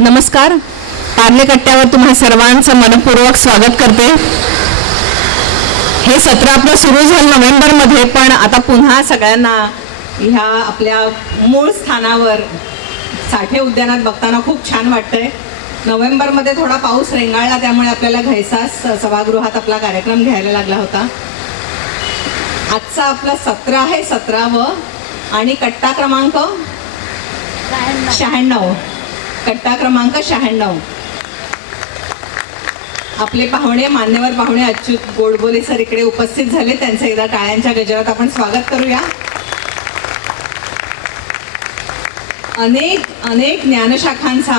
नमस्कार. पार्ले कट्ट्यावर तुम्हा सर्वांचं मनपूर्वक स्वागत करते. हे सत्र आपलं सुरू झालं नोव्हेंबरमध्ये, पण आता पुन्हा सगळ्यांना ह्या आपल्या मूळ स्थानावर साठे उद्यानात बघताना खूप छान वाटतंय. नोव्हेंबरमध्ये थोडा पाऊस रेंगाळला, त्यामुळे आपल्याला घैसास सभागृहात आपला कार्यक्रम घ्यायला लागला होता. आजचा आपलं सत्र आहे 17वं आणि कट्टा क्रमांक 96. कट्टा क्रमांक 96. आपले पाहुणे, मान्यवर पाहुणे अच्युत गोडबोले सर इकडे उपस्थित झाले. त्यांचं एकदा टाळ्यांच्या गजरात आपण स्वागत करूया. अनेक ज्ञानशाखांचा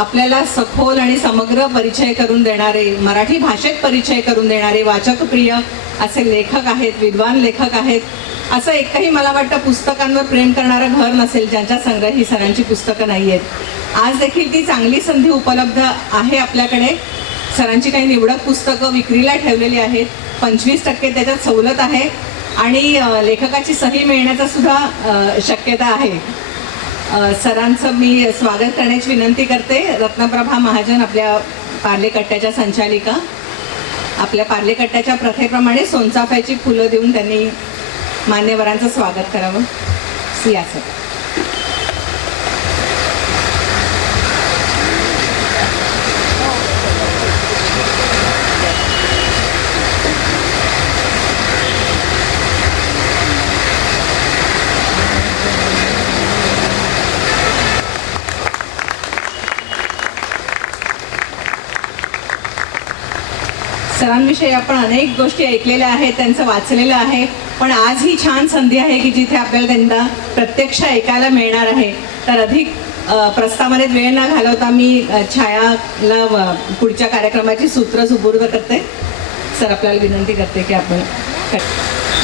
आपल्याला सखोल आणि समग्र परिचय करून देणारे, मराठी भाषेत परिचय करून देणारे वाचकप्रिय असे लेखक आहेत, विद्वान लेखक आहेत. असं एकही मला वाटतं पुस्तकांवर प्रेम करणारं घर नसेल ज्यांच्या संग्रही सरांची पुस्तकं नाही आहेत. आज देखील ती चांगली संधी उपलब्ध आहे आपल्याकडे. सरांची काही निवडक पुस्तकं विक्रीला ठेवलेली आहेत. 25% त्याच्यात सवलत आहे आणि लेखकाची सही मिळण्याचा सुद्धा शक्यता आहे. सरांचं मी स्वागत करण्याची विनंती करते. रत्नप्रभा महाजन आपल्या पार्ले कट्ट्याच्या संचालिका, आपल्या पार्ले कट्ट्याच्या प्रथेप्रमाणे सोनचाफ्याची फुलं देऊन त्यांनी मान्यवरांचं स्वागत करावं. सियासत. सरांविषयी आपण अनेक गोष्टी ऐकलेल्या आहेत, त्यांचं वाचलेलं आहे, पण आज ही छान संधी आहे की जिथे आपल्याला त्यांना प्रत्यक्ष ऐकायला मिळणार आहे. तर अधिक प्रस्तावनेत वेळ न घालवता मी छायाला पुढच्या कार्यक्रमाची सूत्र सुपूर्द करते. सर, आपल्याला विनंती करते की आपण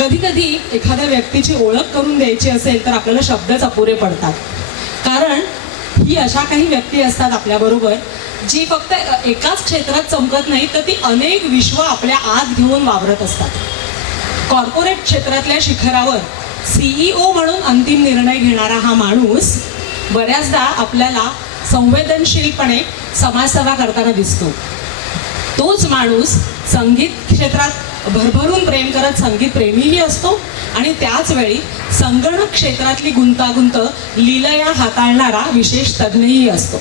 कधी कधी एखाद्या व्यक्तीची ओळख करून द्यायची असेल तर आपल्याला शब्दच अपुरे पडतात. कारण ही अशा काही व्यक्ती असतात आपल्याबरोबर जी फक्त एकाच क्षेत्रात चमकत नाही, तर ती अनेक विश्व आपल्या आत घेऊन वावरत असतात. कॉर्पोरेट क्षेत्रातल्या शिखरावर CEO म्हणून अंतिम निर्णय घेणारा हा माणूस बऱ्याचदा आपल्याला संवेदनशीलपणे समाजसेवा करताना दिसतो. तोच माणूस संगीत क्षेत्रात भरभरून प्रेम करत संगीत प्रेमीही असतो आणि त्याच वेळी संगणक क्षेत्रातली गुंतागुंत लीलया हाताळणारा विशेष तज्ज्ञही असतो.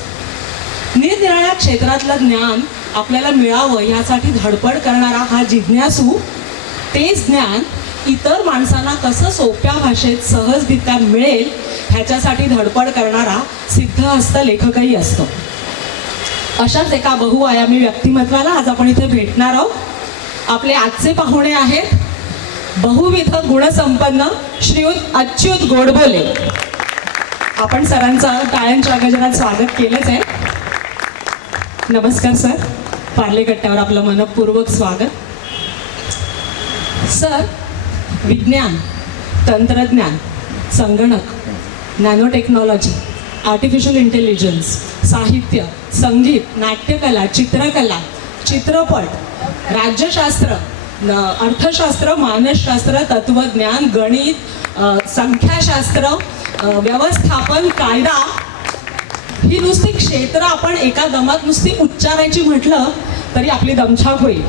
निरनिराळ्या क्षेत्रातलं ज्ञान आपल्याला मिळावं यासाठी धडपड करणारा हा जिज्ञासू, तेच ज्ञान इतर माणसांना कसं सोप्या भाषेत सहजरित्या मिळेल ह्याच्यासाठी धडपड करणारा सिद्धहस्त लेखकही असतो. अशाच एका बहुआयामी व्यक्तिमत्वाला आज आपण इथे भेटणार आहोत. आपले आजचे पाहुणे आहेत बहुविध गुणसंपन्न श्रीयुत अच्युत गोडबोले. आपण सरांचं टाळ्यांच्या गजरात स्वागत केलंच आहे. नमस्कार सर, पार्ले कट्ट्यावर आपलं मनपूर्वक स्वागत. सर, विज्ञान, तंत्रज्ञान, संगणक, नॅनो टेक्नॉलॉजी, आर्टिफिशियल इंटेलिजन्स, साहित्य, संगीत, नाट्यकला, चित्रकला, चित्रपट, राज्यशास्त्र, अर्थशास्त्र, मानसशास्त्र, तत्त्वज्ञान, गणित, संख्याशास्त्र, व्यवस्थापन, कायदा, ही नुसती क्षेत्र आपण एका दमात नुसती उच्चारायची म्हटलं तरी आपली दमछाक होईल.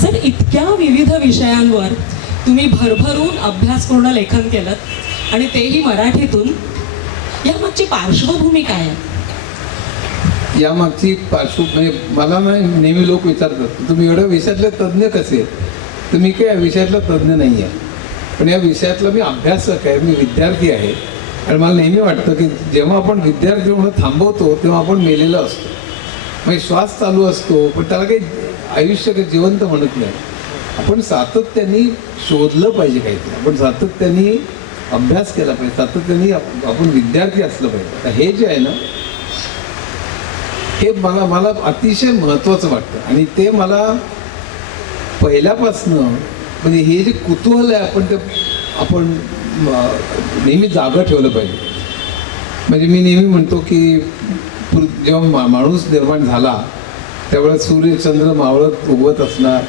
सर, इतक्या विविध विषयांवर तुम्ही भरभरून अभ्यासपूर्ण लेखन केलं आणि तेही मराठीतून. यामागची पार्श्वभूमी काय आहे? यामागची पार्श्वभूमी मला ना नेहमी लोक विचारतात, तुम्ही एवढ्या विषयातले तज्ज्ञ कसे? तुम्ही काय या विषयातला तज्ज्ञ नाही आहे, पण या विषयातला मी अभ्यासक आहे, मी विद्यार्थी आहे. आणि मला नेहमी वाटतं की जेव्हा आपण विद्यार्थी म्हणून थांबवतो तेव्हा आपण मेलेलो असतो. म्हणजे श्वास चालू असतो, पण त्याला काही आयुष्य काही जिवंत म्हणत नाही. आपण सातत्याने शोधलं पाहिजे काहीतरी, आपण सातत्याने अभ्यास केला पाहिजे, सातत्याने आपण विद्यार्थी असलं पाहिजे. आता हे जे आहे ना, हे मला अतिशय महत्त्वाचं वाटतं आणि ते मला पहिल्यापासनं, म्हणजे हे जे कुतूहल आहे आपण नेहमी जागा ठेवलं पाहिजे. म्हणजे मी नेहमी म्हणतो की जेव्हा माणूस निर्माण झाला त्यावेळेला सूर्यचंद्र मावळत उगवत असणार,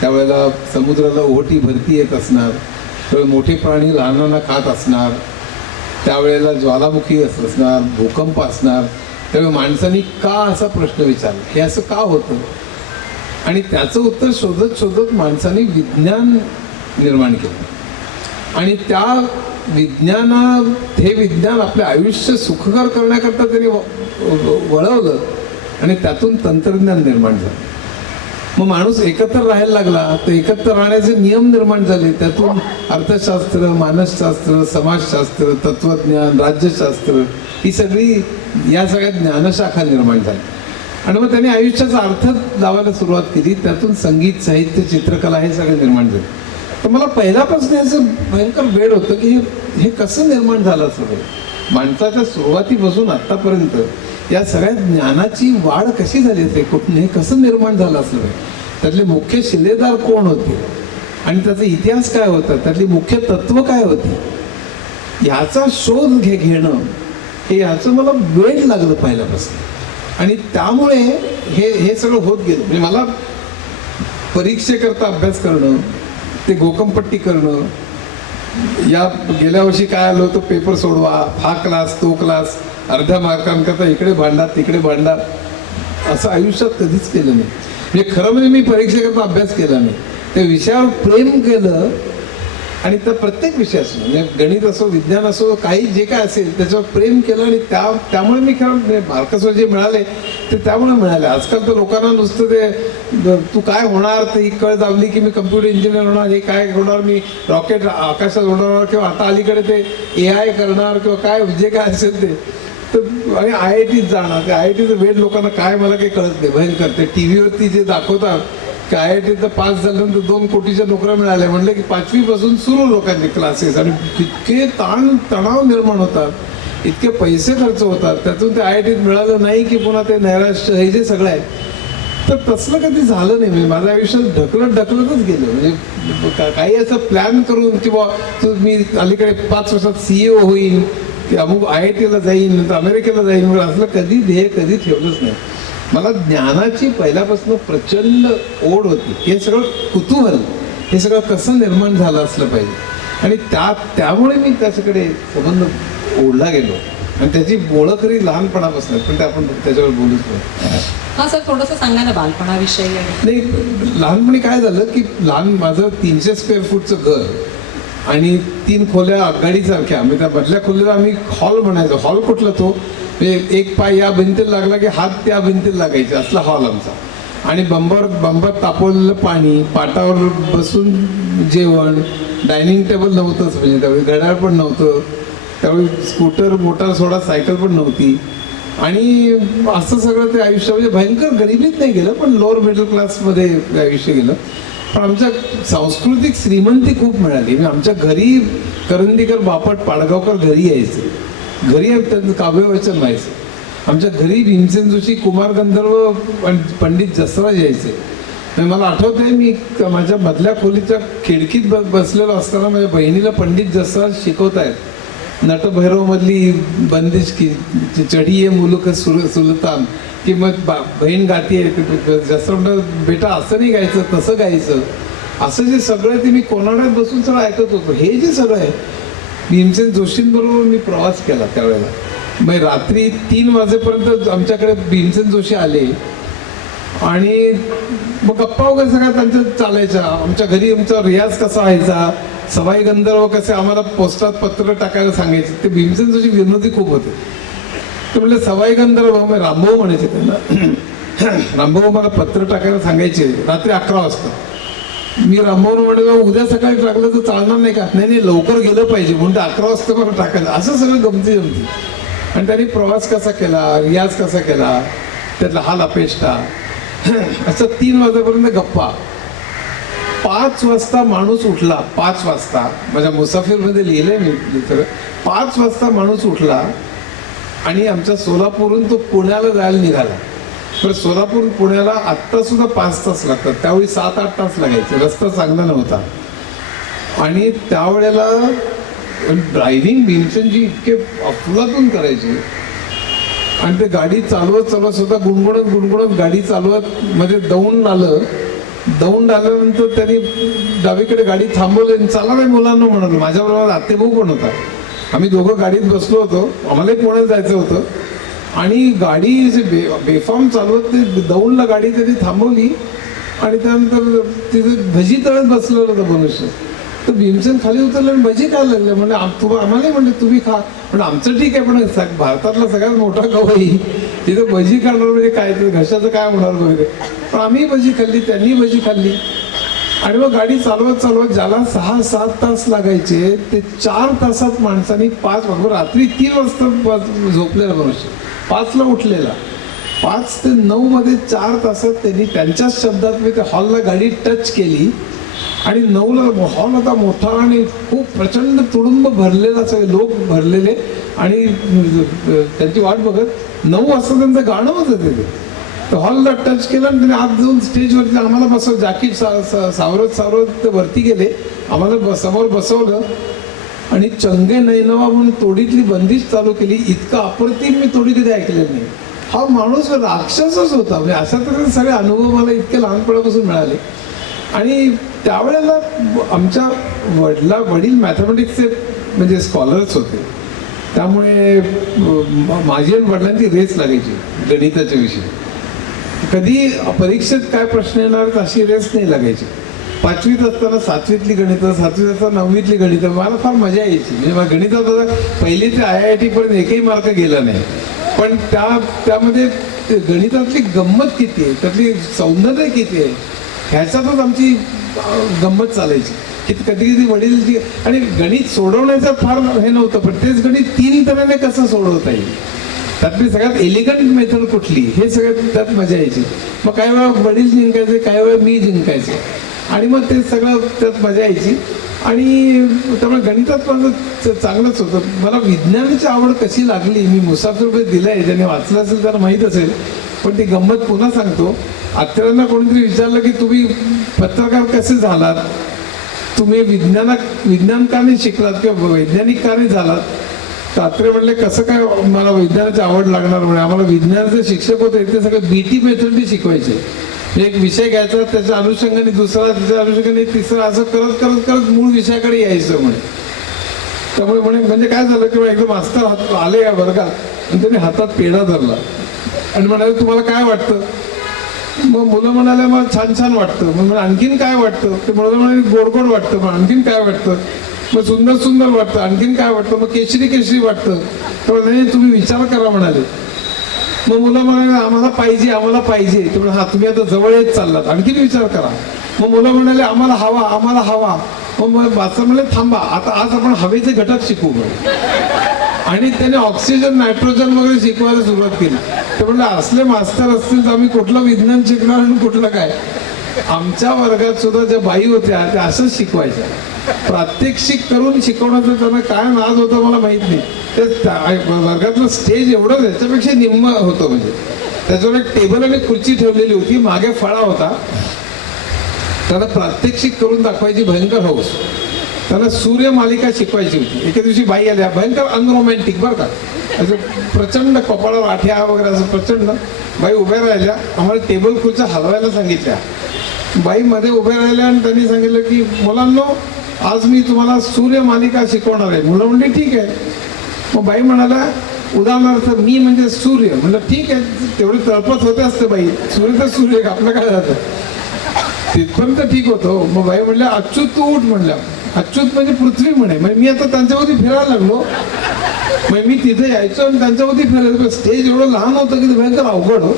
त्यावेळेला समुद्राला ओहोटी भरती येत असणार, त्यावेळेला मोठे प्राणी लहानांना खात असणार, त्यावेळेला ज्वालामुखी असणार, भूकंप असणार, त्यामुळे माणसाने का असा प्रश्न विचारला, हे असं का होतं, आणि त्याचं उत्तर शोधत शोधत माणसाने विज्ञान निर्माण केलं. आणि त्या हे विज्ञान आपलं आयुष्य सुखकर करण्याकरता त्यांनी वळवलं आणि त्यातून तंत्रज्ञान निर्माण झालं. मग माणूस एकत्र राहायला लागला तर एकत्र राहण्याचे नियम निर्माण झाले. त्यातून अर्थशास्त्र, मानसशास्त्र, समाजशास्त्र, तत्वज्ञान, राज्यशास्त्र ही सगळी या सगळ्या ज्ञानशाखा निर्माण झाल्या. आणि मग त्यांनी आयुष्याचा अर्थ लावायला सुरुवात केली. त्यातून संगीत, साहित्य, चित्रकला हे सगळे निर्माण झाले. तर मला पहिल्यापासून याचं भयंकर वेड होतं की हे कसं निर्माण झालं सगळं. माणसाच्या सुरुवातीपासून आत्तापर्यंत या सगळ्या ज्ञानाची वाढ कशी झाली असेल, कुठून हे कसं निर्माण झालं असलं, त्यातले मुख्य शिलेदार कोण होते आणि त्याचा इतिहास काय होता, त्यातली मुख्य तत्व काय होती, ह्याचा शोध घेणं हे ह्याचं मला वेळ लागलं पहिल्यापासून. आणि त्यामुळे हे सगळं होत गेलं. म्हणजे मला परीक्षेकरता अभ्यास करणं, ते गोकमपट्टी करणं, या गेल्या वर्षी काय आलं होतं पेपर सोडवा, हा क्लास तो क्लास, अर्ध्या मार्कांकरता इकडे भांडा तिकडे भांडा, असं आयुष्यात कधीच केलं नाही. म्हणजे खरं म्हणजे मी परीक्षेकरता अभ्यास केला नाही, त्या विषयावर प्रेम केलं. आणि त्या प्रत्येक विषय असो, म्हणजे गणित असो, विज्ञान असो, काही जे काय असेल त्याच्यावर प्रेम केलं. आणि त्यामुळे मी खरं मार्क्स जे मिळाले ते त्यामुळे मिळाले. आजकाल तर लोकांना नुसतं ते तू काय होणार ते ही कळ दावली की मी कम्प्युटर इंजिनियर होणार, हे काय होणार, मी रॉकेट आकाशात उडवणार, किंवा आता अलीकडे ते AI करणार, किंवा काय जे काय असेल ते. तर आणि IITत जाणार, ते IITचं वेळ लोकांना काय मला काही कळत नाही. भयंकर ते TV वरती जे दाखवतात की IITत पास झाल्यानंतर 2 कोटीच्या नोकऱ्या मिळाल्या, म्हणलं की 5वी पासून सुरू लोकांचे क्लासेस, आणि इतके तणाव निर्माण होतात, इतके पैसे खर्च होतात, त्यातून ते IITत मिळालं नाही की पुन्हा ते नैराश्य, हे जे सगळं आहे. तर तसलं कधी झालं नाही. म्हणजे माझ्या आयुष्यात ढकलतच गेलं. म्हणजे काही असं प्लॅन करून किंवा मी अलीकडे 5 वर्षात CEO होईन, की अमुक IITला जाईन, नंतर अमेरिकेला जाईन, म्हणजे असलं कधी ध्येय कधी ठेवलंच नाही. मला ज्ञानाची पहिल्यापासून प्रचंड ओढ होती. हे सगळं कुतूहल, हे सगळं कसं निर्माण झालं असलं पाहिजे. आणि त्यामुळे मी त्याच्याकडे संबंध ओढला गेलो. आणि त्याची ओळख खरी लहानपणापासून, पण ते आपण त्याच्यावर बोलूच नाही. हा सर, थोडंसं सांगा ना बालपणाविषयी. नाही, लहानपणी काय झालं की माझं 300 स्क्वेअर फूटचं घर आणि 3 खोल्या आगगाडीसारख्या, म्हणजे त्या मधल्या खोलीला आम्ही हॉल म्हणायचो. हॉल कुठला तो, एक पाय या भिंतीला लागला की हात त्या भिंतीला लागायचे, असला हॉल आमचा. आणि बंबात तापवलेलं पाणी, पाटावर बसून जेवण, डायनिंग टेबल नव्हतंच, म्हणजे त्यावेळी घड्याळ पण नव्हतं, त्यावेळी स्कूटर मोटार सोडा सायकल पण नव्हती. आणि असं सगळं ते आयुष्य, म्हणजे भयंकर गरिबीत नाही गेलं, पण लोअर मिडल क्लासमध्ये आयुष्य गेलं. पण आमच्या सांस्कृतिक श्रीमंती खूप मिळाली. म्हणजे आमच्या घरी करंदीकर, बापट, पाडगावकर घरी यायचे. घरी त्यांचं काव्यवाचन व्हायचं. आमच्या घरी भीमसेन जोशी, कुमार गंधर्व आणि पंडित जसराज यायचे. मला आठवतंय, मी माझ्या मधल्या खोलीच्या खिडकीत बसलेलो असताना माझ्या बहिणीला पंडित जसराज शिकवतायत नटभैरवमधली बंदिश की चढी आहे मुलुक सुलतान, की मग बहीण गाती आहे. जसराज बेटा असं नाही गायचं, तसं गायचं, असं जे सगळं ते मी कोणाड्यात बसून सगळं ऐकत होतो. हे जे सगळं आहे, भीमसेन जोशींबरोबर मी प्रवास केला त्यावेळेला. मग रात्री 3 वाजेपर्यंत आमच्याकडे भीमसेन जोशी आले आणि मग गप्पा वगैरे सगळ्या त्यांच्या चालायच्या. आमच्या घरी आमचा रियाज कसा व्हायचा, सवाई गंधर्व कसे आम्हाला पोस्टात पत्र टाकायला सांगायचे. ते भीमसेन जोशी विनोदी खूप होते. ते म्हणले सवाई गंधर्व, मग रामभाऊ म्हणायचे त्यांना. रामभाऊ मला पत्र टाकायला सांगायचे रात्री 11 वाजता. मी रामभाऊ म्हणायचो उद्या सकाळी टाकलं तर चालणार नाही का, नाही लवकर गेलं पाहिजे म्हणून 11 वाजता मला टाकायचं. असं सगळं गमती. आणि त्यांनी प्रवास कसा केला, रियाज कसा केला, त्यातला हाल अपेष्टा, असं 3 वाजेपर्यंत गप्पा. 5 वाजता माणूस उठला. 5 वाजता माझ्या मुसाफिरमध्ये लिहिलंय मी सगळं. 5 वाजता माणूस उठला आणि आमच्या सोलापूरहून तो पुण्याला जायला निघाला. तर सोलापूर पुण्याला आत्ता सुद्धा 5 तास लागतात, त्यावेळी 7-8 तास लागायचे. रस्ता चांगला नव्हता. आणि त्यावेळेला ड्रायव्हिंग भीमसेनजी इतके अफलातून करायचे. आणि ते गाडी चालवत सुद्धा गुणगुणत गाडी चालवत मध्ये दौंड आल्यानंतर त्यांनी डावीकडे गाडी थांबवली. चला नाही मुलांना म्हणालो. माझ्याबरोबर आत्तेभाऊ पण होता. आम्ही दोघं गाडीत बसलो होतो. आम्हालाही पुण्यात जायचं होतं. आणि गाडी जे बेफाम चालवत ते दौंडला गाडी त्यांनी थांबवली आणि त्यानंतर तिथे भजी तळत बसलेलं होतं मनुष्य. तर भीमसेन खाली उतरले आणि भजी खायला लागले. म्हणजे आम्हालाही म्हणले तुम्ही खा, पण आमचं ठीक आहे, पण भारतातला सगळ्यात मोठा गवई तिथे भजी खाणार म्हणजे काय, ते घशाचं काय होणार वगैरे. पण आम्ही भजी खाल्ली, त्यांनी भजी खाल्ली. आणि मग गाडी चालवत चालवत ज्याला 6-7 तास लागायचे ते 4 तासात माणसांनी 5 रात्री 3 वाजता झोपलेला मनुष्य, 5ला उठलेला, 5 ते 9 मध्ये 4 तासात त्यांनी त्यांच्याच शब्दात मी त्या हॉलला गाडी टच केली. आणि 9ला हॉल होता मोठा आणि खूप प्रचंड तुडुंब भरलेला, सगळे लोक भरलेले आणि त्यांची वाट बघत. 9 वाजता त्यांचं गाणं होतं तिथे. तर हॉलला टच केलं आणि त्याने आत जाऊन स्टेजवरती आम्हाला बसव, जॅकेट सावरत ते वरती गेले, आम्हाला समोर बसवलं आणि चंगे नैनवा म्हणून तोडीतली बंदिश चालू केली. इतकं अप्रतिम मी तोडी कधी ऐकलेलं नाही. हा माणूस राक्षसच होता. म्हणजे अशा तऱ्हेचे सगळे अनुभव मला इतके लहानपणापासून मिळाले. आणि त्यावेळेला आमच्या वडील मॅथमॅटिक्सचे म्हणजे स्कॉलर्स होते, त्यामुळे माझी आणि वडिलांची रेस लागायची गणिताच्या विषयी. कधी परीक्षेत काय प्रश्न येणार अशी रेस नाही लागायची. 5वीत असताना 7वीतली गणितं, 7वीत असताना 9वीतली गणितं, मला फार मजा यायची. म्हणजे मला गणितात होता पहिली ते IIT पर्यंत एकही मार्क गेला नाही. पण त्यामध्ये गणितातली गंमत किती आहे, त्यातली सौंदर्य किती आहे, ह्याच्यातच आमची गंमत चालायची. की कधी कधी वडील आणि गणित सोडवण्याचं फार हे नव्हतं, पण तेच गणित 3 तऱ्हेने कसं सोडवता येईल, त्यातली सगळ्यात एलिगंट मेथड कुठली, हे सगळ्यात त्यात मजा यायची. मग काही वेळा वडील जिंकायचे, काही वेळा मी जिंकायचे आणि मग ते सगळं त्यात मजा यायची. आणि त्यामुळे गणितात माझं चांगलंच होतं. मला विज्ञानाची आवड कशी लागली, मी मुसाफिर दिलंय, ज्याने वाचलं असेल त्याला माहीत असेल, पण ती गंमत पुन्हा सांगतो. अत्र्यांना कोणीतरी विचारलं की तुम्ही पत्रकार कसे झालात, तुम्ही विज्ञान का नाही शिकलात किंवा वैज्ञानिक का नाही झालात, तर अत्रे म्हणले कसं काय मला विज्ञानाची आवड लागणार. म्हणे आम्हाला विज्ञानाचे शिक्षक होते ते सगळे BT मेथडनी शिकवायचे. एक विषय घ्यायचा, त्याच्या अनुषंगाने दुसरा, त्याच्या अनुषंगाने तिसरा, असं करत करत करत मूळ विषयाकडे यायचं म्हणे. त्यामुळे म्हणजे काय झालं की एकदम मास्तर आले या वर्गात आणि त्याने हातात पेढा धरला आणि म्हणाले तुम्हाला काय वाटतं. मग मुलं म्हणाले मला छान छान वाटतं. मग आणखीन काय वाटतं, ते मुलं म्हणाले गोड गोड वाटतं. मग आणखीन काय वाटतं, मग सुंदर सुंदर वाटतं. आणखीन काय वाटतं, मग केशरी केशरी वाटतं. तर नाही तुम्ही विचार करा म्हणाले. मग मुलं म्हणाले आम्हाला पाहिजे आम्हाला पाहिजे. ते म्हणजे हा तुम्ही आता जवळ येत चाललात, आणखीन विचार करा. मग मुलं म्हणाले आम्हाला हवा आम्हाला हवा. मग मास्तर म्हणाले थांबा, आता आज आपण हवेचे घटक शिकवू. आणि त्याने ऑक्सिजन नायट्रोजन वगैरे शिकवायला सुरुवात केली. ते म्हणलं असले मास्तर असतील तर आम्ही कुठलं विज्ञान शिकणार आणि कुठलं काय. आमच्या वर्गात सुद्धा ज्या बाई होत्या त्या असंच शिकवायच्या. प्रात्यक्षिक करून शिकवण्याचा त्यांना काय नाद होता मला माहित नाही. ते वर्गातलं स्टेज एवढं त्याच्यापेक्षा निम्म होतं. म्हणजे त्याच्यावर एक टेबल आणि खुर्ची ठेवलेली होती, मागे फळा होता. त्यांना प्रात्यक्षिक करून दाखवायची भयंकर हौस. त्यांना सूर्य मालिका शिकवायची होती. एके दिवशी बाई आल्या, भयंकर अनरोमॅन्टिक बरं का, असं प्रचंड कपाळावर आठ्या वगैरे असं प्रचंड. बाई उभ्या राहिल्या, आम्हाला टेबल खुर्च्या हलवायला सांगितल्या. बाई मध्ये उभ्या राहिल्या आणि त्यांनी सांगितलं की मुलांनो आज मी तुम्हाला सूर्य मालिका शिकवणार आहे. मुलं म्हणली ठीक आहे. मग बाई म्हणाला उदाहरणार्थ मी म्हणजे सूर्य. म्हणलं ठीक आहे, तेवढी तळपत होते असते बाई, सूर्य तर सूर्य आपलं काय जातं तिथपर्यंत ठीक होतं. मग बाई म्हणल्या अच्युत तू उठ. म्हणल्या अच्युत म्हणजे पृथ्वी म्हणे. म्हणजे मी आता त्यांच्यावरती फिरायला लागलो. मग मी तिथे यायचो आणि त्यांच्यावरती फिरायचो. स्टेज एवढं लहान होतं की ते भयंकर अवघड हो.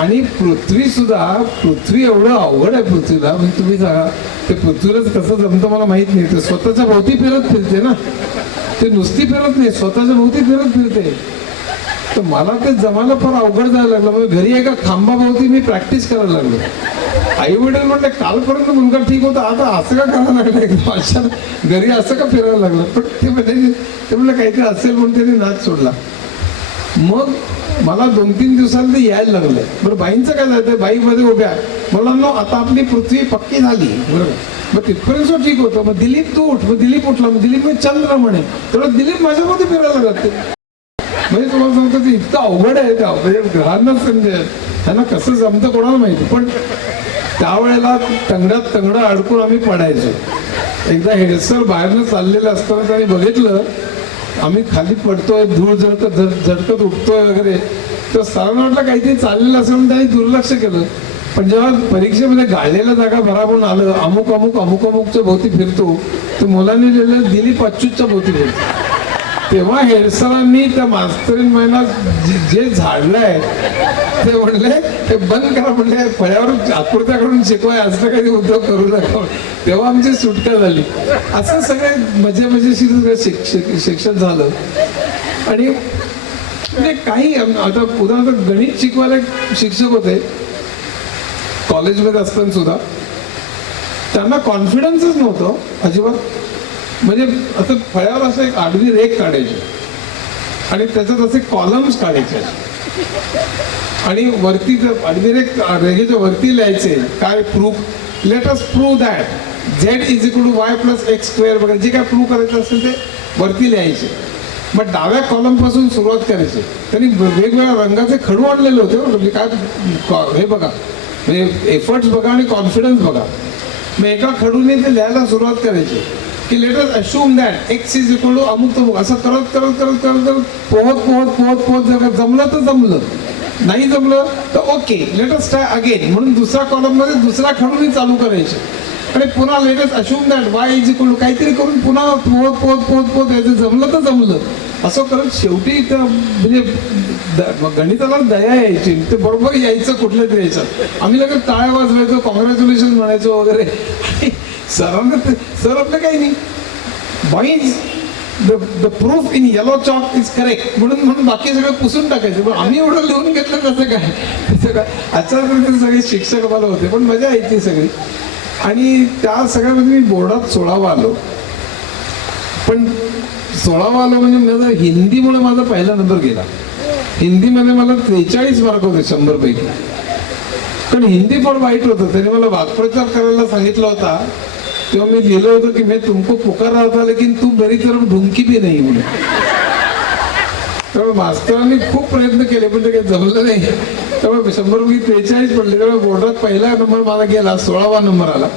आणि पृथ्वी एवढं अवघड आहे पृथ्वीला. म्हणजे तुम्ही सांगा ते पृथ्वीलाच कसं जमतं मला माहित नाही. ते स्वतःच्या भोवती फिरते ना, ते नुसती फिरत नाही, स्वतःच्या भोवती फिरते. तर मला ते जमायला फार अवघड जायला लागलं. म्हणजे घरी एका खांबाभोवती मी प्रॅक्टिस करायला लागलो. आई वडील म्हणले कालपर्यंत मुलगा ठीक होता, आता असं का करायला लागलं एकदम अचानक घरी असं का फिरायला लागलं. पण ते म्हणलं काहीतरी असेल म्हणून त्यांनी नाच सोडला. मग मला 2-3 दिवसांनी ते यायला लागलं. बरं बाईंचं काय झालं, बाईमध्ये उभ्या मुलांना आता आपली पृथ्वी पक्की झाली बरोबर. मग तिथपर्यंत ठीक होतं. मग दिलीप तू उठ. मग दिलीप उठला. मग दिलीप म्हणजे चंद्र म्हणे. तेवढं दिलीप माझ्यामध्ये फिरायला लागते. म्हणजे तुम्हाला सांगतो ते इतकं अवघड आहे का, म्हणजे ग्रहांनाच म्हणजे त्यांना कसं जमतं कोणाला माहिती. पण त्यावेळेला तंगड्यात तंगडं अडकून आम्ही पडायचो. एकदा हेडसर बाहेरनं चाललेलं असताना त्यांनी बघितलं आम्ही खाली पडतोय, धूळ झटकत उठतोय वगैरे, तर सरांना वाटलं काहीतरी चाललेलं असं म्हणून त्यांनी दुर्लक्ष केलं. पण जेव्हा परीक्षेमध्ये गाळलेल्या जागा भरावून आलं, अमुक अमुक अमुक अमुकच्या भोवती फिरतो, तर मुलांनी लिहिलं दिलीप अच्युतच्या भोवती फिरतो. तेव्हा हेडसरांनी त्या मास्तरीन महिना जे झाडलंय ते म्हणले ते बंद करा, म्हणले फळ्यावर आकृत्याकडून शिकवाय असं काही उद्योग करू नका. तेव्हा आमची सुटका झाली. असं सगळे मजेशीर शिक्षण झालं. आणि म्हणजे काही आता उदाहरणार्थ गणित शिकवायला एक शिक्षक होते कॉलेजमध्ये असताना सुद्धा, त्यांना कॉन्फिडन्सच नव्हतं अजिबात. म्हणजे असं फळ्यावर असं एक आडवी रेख काढायची आणि त्याच्यात असे कॉलम्स काढायचे आणि वरती आडवी रेघेच्या वरती लिहायचे काय proof, let us prove that z is equal to y plus x square वगैरे जे काय प्रूव्ह करायचं असेल ते वरती लिहायचे. मग डाव्या कॉलम पासून सुरुवात करायची. त्यांनी वेगवेगळ्या रंगाचे खडू आणलेले होते. म्हणजे काय हे बघा, म्हणजे एफर्ट्स बघा आणि कॉन्फिडन्स बघा. मग एका खडूने ते लिहायला सुरुवात करायची की let us assume that x is equal to अमुक तमुक. असं करत करत करत करत करत पोहत पोहत पोहत पोहत जमलं तर जमलं, नाही जमलं तर okay let us try again म्हणून दुसऱ्या कॉलम मध्ये दुसऱ्या खडूने चालू करायचे आणि पुन्हा let us assume that y is equal to काहीतरी करून पुन्हा पोहत पोहत पोहत पोहत यायचं, जमलं तर जमलं. असं करत शेवटी त्या म्हणजे गणिताला दया यायची, ते बरोबर यायचं कुठल्या तरी यायचं. आम्ही लगेच टाळ्या वाजवायचो, कॉंग्रॅच्युलेशन म्हणायचो वगैरे. सरांना सर आपलं काही नाही, boys the proof in yellow chalk is correct म्हणून बाकी सगळं पुसून टाकायचं. पण आम्ही एवढं लिहून घेतलं कसं काय, तसं काय आचार्य सगळे शिक्षक मला होते, पण मजा यायची सगळी. आणि त्या सगळ्यामध्ये मी बोर्डात 16वा आलो. पण 16वा आलो म्हणजे माझा हिंदीमुळे माझा पहिला नंबर गेला. हिंदीमध्ये मला 43 मार्क होते 100 पैकी. पण हिंदी पण वाईट होतं. त्याने मला वाक्प्रचार करायला सांगितला होता. तेव्हा मी लिहिलं होतं की मैं तुमको पुकार रहा था लेकिन तू मेरी तरफ ढुंकी भी नाही म्हणून. तेव्हा मास्तरांनी खूप प्रयत्न केले पण ते काही जमलं नाही. तेव्हा 100 पैकी 43 पडले. तेव्हा बोर्डात पहिला नंबर मला गेला, 16वा नंबर आला.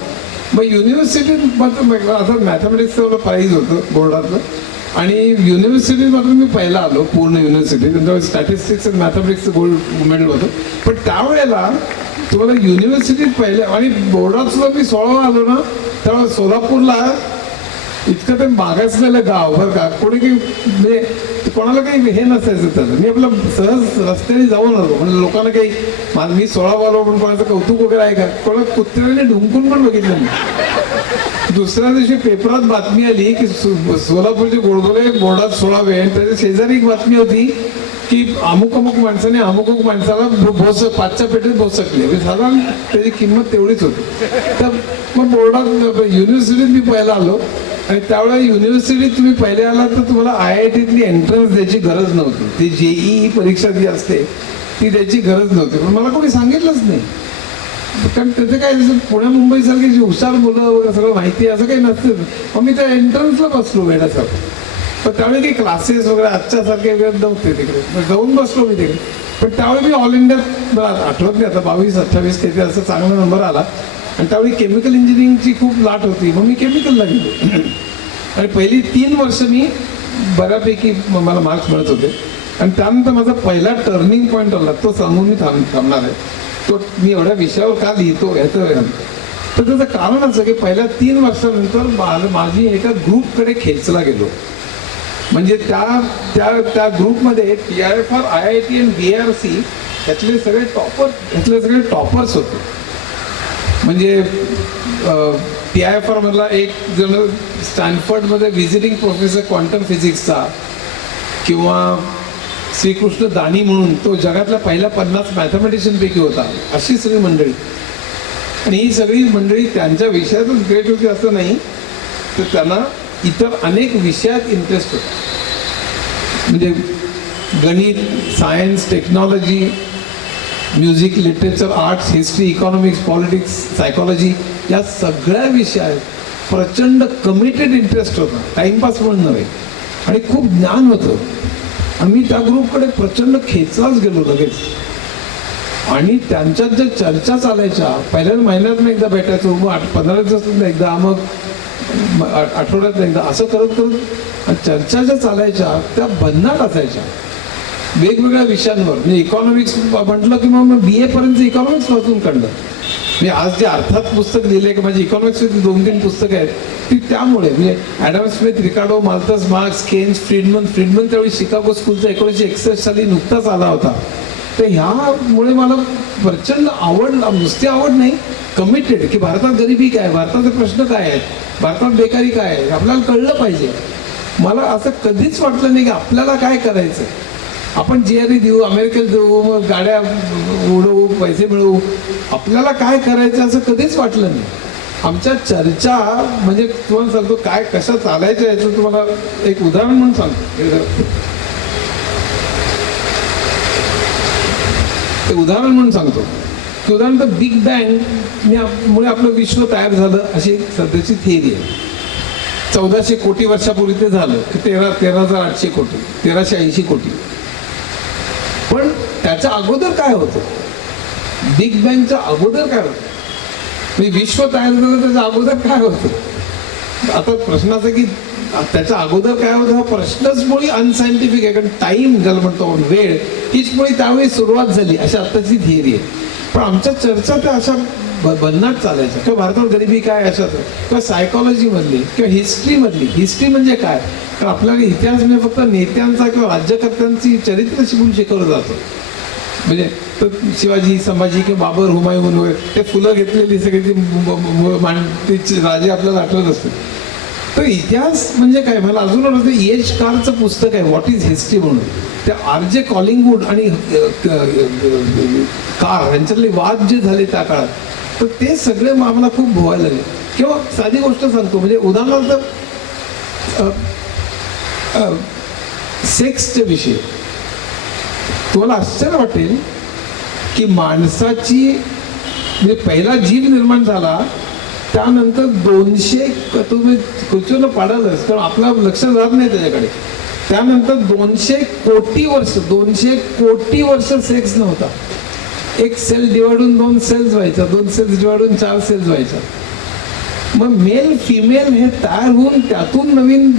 मग युनिव्हर्सिटीत आता मॅथमॅटिक्सचं मला प्राईज होतं बोर्डातलं आणि युनिव्हर्सिटीत मात्र मी पहिला आलो पूर्ण युनिव्हर्सिटीत. स्टॅटिस्टिक्स अँड मॅथमॅटिक्सचं गोल्ड मेडल होतं. पण त्यावेळेला तुम्हाला युनिव्हर्सिटीत पहिल्या आणि बोर्डात सुद्धा मी 16वा आलो ना, तेव्हा सोलापूरला इतकं ते मागासलेलं गाव बरं का, कोणी काही म्हणजे कोणाला काही हे नसायचं त्याचं. मी आपलं सहज रस्त्याने जाऊन आलो. म्हणजे लोकांना काही मी 16वा आलो म्हणून कोणाचं कौतुक वगैरे आहे का, कोणा कुत्र्याने ढुंकून पण बघितलं नाही. दुसऱ्या दिवशी पेपरात बातमी आली की सोलापूरचे गोडबोले बोर्डात 16वे. त्याच्या शेजारी एक बातमी होती की अमुक अमुक माणसाने अमुक अमुक माणसाला 5च्या पेटीत भोसकले. साधारण त्याची किंमत तेवढीच होती. तर मग बोर्डात युनिव्हर्सिटीत मी पहिला आलो. आणि त्यावेळेला युनिव्हर्सिटीत तुम्ही पहिले आलात तर तुम्हाला IITतली एंट्रन्स द्यायची गरज नव्हती. ती JEE परीक्षा जी असते ती द्यायची गरज नव्हती. पण मला कोणी सांगितलंच नाही. कारण त्याचं काय पुण्या मुंबईसारखी जी हुशार मुलं वगैरे सगळं माहिती असं काही नसतं. मग मी त्या एंट्रन्सला बसलो वेळासारखं. पण त्यावेळी काही क्लासेस वगैरे आजच्यासारखे वेळ नव्हते तिकडे. मग जाऊन बसलो मी तिकडे. पण त्यावेळी मी ऑल इंडियात आठवत नाही आता 22-28 काहीतरी असं चांगला नंबर आला. आणि त्यावेळी केमिकल इंजिनिअरिंगची खूप लाट होती. मग मी केमिकलला गेलो आणि पहिली 3 वर्ष मी बऱ्यापैकी मला मार्क्स मिळत होते. आणि त्यानंतर माझा पहिला टर्निंग पॉईंट आला, तो सांगून मी थांबणार आहे. तो मी एवढ्या विषयावर का लिहितो याचं तर त्याचं कारण असं की पहिल्या 3 वर्षानंतर माझी एका ग्रुपकडे खेचला गेलो. म्हणजे त्या ग्रुपमध्ये TIFR, IIT आणि BRC यातले सगळे टॉपर्स होते. म्हणजे TIFR मधला एक जण स्टॅनफर्डमध्ये व्हिजिटिंग प्रोफेसर क्वांटम फिजिक्सचा, किंवा श्रीकृष्ण दानी म्हणून तो जगातल्या पहिल्या 50 मॅथमॅटिशियन पैकी होता. अशी सगळी मंडळी. आणि ही सगळी मंडळी त्यांच्या विषयातच ग्रेट होती असं नाही, तर त्यांना इतर अनेक विषयात इंटरेस्ट होता. म्हणजे गणित, science, technology, music, literature, arts, history, economics, politics, psychology या सगळ्या विषयात प्रचंड कमिटेड इंटरेस्ट होता. टाइमपास म्हणून नव्हे. आणि खूप ज्ञान होतं. आणि मी त्या ग्रुपकडे प्रचंड खेचलाच गेलो लगेच. आणि त्यांच्यात ज्या चर्चा चालायच्या, पहिल्याच महिन्यात एकदा भेटायचो, मग 15 दिवसातून एकदा, मग आठवड्यात एकदा असं करत करत चर्चा ज्या चालायच्या त्या भन्नाट असायच्या वेगवेगळ्या विषयांवर. म्हणजे इकॉनॉमिक्स म्हटलं की मग BA पर्यंत इकॉनॉमिक्स वाचून काढलं. मी आज जे अर्थात पुस्तक लिहिले की माझी इकॉनॉमिक्सची 2-3 पुस्तकं आहेत ती त्यामुळे. म्हणजे ॲडम स्मिथ, रिकार्डो, माल्थस, मार्क्स, केन्स, फ्रीडमन त्यावेळी शिकागो स्कूलचा 1961 साली नुकताच आला होता. तर ह्यामुळे मला प्रचंड आवड, नुसती आवड नाही, कमिटेड की भारतात गरिबी काय, भारताचे प्रश्न काय आहेत, भारतात बेकारी काय आहे, आपल्याला कळलं पाहिजे. मला असं कधीच वाटलं नाही की आपल्याला काय करायचं. आपण GRE देऊ, अमेरिकेत देऊ, मग गाड्या उडवू, पैसे मिळवू, आपल्याला काय करायचं असं कधीच वाटलं नाही. आमच्या चर्चा म्हणजे तुम्हाला सांगतो काय कशा चालायचं याचं तुम्हाला एक उदाहरण म्हणून सांगतो. उदाहरण म्हणून सांगतो की उदाहरणार्थ बिग बँग मुळे आपलं विश्व तयार झालं अशी सध्याची थिअरी आहे. 1400 कोटी वर्षापूर्वी ते झालं की 13,800 कोटी, 1380 कोटी. पण त्याच्या अगोदर काय होतं, बिग बँगच्या अगोदर काय होतं, म्हणजे विश्व तयार झालं त्याच्या अगोदर काय होतं. आता प्रश्न असा की त्याच्या अगोदर काय होतं हा प्रश्नच मुळी अनसायंटिफिक आहे. कारण टाईम ज्याला म्हणतो वेळ हीच मुळी त्यावेळी सुरुवात झाली अशी आत्ताची थिअरी आहे. पण आमच्या चर्चा त्या अशा भन्नाट चालायच्या किंवा भारतात गरिबी काय अशाच किंवा सायकॉलॉजीमधली किंवा हिस्ट्रीमधली. हिस्ट्री म्हणजे काय, तर आपल्याला इतिहास म्हणजे फक्त नेत्यांचा किंवा राज्यकर्त्यांची चरित्र शिकून शिकवलं जातं. म्हणजे तर शिवाजी, संभाजी किंवा बाबर, हुमायून वगैरे ते फुलं घेतलेली सगळी ती राजे आपल्याला आठवत असते. तर इतिहास म्हणजे काय, मला अजून वाटतं EH कारचं पुस्तक आहे व्हॉट इज हिस्ट्री म्हणून. त्या RJ कॉलिंगवूड आणि कार यांच्यातले वाद जे झाले त्या काळात, तर ते सगळे आम्हाला खूप भोवायला लागले. किंवा साधी गोष्ट सांगतो, म्हणजे उदाहरणार्थ सेक्सचे विषय. तुम्हाला आश्चर्य वाटेल की माणसाची म्हणजे पहिला जीव निर्माण झाला त्यानंतर 200 तुम्ही खुर्चीवर पाडालच कारण आपला लक्ष जात नाही त्याच्याकडे. त्यानंतर 200 कोटी वर्ष सेक्स नव्हता. एक सेल डिवाइडून 2 सेल्स व्हायचा, 2 सेल्स डिवाइडून 4 सेल्स व्हायचा. मग मेल फिमेल हे तयार होऊन त्यातून नवीन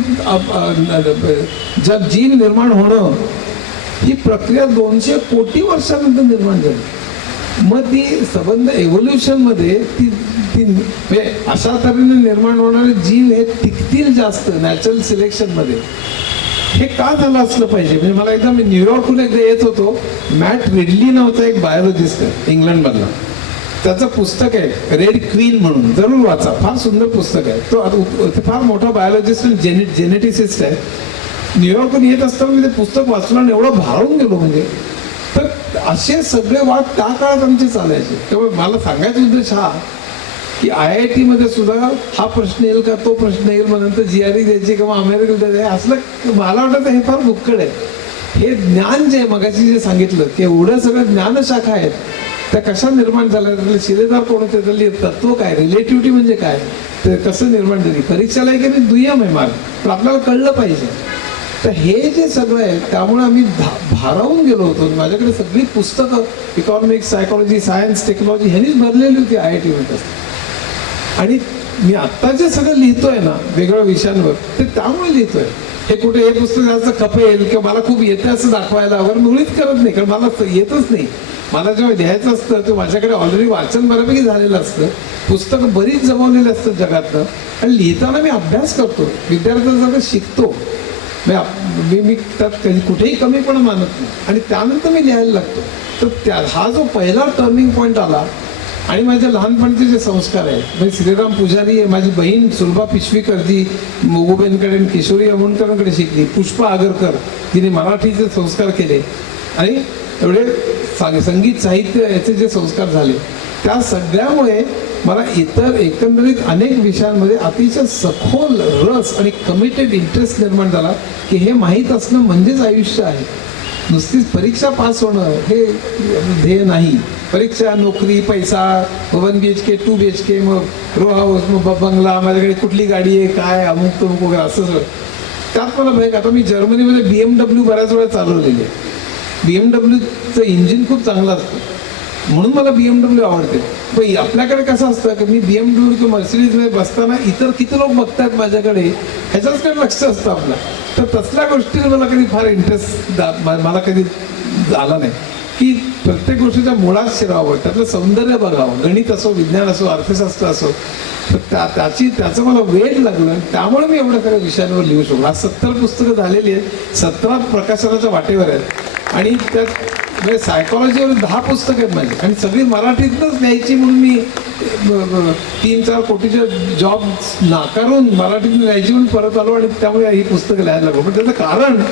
जर जीव निर्माण होणं ही प्रक्रिया 200 कोटी वर्षानंतर निर्माण झाली. मग ती संबंध एव्होल्युशनमध्ये ती म्हणजे अशा तऱ्हेने निर्माण होणारे जीव हे टिकतील जास्त नॅचरल सिलेक्शनमध्ये. हे का झालं असलं पाहिजे. म्हणजे मला एकदा मी न्यूयॉर्कहून एकदा येत होतो, मॅट रिडली नावाचा एक बायोलॉजिस्ट आहे इंग्लंडमधला. त्याचं पुस्तक आहे रेड क्वीन म्हणून, जरूर वाचा, फार सुंदर पुस्तक आहे. तो फार मोठा बायोलॉजिस्ट आणि जेनेटिसिस्ट आहे. न्यूयॉर्कहून येत असताना मी ते पुस्तक वाचलं आणि एवढं भारावून गेलो. म्हणजे तर असे सगळे वाद त्या काळात आमचे चालायचे. त्यामुळे मला सांगायचा उद्देश हा की IIT मध्ये सुद्धा हा प्रश्न येईल का तो प्रश्न येईल, मग नंतर GRE द्यायची किंवा अमेरिकेला द्यायची, असलं मला वाटतं हे फार मुक्कड आहे. हे ज्ञान जे मगाशी जे सांगितलं की एवढं सगळं ज्ञानशाखा आहेत त्या कशा निर्माण झाल्या, त्यातले शिलेदार कोण होते, त्यातली तत्व काय, रिलेटिव्हिटी म्हणजे काय, ते कसं निर्माण झाली, परीक्षेला की नाही दुय्यम आहे मार्ग, तर आपल्याला कळलं पाहिजे. तर हे जे सगळं आहे त्यामुळे आम्ही भारावून गेलो होतो. माझ्याकडे सगळी पुस्तकं इकॉनॉमिक्स, सायकॉलॉजी, सायन्स, टेक्नॉलॉजी ह्यांनीच भरलेली होती IIT मध्ये. आणि मी आत्ता जे सगळं लिहितोय ना वेगवेगळ्या विषयांवर ते त्यामुळे लिहितोय. हे कुठे हे पुस्तक जास्त खपेल किंवा मला खूप येते असं दाखवायला वगैरे मुळीच करत नाही, कारण मला येतच नाही. मला जेव्हा लिहायचं असतं ते माझ्याकडे ऑलरेडी वाचन बऱ्यापैकी झालेलं असतं, पुस्तकं बरीच जमवलेली असतात जगातनं, आणि लिहिताना मी अभ्यास करतो, विद्यार्थ्यांसगळं शिकतो. मी त्यात कधी कुठेही कमीपणा मानत नाही आणि त्यानंतर मी लिहायला लागतो. तर हा जो पहिला टर्निंग पॉईंट आला आणि माझ्या लहानपणचे जे संस्कार आहेत, म्हणजे श्रीराम पुजारी आहे, माझी बहीण सुलभा पिशवीकर जी मोगूबेनकडे किशोरी अमोणकरांकडे शिकली, पुष्पा आगरकर जिने मराठीचे संस्कार केले, आणि एवढे संगीत साहित्य याचे जे संस्कार झाले, त्या सगळ्यामुळे मला इतर एकंदरीत अनेक विषयांमध्ये अतिशय सखोल रस आणि कमिटेड इंटरेस्ट निर्माण झाला की हे माहीत असणं म्हणजेच आयुष्य आहे. नुसतीच परीक्षा पास होणं हे ध्येय नाही. परीक्षा, नोकरी, पैसा, 1 BHK 2 BHK, मग रो हाऊस, मग बंगला, माझ्याकडे कुठली गाडी आहे, काय अमुक तमुक वगैरे असं सगळं. त्यात मला भय, आता मी जर्मनीमध्ये BMW बऱ्याच वेळा चालवलेली आहे. BMWचं इंजिन खूप चांगलं असतं म्हणून मला BMW आवडते. पण आपल्याकडे कसं असतं की मी BMW किंवा मर्सिडीजमध्ये बसताना इतर किती लोक बघतात माझ्याकडे ह्याच्याचकडे लक्ष असतं आपलं. तर तसल्या गोष्टी मला कधी फार इंटरेस्ट मला कधी आला नाही की प्रत्येक गोष्टीच्या मुळात शिरावं, त्यातलं सौंदर्य बघावं. गणित असो, विज्ञान असो, अर्थशास्त्र असो, तर त्याचं मला वेळ लागलं. त्यामुळे मी एवढ्या काही विषयांवर लिहू शकलो. आज 70 पुस्तकं झालेली आहेत, 17 प्रकाशनाच्या वाटेवर आहेत आणि त्यात म्हणजे सायकॉलॉजीवर 10 पुस्तकं आहेत माझी आणि सगळी मराठीतनंच न्यायची म्हणून मी 3-4 कोटीचे जॉब नाकारून मराठीतून न्यायची म्हणून परत आलो आणि त्यामुळे ही पुस्तकं लिहायला लागलो. पण त्याचं कारण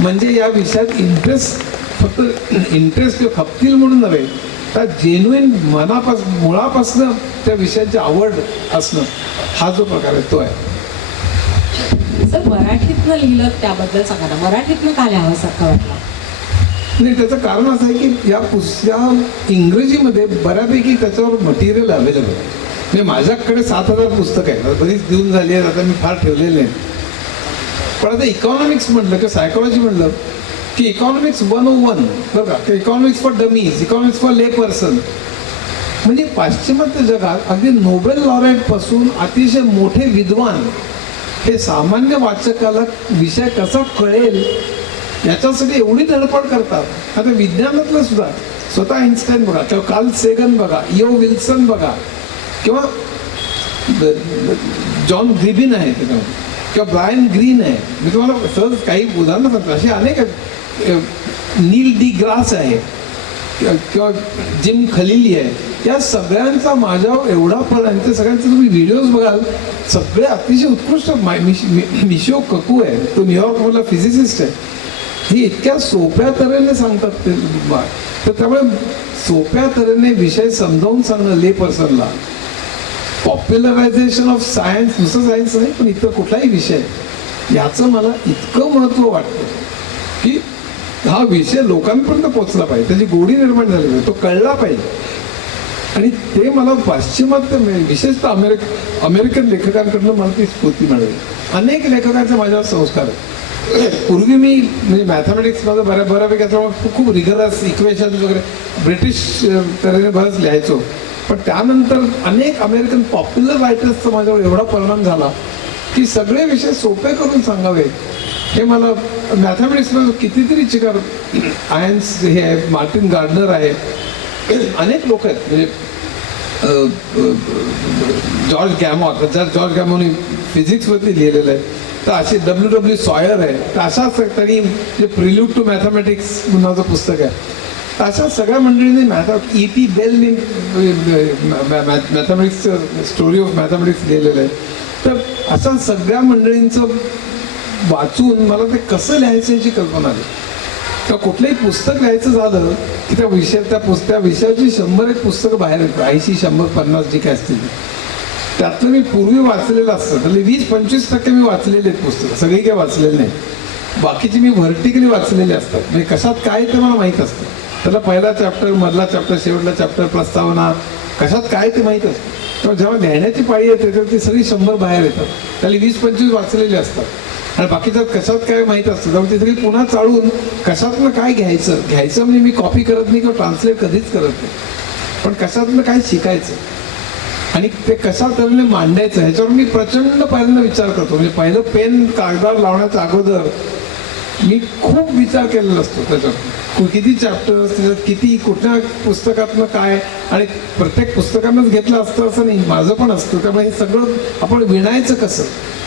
म्हणजे या विषयात इंटरेस्ट, फक्त इंटरेस्ट किंवा खपतील म्हणून नव्हे, तर जेन्युइन मुळापासून त्या विषयाची आवड असणं, हा जो प्रकार आहे तो आहे. सर, मराठीतनं लिहिलं त्याबद्दल सांगा ना, मराठीतनं का लिहावंसारखं वाटलं? नाही, त्याचं कारण असं आहे की या इंग्रजीमध्ये बऱ्यापैकी त्याच्यावर मटेरियल अवेलेबल आहे. म्हणजे माझ्याकडे 7,000 पुस्तकं आहेत, बरीच देऊन झाली आहेत, आता मी फार ठेवलेले नाही. पण आता इकॉनॉमिक्स म्हटलं किंवा सायकॉलॉजी म्हटलं की इकॉनॉमिक्स 101 बरं का, economics for dummies, economics for ले पर्सन. म्हणजे पाश्चिमात्य जगात अगदी नोबेल लॉरेट पासून अतिशय मोठे विद्वान हे सामान्य वाचकाला विषय कसा कळेल याच्यासाठी एवढी धडपड करतात. आता विज्ञानातलं सुद्धा स्वतः आईन्स्टाईन बघा किंवा कार्ल सेगन बघा, इओ विल्सन बघा किंवा जॉन ग्रिबिन आहे त्याच्यामध्ये किंवा ब्रायन ग्रीन आहे. मी तुम्हाला सहज काही उदाहरणं सांगतो, असे अनेक आहेत. नील डी ग्रास आहे किंवा जिम खलिली आहे. या सगळ्यांचा माझ्यावर एवढा फळ आहे. ते सगळ्यांचे तुम्ही व्हिडिओज बघाल, सगळे अतिशय उत्कृष्ट. मिशिओ ककू आहे, तो न्यूयॉर्कमधला फिजिसिस्ट आहे. हे इतक्या सोप्या तऱ्हेने सांगतात ते. तर त्यामुळे सोप्या तऱ्हेने विषय समजावून सांगणं ले पर्सनला, पॉप्युलरायझेशन ऑफ सायन्स, नुसतं सायन्स नाही पण इतर कुठलाही विषय, याचं मला इतकं महत्त्व वाटतं की हा विषय लोकांपर्यंत पोचला पाहिजे, त्याची गोडी निर्माण झाली पाहिजे, तो कळला पाहिजे. आणि ते मला पाश्चिमात्य विशेषतः अमेरिकन लेखकांकडनं मला ती स्फूर्ती मिळाली. अनेक लेखकांचे माझ्यावर संस्कार आहेत. पूर्वी मी म्हणजे मॅथमॅटिक्समध्ये बऱ्यापैकी असल्यामुळे खूप रिगरस इक्वेशन वगैरे ब्रिटिश तऱ्हेने बरंच लिहायचो. पण त्यानंतर अनेक अमेरिकन पॉप्युलर रायटर्सचा माझ्यावर एवढा परिणाम झाला की सगळे विषय सोपे करून सांगावे. हे मला मॅथमॅटिक्समध्ये कितीतरी चिकार, आयन्स हे आहे, मार्टिन गार्डनर आहे, अनेक लोक आहेत. म्हणजे जॉर्ज गॅमोने फिजिक्सवरती लिहिलेलं आहे. तर असे W सॉयर आहे. तर अशाच त्यांनी जे प्रिल्यूड टू मॅथमॅटिक्स नावाचं पुस्तक आहे. तर अशा सगळ्या मंडळींनी E.T. बेलनी मॅथमॅटिक्सचं स्टोरी ऑफ मॅथमॅटिक्स लिहिलेलं आहे. तर अशा सगळ्या मंडळींचं वाचून मला ते कसं लिहायचं याची कल्पना आली. तर कुठलंही पुस्तक लिहायचं झालं की त्या विषयाची 100-1 पुस्तकं बाहेर येतात, 80-100-50 जी काय असतील. त्यातलं मी पूर्वी वाचलेलं असतं, त्यातले 20-25% मी वाचलेले आहेत पुस्तकं, सगळी काही वाचलेली नाही. बाकीची मी व्हर्टिकली वाचलेली असतात. म्हणजे कशात काय ते मला माहीत असतं. त्याला पहिला चॅप्टर, मधला चॅप्टर, शेवटला चॅप्टर, प्रस्तावना, कशात काय ते माहीत असतं. तेव्हा जेव्हा लिहिण्याची पाळी येते तेव्हा ती सगळी 100 बाहेर येतात. त्याला 20-25 वाचलेले असतात आणि बाकीच्यात कशात काय माहीत असतं. तेव्हा ती सगळी पुन्हा चाळून कशातनं काय घ्यायचं म्हणजे मी कॉपी करत नाही किंवा ट्रान्सलेट कधीच करत नाही, पण कशातनं काय शिकायचं आणि ते कशा तऱ्हेने मांडायचं ह्याच्यावर मी प्रचंड पहिल्यांदा विचार करतो. म्हणजे पहिलं पेन कागदावर लावण्याच्या अगोदर मी खूप विचार केलेला असतो. त्याच्यावर किती चॅप्टर्स, त्याच्यात किती, कुठल्या पुस्तकातनं काय, आणि प्रत्येक पुस्तकानंच घेतलं असतं असं नाही, माझं पण असतं. त्यामुळे हे सगळं आपण विणायचं कसं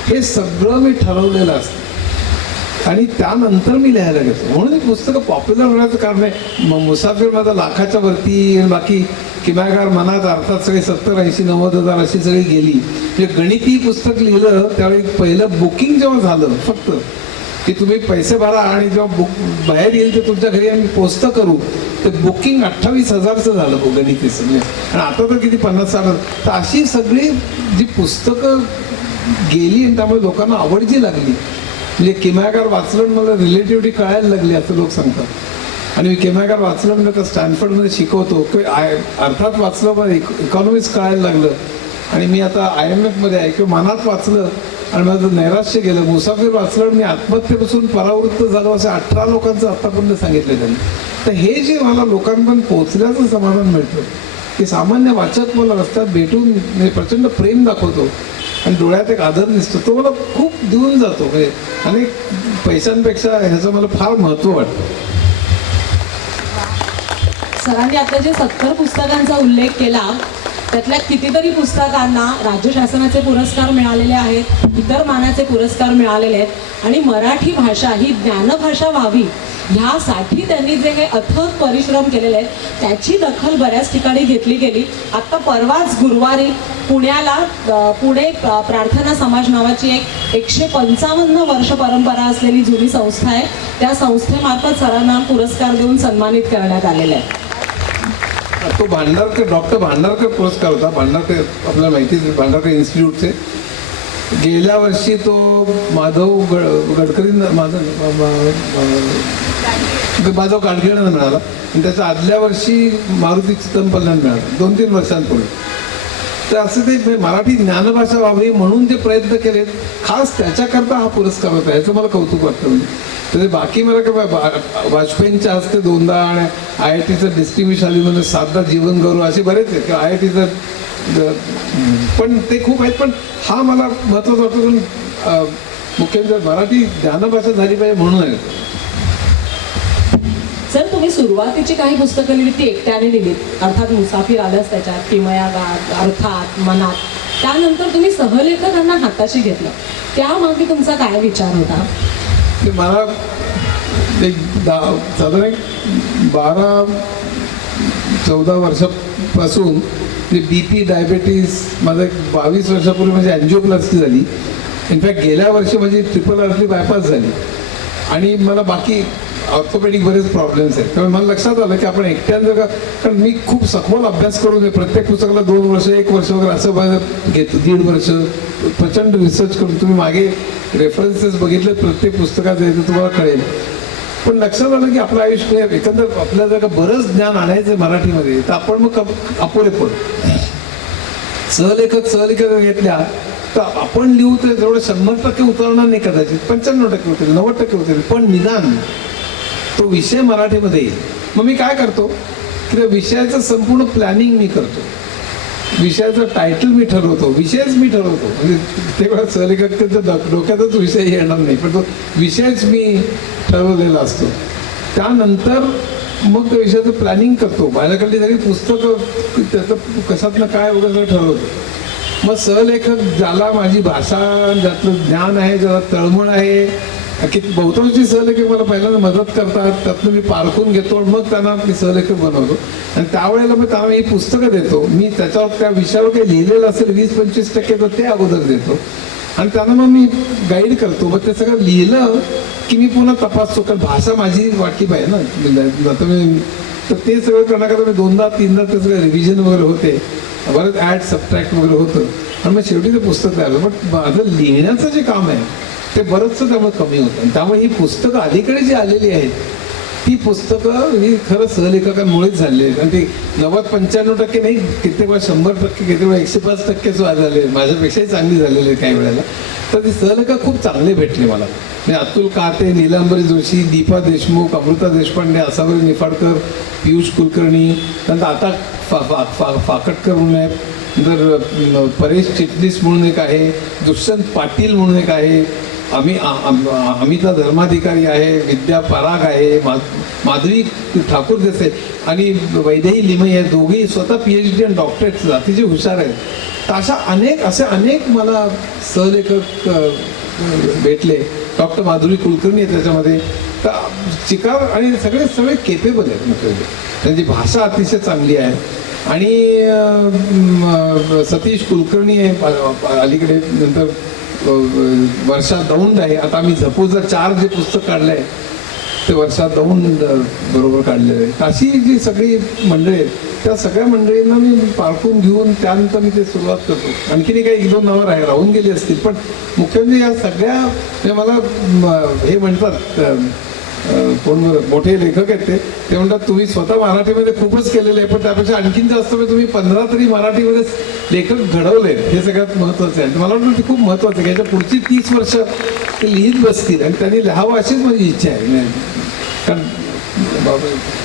हे सगळं मी ठरवलेलं असतं आणि त्यानंतर मी लिहायला घेतो. म्हणून ही पुस्तकं पॉप्युलर होण्याचं कारण आहे. मुसाफिर माझा लाखाच्या वरती, बाकी किमयागार मनात अर्थात सगळे 70-80-90 हजार अशी सगळी गेली. म्हणजे गणिती पुस्तक लिहिलं त्यावेळी पहिलं बुकिंग जेव्हा झालं, फक्त की तुम्ही पैसे भरा आणि जेव्हा बुक बाहेर येईल ते तुमच्या घरी आम्ही पोस्ट करू, ते बुकिंग 28,000चं झालं गणितीचं. आणि आता तर किती 50-60. तर अशी सगळी जी पुस्तकं गेली आणि त्यामुळे लोकांना आवड जी लागली. म्हणजे किमयागार वाचलं मला रिलेटिव्हिटी कळायला लागली असं लोक सांगतात. आणि मी किमयागार वाचलं म्हणजे तर स्टॅनफर्डमध्ये शिकवतो. अर्थात वाचलं पण इकॉनॉमिक्स कळायला लागलं. आणि मी आता IMFमध्ये आहे किंवा मनात वाचलं आणि माझं नैराश्य गेलं. मुसाफिर वाचलं मी आत्महत्येपासून परावृत्त झालो असं 18 लोकांचं आत्तापर्यंत सांगितलं त्यांनी. तर हे जे मला लोकांपर्यंत पोहोचल्याचं समाधान मिळतं की सामान्य वाचक मला रस्त्यात भेटून म्हणजे प्रचंड प्रेम दाखवतो आणि डोळ्यात एक आदर दिसतो, तो मला खूप देऊन जातो. म्हणजे अनेक पैशांपेक्षा ह्याचं मला फार महत्त्व वाटतं. सरांनी आता जे 70 पुस्तकांचा उल्लेख केला त्यातल्या कितीतरी पुस्तकांना राज्य शासनाचे पुरस्कार मिळालेले आहेत, इतर मानाचे पुरस्कार मिळालेले आहेत आणि मराठी भाषा ही ज्ञानभाषा व्हावी ह्यासाठी त्यांनी जे हे अथक परिश्रम केलेले आहेत त्याची दखल बऱ्याच ठिकाणी घेतली गेली. आत्ता परवाच गुरुवारी पुण्याला पुणे प्रार्थना समाज नावाची एक 155 वर्ष परंपरा असलेली जुनी संस्था आहे, त्या संस्थेमार्फत सरांना पुरस्कार देऊन सन्मानित करण्यात आलेलं आहे. तो भांडारकर, डॉक्टर भांडारकर पुरस्कार होता. भांडारकर आपल्याला माहितीच आहे, भांडारकर इन्स्टिट्यूटचे. गेल्या वर्षी तो माधव गडकरींना माधव गाडगिळांना मिळाला आणि त्याच्या आदल्या वर्षी मारुती चितमपल्ल्यांना मिळाला, 2-3 वर्षांपूर्वी. तर असं ते मराठी ज्ञानभाषा व्हावी म्हणून जे प्रयत्न केलेत, खास त्याच्याकरता हा पुरस्कार होता, याचं मला कौतुक वाटतं. म्हणजे तर बाकी मला काय वाजपेयींच्या हस्ते 2दा आणि IITचं डिस्टिंग्विश आली 7दा जीवन गौरव असे बरेच आहेत किंवा IITचं पण ते खूप आहेत. पण हा मला महत्त्वाचा वाटतो कारण मुख्यमंत्री मराठी ज्ञानभाषा झाली पाहिजे म्हणून आहे. सर तुम्ही सुरुवातीची काही पुस्तकं लिहिली ती एकट्याने लिहिलीत, अर्थात मुसाफिर आलंच त्याच्यात, किमयागार, अर्थात, मनात. त्यानंतर तुम्ही सहलेखकांना हाताशी घेतलं, त्यामागे तुमचा काय विचार होता? मला एक साधारण 12-14 वर्षापासून BP डायबेटीस माझं एक 22 वर्षापूर्वी माझी अँजिओप्लास्टी झाली. इनफॅक्ट गेल्या वर्षी माझी ट्रिपल आर्टरी बायपास झाली आणि मला बाकी ऑर्थोपेडिक बरेच प्रॉब्लेम्स आहेत. त्यामुळे मला लक्षात आलं की आपण एकट्यानं जर का, कारण मी खूप सखोल अभ्यास करून प्रत्येक पुस्तकाला 2 वर्ष 1 वर्ष वगैरे असं घेतो, 1.5 वर्ष प्रचंड रिसर्च करून. तुम्ही मागे रेफरन्सेस बघितले प्रत्येक पुस्तकात तर तुम्हाला कळेल. पण लक्षात आलं की आपलं आयुष्य एकंदर आपल्याला जर का बरंच ज्ञान आणायचं मराठीमध्ये तर आपण मग अपुरे पडतो. सहलेखक घेतल्या तर आपण लिहू तर जेवढं 100% उतरणार नाही, कदाचित 95% उतरेल, 90% उतरेल, पण निदान तो विषय मराठीमध्ये येईल. मग मी काय करतो की त्या विषयाचं संपूर्ण प्लॅनिंग मी करतो, विषयाचं टायटल मी ठरवतो, विषयच मी ठरवतो. म्हणजे ते वेळा सहलेखक डोक्यातच विषय येणार नाही, पण तो विषयच मी ठरवलेला असतो. त्यानंतर मग त्या विषयाचं प्लॅनिंग करतो. माझ्याकडली सगळी पुस्तकं त्याचं कशातनं काय वगैरे ठरवतो. मग सहलेखक ज्याला माझी भाषा, ज्यातलं ज्ञान आहे, ज्याला तळमळ आहे, की बहुतांशी सहलेखक मला पहिल्यांदा मदत करतात, त्यातनं मी पारखून घेतो, मग त्यांना मी सहलेखक बनवतो. आणि त्यावेळेला मग त्यांना ही पुस्तकं देतो. मी त्याच्यावर त्या विषयावर काही लिहिलेलं असेल 20-25% तर ते अगोदर देतो आणि त्यांना मग मी गाईड करतो. मग ते सगळं लिहिलं की मी पुन्हा तपासतो, कारण भाषा माझी वाटली पाहिजे ना. तर ते सगळं करण्याकरता मी 2दा-3दा ते सगळं रिव्हिजन वगैरे होते, बरंच ॲड सबट्रॅक्ट वगैरे होतं आणि मग शेवटी ते पुस्तक तयार झालं. पण माझं लिहिण्याचं जे काम आहे ते बरंचसं त्यामुळे कमी होतं. आणि त्यामुळे ही पुस्तकं अलीकडे जी आलेली आहेत ती पुस्तकं ही खरं सहलेखकांमुळेच झालेली आहेत. आणि ती 90-95% नाही, कित्येक वेळा 100%, कित्येक वेळा 105% झाले, माझ्यापेक्षाही चांगली झालेली आहे काही वेळेला. तर ती सहलेखक खूप चांगले भेटले मला. म्हणजे अतुल काते, नीलांबरी जोशी, दीपा देशमुख, अमृता देशपांडे, असावरी निफाडकर, पियुष कुलकर्णी, नंतर आता फाकटकर म्हणून आहे, नंतर परेश चिटणीस म्हणून एक आहे, दुष्यंत पाटील म्हणून एक आहे, अमिता धर्माधिकारी आहे, विद्या पराग आहे, माधवी ठाकूर देसाई आणि वैदेही लिमई आहे. दोघेही स्वतः PhD आणि डॉक्टरेट अतिशय हुशार आहेत. तर असे अनेक मला सहलेखक भेटले. डॉक्टर माधुरी कुलकर्णी आहे त्याच्यामध्ये. तर चिकार आणि सगळे केपेबल आहेत. मुख्यत्वे त्यांची भाषा अतिशय चांगली आहे. आणि सतीश कुलकर्णी आहे अलीकडे, नंतर वर्षा दौंड आहे. आता आम्ही झपूचा 4 जे पुस्तक काढलं आहे ते वर्षा दौंड बरोबर काढलेलं आहे. अशी जी सगळी मंडळी आहेत त्या सगळ्या मंडळींना मी पारखून घेऊन त्यानंतर मी ते सुरुवात करतो. आणखीनही काही 1-2 नावं राहून गेली असतील, पण मुख्य म्हणजे या सगळ्या मला हे म्हणतात कोण मोठे लेखक आहेत ते म्हणतात तुम्ही स्वतः मराठीमध्ये खूपच केलेले आहे, पण त्यापेक्षा आणखीन जास्त तुम्ही 15 तरी मराठीमध्ये लेखक घडवले, हे सगळ्यात महत्त्वाचं आहे. मला वाटतं ते खूप महत्त्वाचं आहे. याच्या पुढची 30 वर्ष ते लिहित बसतील आणि त्यांनी लिहावं अशीच माझी इच्छा आहे. कारण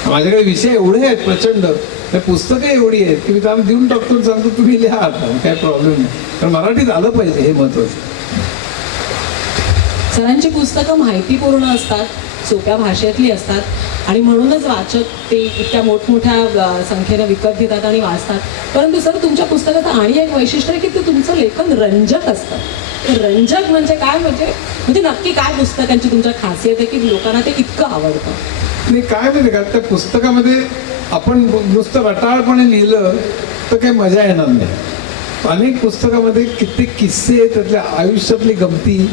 माझ्याकडे विषय एवढे आहेत प्रचंड तर पुस्तकं एवढी आहेत की मी त्यांना देऊन टाकतो आणि सांगतो तुम्ही लिहा आता, काय प्रॉब्लेम नाही. कारण मराठीत आलं पाहिजे हे महत्त्वाचं. सरांची पुस्तकं माहितीपूर्ण असतात, सोप्या भाषेतली असतात आणि म्हणूनच वाचक ते इतक्या मोठमोठ्या संख्येने विकत घेतात आणि वाचतात. परंतु सर तुमच्या पुस्तकाचं आणि एक वैशिष्ट्य आहे की ते तुमचं लेखन रंजक असतं. ते रंजक म्हणजे काय, म्हणजे नक्की काय पुस्तकांची तुमच्या खासियत आहे की लोकांना ते इतकं आवडतं? नाही काय माहिती का, त्या पुस्तकामध्ये आपण नुसतं रटाळपणे लिहिलं तर काही मजा येणार नाही. अनेक पुस्तकामध्ये कित्येक किस्से, त्यातल्या आयुष्यातली गमती,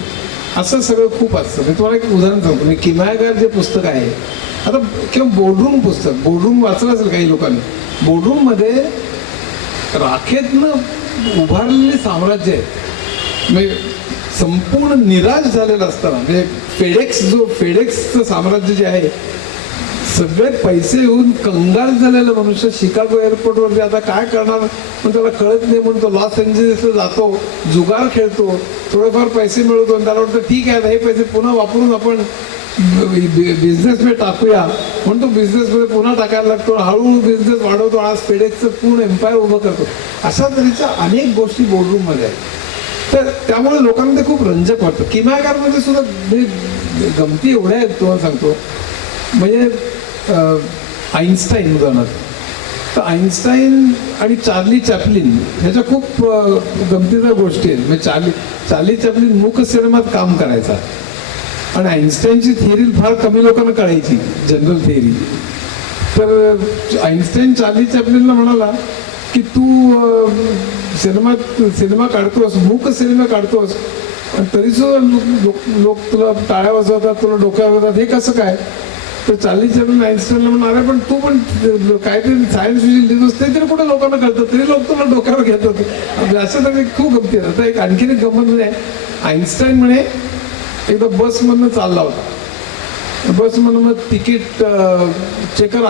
असं सगळं खूप असतं. मी तुम्हाला एक उदाहरण सांगतो. मी किमयागार जे पुस्तक आहे आता, किंवा बोर्डरूम पुस्तक, बोर्डरूम वाचलं असेल काही लोकांनी. बोर्डरूममध्ये राखेतनं उभारलेले साम्राज्य आहे, म्हणजे संपूर्ण निराश झालेलं असताना, म्हणजे फेडेक्सचं साम्राज्य जे आहे, सगळे पैसे येऊन कंगाल झालेलं मनुष्य शिकागो एअरपोर्टवरती आता काय करणार पण त्याला कळत नाही, म्हणून तो लॉस एंजेलिसला जातो, जुगार खेळतो, थोडेफार पैसे मिळवतो आणि त्याला वाटतं ठीक आहे आता हे पैसे पुन्हा वापरून आपण बिझनेसमध्ये टाकूया, म्हणून तो बिझनेसमध्ये पुन्हा टाकायला लागतो, हळूहळू बिझनेस वाढवतो, आज फेडेक्सचं पूर्ण एम्पायर उभं करतो. अशा तऱ्हेच्या अनेक गोष्टी बोर्डरूममध्ये आहेत. तर त्यामुळे लोकांना ते खूप रंजक वाटतं. किमयागारमध्ये सुद्धा म्हणजे गमती एवढ्या आहेत तुम्हाला सांगतो. म्हणजे आईन्स्टाईन उदाहरणार्थ, तर आईन्स्टाईन आणि चार्ली चॅपलिन ह्याच्या खूप गमतीदार गोष्टी आहेत. म्हणजे चार्ली चॅपलिन मूक सिनेमात काम करायचा आणि आईन्स्टाईनची थिअरी फार कमी लोकांना कळायची, जनरल थिअरी. तर आईन्स्टाईन चार्ली चॅपलिनला म्हणाला की तू सिनेमा काढतोस, मूक सिनेमा काढतोस आणि तरीसुद्धा लोक तुला टाळ्या वाजवतात, तुला डोक्यावर वाजवतात, हे कसं काय? तर चार्ली चॅपलिन आईन्स्टाईनला म्हणणार आहे पण तू पण काहीतरी सायन्स विषयी लिहितोस ते तरी कुठे लोकांना कळतं, तरी लोक तुला डोक्यावर घेत होते. असं तर खूप गमती आहे. आता एक आणखीन एक गंमत म्हणजे आईन्स्टाईन म्हणे एकदा बसमधनं चालला होता, बसमधनं मग तिकीट चेकर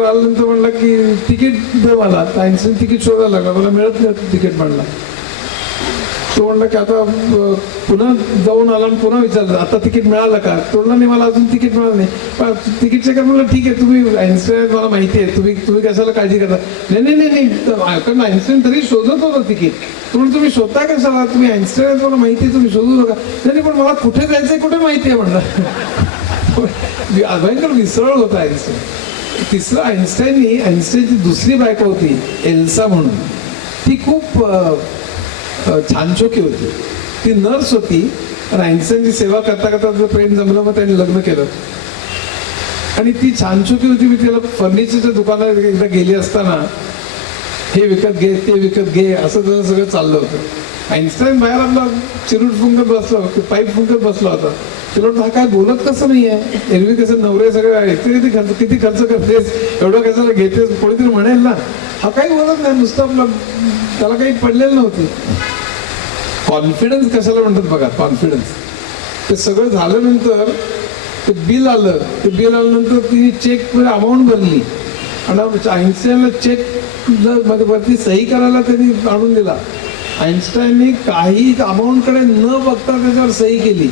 आल्यानंतर म्हणला की तिकीट दे मला. तर आईन्स्टाईन तिकीट शोधायला लागला, मला मिळत नाही तिकीट म्हणला. तो म्हणला की आता पुन्हा जाऊन आला आणि पुन्हा विचारलं आता तिकीट मिळालं का? तो म्हणला नाही मला अजून तिकीट मिळालं नाही. पण तिकीट चेकर म्हणलं ठीक आहे तुम्ही आईन्स्टाईन मला माहिती आहे, तुम्ही कशाला काळजी करता? नाही कारण आईन्स्टाईन तरी शोधत होतं तिकीट. तुम्ही शोधता कशाला? तुम्ही आईन्स्टाईन मला माहिती आहे, तुम्ही शोधू नका. नाही पण मला कुठे जायचंय कुठे माहिती आहे म्हणलं. भयंकर विसरळ होता आईन्स्टाईन. तिसरं आईन्स्टाईनची दुसरी बायको होती एल्सा म्हणून, ती खूप छानछोकी होती, ती नर्स होती आणि आईन्स्टाईनची सेवा करता करता प्रेम जमलं, मग त्यांनी लग्न केलं. आणि ती छानछोकी होती. मी तिला फर्निचरच्या दुकानात एकदा गेली असताना हे विकत घे ते विकत घे असं जसं सगळं चाललं होतं. आईन्स्टाईन बाहेर आपला चिरूट फुंकत बसला, पाईप फुंकत बसला होता. तिला वाटतं हा काय बोलत कसं नाही आहे, एरवी कसं नवरे सगळे आहेत, किती खर्च करतेस, एवढं कशाला घेतेस, कोणीतरी म्हणेल ना. हा काही बोलत नाही, नुसतं आपलं, त्याला काही पडलेलं नव्हती. कॉन्फिडन्स कशाला म्हणतात बघा, कॉन्फिडन्स. ते सगळं झाल्यानंतर ते बिल आल्यानंतर तिने चेकमध्ये अमाऊंट भरली आणि आईन्स्टाईनला चेक मध्ये वरती सही करायला त्यांनी आणून दिला. आईन्स्टाईनने काही अमाऊंटकडे न बघता त्याच्यावर सही केली.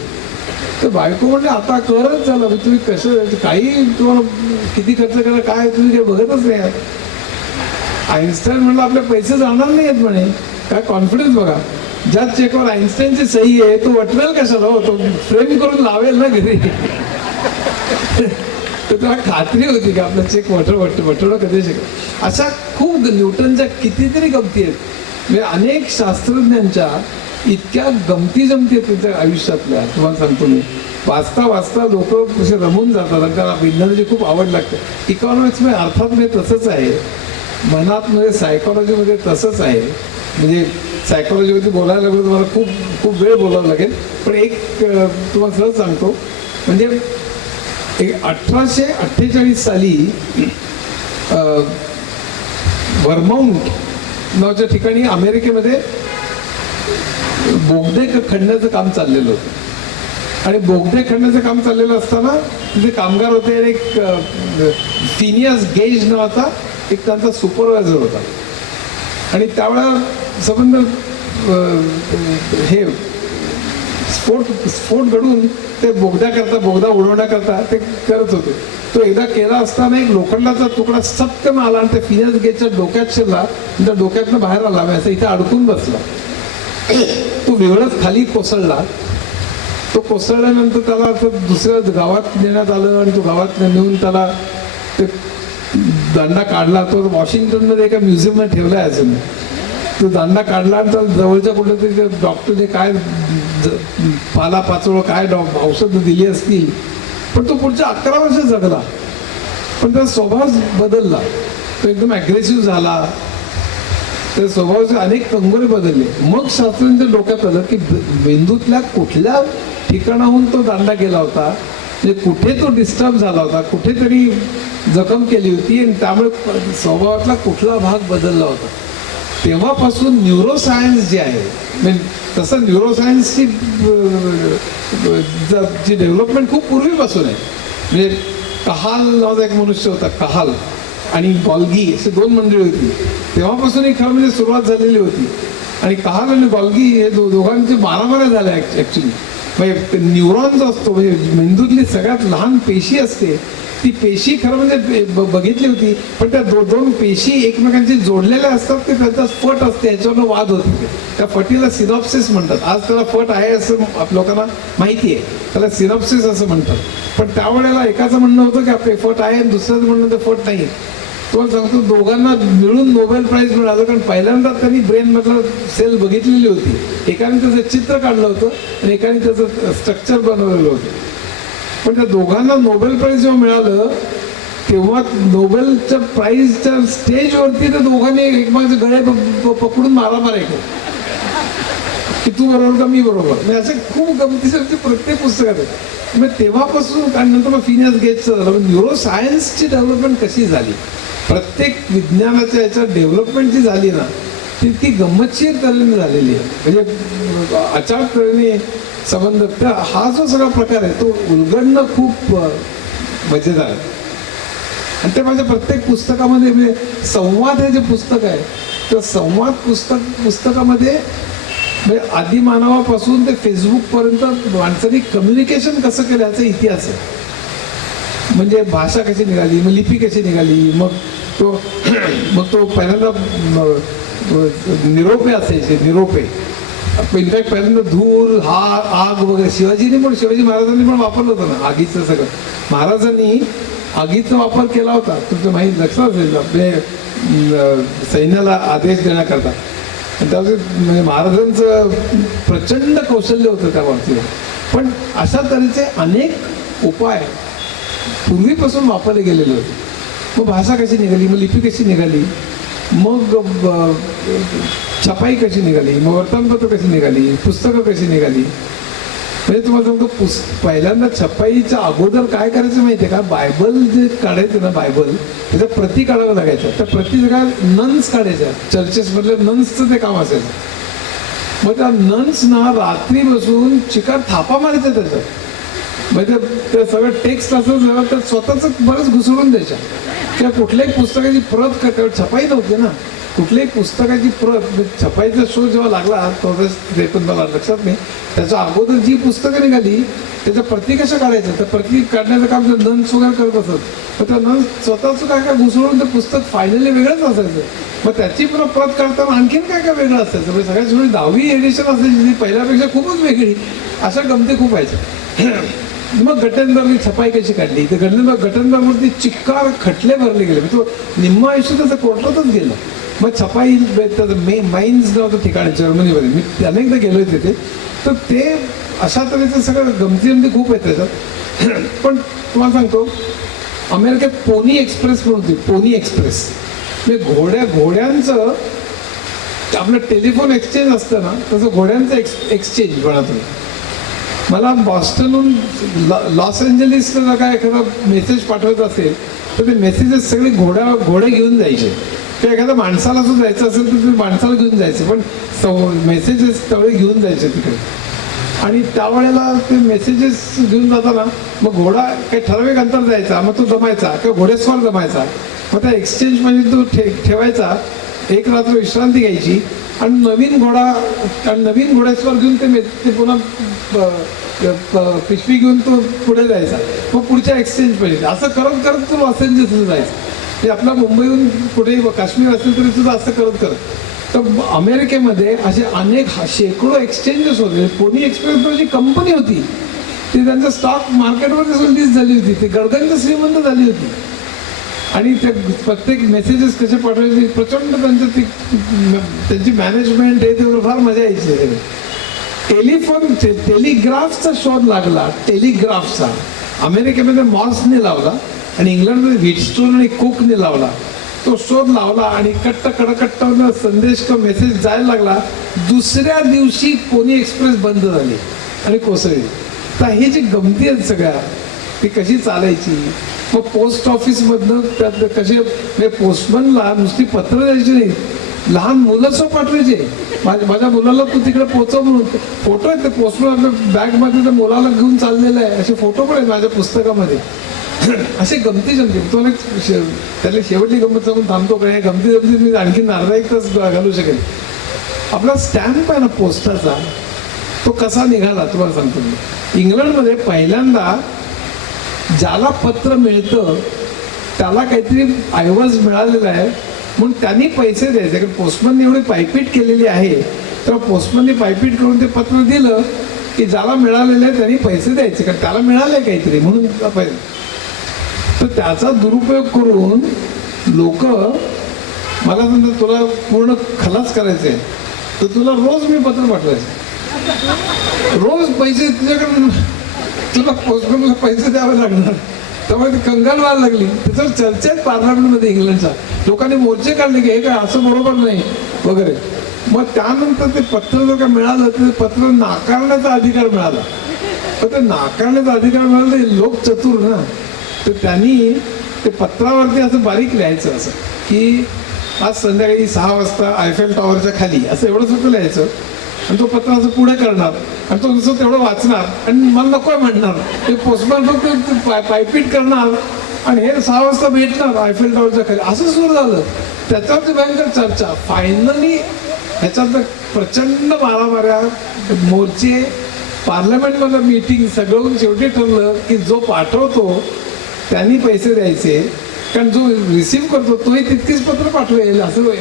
तर बायको म्हणजे आता करत झालं, तुम्ही कसं काही तुम्हाला किती खर्च करा काय तुम्ही काही बघतच नाही. आईन्स्टाईन म्हणलं आपले पैसे जाणार नाही आहेत म्हणे. काय कॉन्फिडन्स बघा. ज्या चेकवर आईन्स्टाईनची सही आहे तो वटवेल कशाला हो, तो फ्रेम करून लावेल ना घरी. तर त्याला खात्री होती की आपला चेक वटवणं कधी शिकेल. अशा खूप न्यूटनच्या कितीतरी गमती आहेत. म्हणजे अनेक शास्त्रज्ञांच्या इतक्या गमती जमती आहेत त्यांच्या आयुष्यातल्या, तुम्हाला सांगतो मी. वाचता लोक कसे रमून जातात आणि त्यांना विज्ञानाची खूप आवड लागते. इकॉनॉमिक्समध्ये अर्थात तसंच आहे, मनात म्हणजे सायकॉलॉजीमध्ये तसंच आहे. म्हणजे सायकॉलॉजीमध्ये बोलायला लागलं तुम्हाला खूप वेळ बोलावं लागेल, पण एक तुम्हाला सहज सांगतो. म्हणजे 1848 साली व्हर्माउंट नावाच्या ठिकाणी अमेरिकेमध्ये बोगदे खणण्याचं काम चाललेलं होतं. आणि बोगदे खणण्याचं काम चाललेलं असताना तिथे कामगार होते आणि एक फिनियस गेज नावाचा एक त्यांचा सुपरवायझर होता. आणि त्यावेळेला संबंध हे स्फोट घडून ते बोगदा उडवण्याकरता ते करत होते. तो एकदा केला असताना एक लोखंडाचा तुकडा सटकन आला आणि त्या फिनास गेटच्या डोक्यात शिरला आणि त्या डोक्यातनं बाहेर आला आणि असं इथे अडकून बसला. तो वेगळंच खाली कोसळला. तो कोसळल्यानंतर त्याला असं दुसऱ्या गावात नेण्यात आलं आणि तो गावात नेऊन त्याला ते दांडा काढला. तो वॉशिंग्टनमध्ये एका म्युझियममध्ये ठेवला आहे अजून. तो दांडा काढला आणि त्याला जवळच्या कुठेतरी डॉक्टरने काय पाला पाचोळं काय औषधं दिली असतील, पण तो पुढच्या 11 वर्ष जगला. पण त्याचा स्वभाव बदलला. तो एकदम ॲग्रेसिव्ह झाला. त्या स्वभावाचे अनेक कंगोरे बदलले. मग शास्त्रज्ञांच्या डोक्यात आलं की मेंदूतल्या कुठल्या ठिकाणाहून तो दांडा गेला होता, म्हणजे कुठे तो डिस्टर्ब झाला होता, कुठेतरी जखम केली होती आणि त्यामुळे स्वभावातला कुठला भाग बदलला होता. तेव्हापासून न्यूरोसायन्स जे आहे, म्हणजे तसं न्यूरोसायन्सची जी डेव्हलपमेंट खूप पूर्वीपासून आहे. म्हणजे कहाल नावाचा एक मनुष्य होता, कहाल आणि गॉल्गी असे 2 मंडळी होती. तेव्हापासून ही खरं म्हणजे सुरुवात झालेली होती. आणि कहाल आणि गॉल्गी हे दोघांचे मारामाऱ्या झाल्या ॲक्च्युली. म्हणजे न्यूरॉन जो असतो, म्हणजे मेंदूतली सगळ्यात लहान पेशी असते, ती पेशी खरं म्हणजे बघितली होती, पण त्या दोन पेशी एकमेकांशी जोडलेल्या असतात की त्याचा फट असते, याच्यावरनं वाद होते. त्या फटीला सिनॉप्सिस म्हणतात. आज त्याला फट आहे असं लोकांना माहिती आहे, त्याला सिनॉप्सिस असं म्हणतात. पण त्यावेळेला एकाचं म्हणणं होतं की आपले फट आहे आणि दुसऱ्याचं म्हणणं होतं फट नाही. तुम्हाला सांगतो दोघांना मिळून नोबेल प्राईज मिळालं, कारण पहिल्यांदा त्यांनी ब्रेनमधलं सेल बघितलेली होती. एकाने त्याचं चित्र काढलं होतं आणि एकाने त्याचं स्ट्रक्चर बनवलेलं होतं. पण त्या दोघांना नोबेल प्राईज जेव्हा मिळालं तेव्हा नोबेलच्या प्राईजच्या स्टेजवरती त्या दोघांनी एकमेकांचे गळे पकडून मारामारी केली की तू बरोबर का मी बरोबर. म्हणजे असे खूप गमतीचे प्रत्येक पुस्तकात आहे. मग तेव्हापासून आणि नंतर मग फिनियस गेट्सचं झालं. न्यूरोसायन्सची डेव्हलपमेंट कशी झाली, प्रत्येक विज्ञानाच्या याच्या डेव्हलपमेंट जी झाली ना ती गंमतशीर तऱ्हेने झालेली आहे. म्हणजे अचानक तऱ्हेने संबंध हा जो सगळा प्रकार आहे तो उलगडणं खूप मजेदार आहे. आणि ते माझ्या प्रत्येक पुस्तकामध्ये म्हणजे संवाद हे जे पुस्तक आहे तर संवाद पुस्तकामध्ये म्हणजे आदिमानवापासून ते फेसबुकपर्यंत माणसांनी कम्युनिकेशन कसं केलं याचा इतिहास आहे. म्हणजे भाषा कशी निघाली, मग लिपी कशी निघाली, मग तो पहिल्यांदा निरोपे असायचे, निरोपे. इनफॅक्ट पहिल्यांदा धूर, आग वगैरे शिवाजी महाराजांनी पण वापरलं होतं ना आगीचं सगळं. महाराजांनी आगीचा वापर केला होता, तुमचं माहीत लक्षात असेल, आपले सैन्याला आदेश देण्याकरता. त्यामुळे म्हणजे महाराजांचं प्रचंड कौशल्य होतं त्या बाबतीत. पण अशा तऱ्हेचे अनेक उपाय पूर्वीपासून वापरले गेलेले होते. मग भाषा कशी निघाली, मग लिपी कशी निघाली, मग छपाई कशी निघाली, मग वर्तमानपत्र कशी निघाली, पुस्तकं कशी निघाली. म्हणजे तुम्हाला सांगतो पहिल्यांदा छपाईच्या अगोदर काय करायचं माहिती आहे का, बायबल जे काढायचं ना बायबल त्याच्या प्रती काढाव्या लागायच्या. त्या प्रती सगळ्या नन्स काढायच्या, चर्चेसमधल्या नन्सचं ते काम असायचं. मग त्या नन्सना रात्री बसून चिकार थापा मारायच्या त्याच्यात. म्हणजे ते सगळं टेक्स्ट असं तर स्वतःच बरंच घुसळून द्यायच्या. किंवा कुठल्याही पुस्तकाची प्रत छपाई नव्हती ना, कुठल्याही पुस्तकाची प्रत छपाईचा शो जेव्हा लागला ते पण मला लक्षात नाही, त्याच्या अगोदर जी पुस्तकं निघाली त्याच्या प्रती कशा काढायच्या, त्या प्रती काढण्याचं काम नन्स वगैरे करत असत. मग त्या नन्स स्वतःच काय घुसळून ते पुस्तक फायनली वेगळंच असायचं. मग त्याची प्रत काढताना आणखीन काय वेगळं असायचं. म्हणजे सगळ्यात शेवटी 10वी एडिशन असायची जी पहिल्यापेक्षा खूपच वेगळी. अशा गमती खूप व्हायच्या. मग गटेनबर्गनी छपाई कशी काढली, तर गटेनबर्गवरती चिक्कार खटले भरले गेले. तो निम्म आयुष्य त्याचं कोर्टातच गेलं. मग छपाई त्याचं माइन्स नावाचं ठिकाण जर्मनीमध्ये, मी अनेकदा गेलोय तिथे. तर ते अशा तऱ्हेचं सगळं गमती खूप आहेत त्याच्यात. पण तुम्हाला सांगतो अमेरिकेत पोनी एक्सप्रेस पण होती. पोनी एक्सप्रेस म्हणजे घोड्यांचं आपलं टेलिफोन एक्सचेंज असतं ना तसं घोड्यांचं एक्सचेंज म्हणा तुम्ही. मला बॉस्टनहून लॉस एंजलिसला काय एखादा मेसेज पाठवायचा असेल तर ते मेसेजेस सगळे घोडे घेऊन जायचे. किंवा एखाद्या माणसाला सुद्धा जायचं असेल तर ते माणसाला घेऊन जायचे, पण मेसेजेस तेवढे घेऊन जायचे तिकडे. आणि त्यावेळेला ते मेसेजेस घेऊन जाताना मग घोडा काही ठराविक अंतर जायचा, मग तो जमायचा किंवा घोडेस्वार जमायचा. मग त्या एक्सचेंजमध्ये तो ठेवायचा, एक रात्र विश्रांती घ्यायची आणि नवीन घोड्यास्वर घेऊन ते पुन्हा पिशवी घेऊन तो पुढे जायचा, मग पुढच्या एक्सचेंज पाहिजे, असं करत करत तो लॉस एंजल्सला जायचं. म्हणजे आपल्या मुंबईहून कुठे काश्मीर असेल तरी सुद्धा असं करत तर अमेरिकेमध्ये असे अनेक शेकडो एक्सचेंजेस होते. पोनी एक्सप्रेस जी कंपनी होती ती त्यांच्या स्टॉक मार्केटमध्ये रिलीज झाली होती, ती गडगंज श्रीमंत झाली होती. आणि ते प्रत्येक मेसेजेस कसे पाठवायचे प्रचंड त्यांची मॅनेजमेंट हे ते फार मजा यायची. टेलिग्राफचा शोध लागला, टेलिग्राफचा अमेरिकेमध्ये मॉर्सने लावला आणि इंग्लंडमध्ये व्हीटस्टोन आणि कुकने लावला. तो शोध लावला आणि कडकट्ट संदेश किंवा मेसेज जायला लागला. दुसऱ्या दिवशी पोनी एक्सप्रेस बंद झाली आणि कोसळली. तर हे जी गमती आहेत सगळ्या ती कशी चालायची. मग पोस्ट ऑफिसमधनं त्यात कसे म्हणजे पोस्टमनला नुसती पत्र द्यायची नाही, लहान मुलंच पाठवायचे. माझ्या मुलाला तू तिकडे पोचव म्हणून फोटो आहेत, ते पोस्टमन आपल्या बॅगमध्ये त्या मुलाला घेऊन चाललेलं आहे असे फोटो पण आहेत माझ्या पुस्तकामध्ये. असे गमती जमती. तो त्याला शेवटची गंमत सांगून थांबतो का, हे गमती मी आणखी अर्धा एक तास घालू शकेल. आपला स्टॅम्प आहे ना पोस्टाचा, तो कसा निघाला तुम्हाला सांगतो मी. इंग्लंडमध्ये पहिल्यांदा ज्याला पत्र मिळतं त्याला काहीतरी ऐवज मिळालेला आहे म्हणून त्यांनी पैसे द्यायचे. कारण पोस्टमनने एवढी पायपीट केलेली आहे, तर पोस्टमनने पायपीट करून ते पत्र दिलं की ज्याला मिळालेलं आहे त्यांनी पैसे द्यायचे, कारण त्याला मिळालंय काहीतरी म्हणून पैसे. तर त्याचा दुरुपयोग करून लोक मला समजा तुला पूर्ण खलास करायचे तर तुला रोज मी पत्र पाठवायचे, रोज पैसे तुझ्याकडून, तुला पोस्टमॅनला पैसे द्यावे लागणार. त्यामुळे ती कंगाल व्हायला लागली. त्याच्यावर चर्चा आहेत पार्लमेंटमध्ये इंग्लंडच्या. लोकांनी मोर्चे काढले की हे काय असं बरोबर नाही वगैरे. मग त्यानंतर ते पत्र जर का मिळालं तर ते पत्र नाकारण्याचा अधिकार मिळाला. पण ते नाकारण्याचा अधिकार मिळाला ते लोक चतुर ना, तर त्यांनी ते पत्रावरती असं बारीक लिहायचं असं की आज संध्याकाळी 6 वाजता आयफेल टॉवरच्या खाली, असं एवढं सुद्धा लिहायचं. आणि तो पत्र असं पुढे करणार आणि तो नुसतं तेवढं वाचणार आणि मला नको म्हणणार. ते पोस्टमॅन फक्त पायपीट करणार आणि हे 6 वाजता भेटणार आयफेल टॉवरच्या खाली, असं सुरू झालं. त्याच्यावरती भयंकर चर्चा. फायनली ह्याच्यात प्रचंड मारामाऱ्या, मोर्चे, पार्लमेंटमध्ये मीटिंग, सगळं शेवटी ठरलं की जो पाठवतो त्यांनी पैसे द्यायचे, कारण जो रिसीव्ह करतो तोही तितकीच पत्र पाठवेल असं होईल.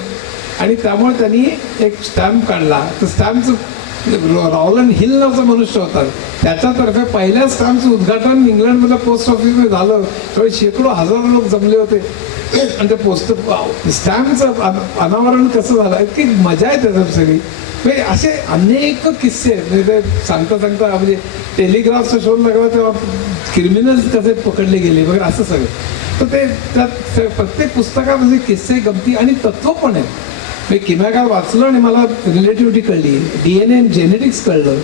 आणि त्यामुळे त्यांनी एक स्टॅम्प काढला. तर स्टॅम्पचं रॉलंड हिल नावाचा मनुष्य होता, त्याच्यातर्फे पहिल्या स्टॅम्पचं उद्घाटन इंग्लंडमधल्या पोस्ट ऑफिसमध्ये झालं. त्यावेळी शेकडो हजारो लोक जमले होते आणि ते स्टॅम्पचं अनावरण कसं झालं, इतकी मजा आहे त्याच्यात सगळी. म्हणजे असे अनेक किस्से आहेत. म्हणजे ते सांगता म्हणजे टेलिग्राफचा शोध लागला तेव्हा क्रिमिनल्स कसे पकडले गेले वगैरे असं सगळं. तर ते त्यात प्रत्येक पुस्तकात असे किस्से, गमती आणि तत्व पण आहेत. मी किम्यागार वाचलं आणि मला रिलेटिव्हिटी कळली, DNA आणि जेनेटिक्स कळलं,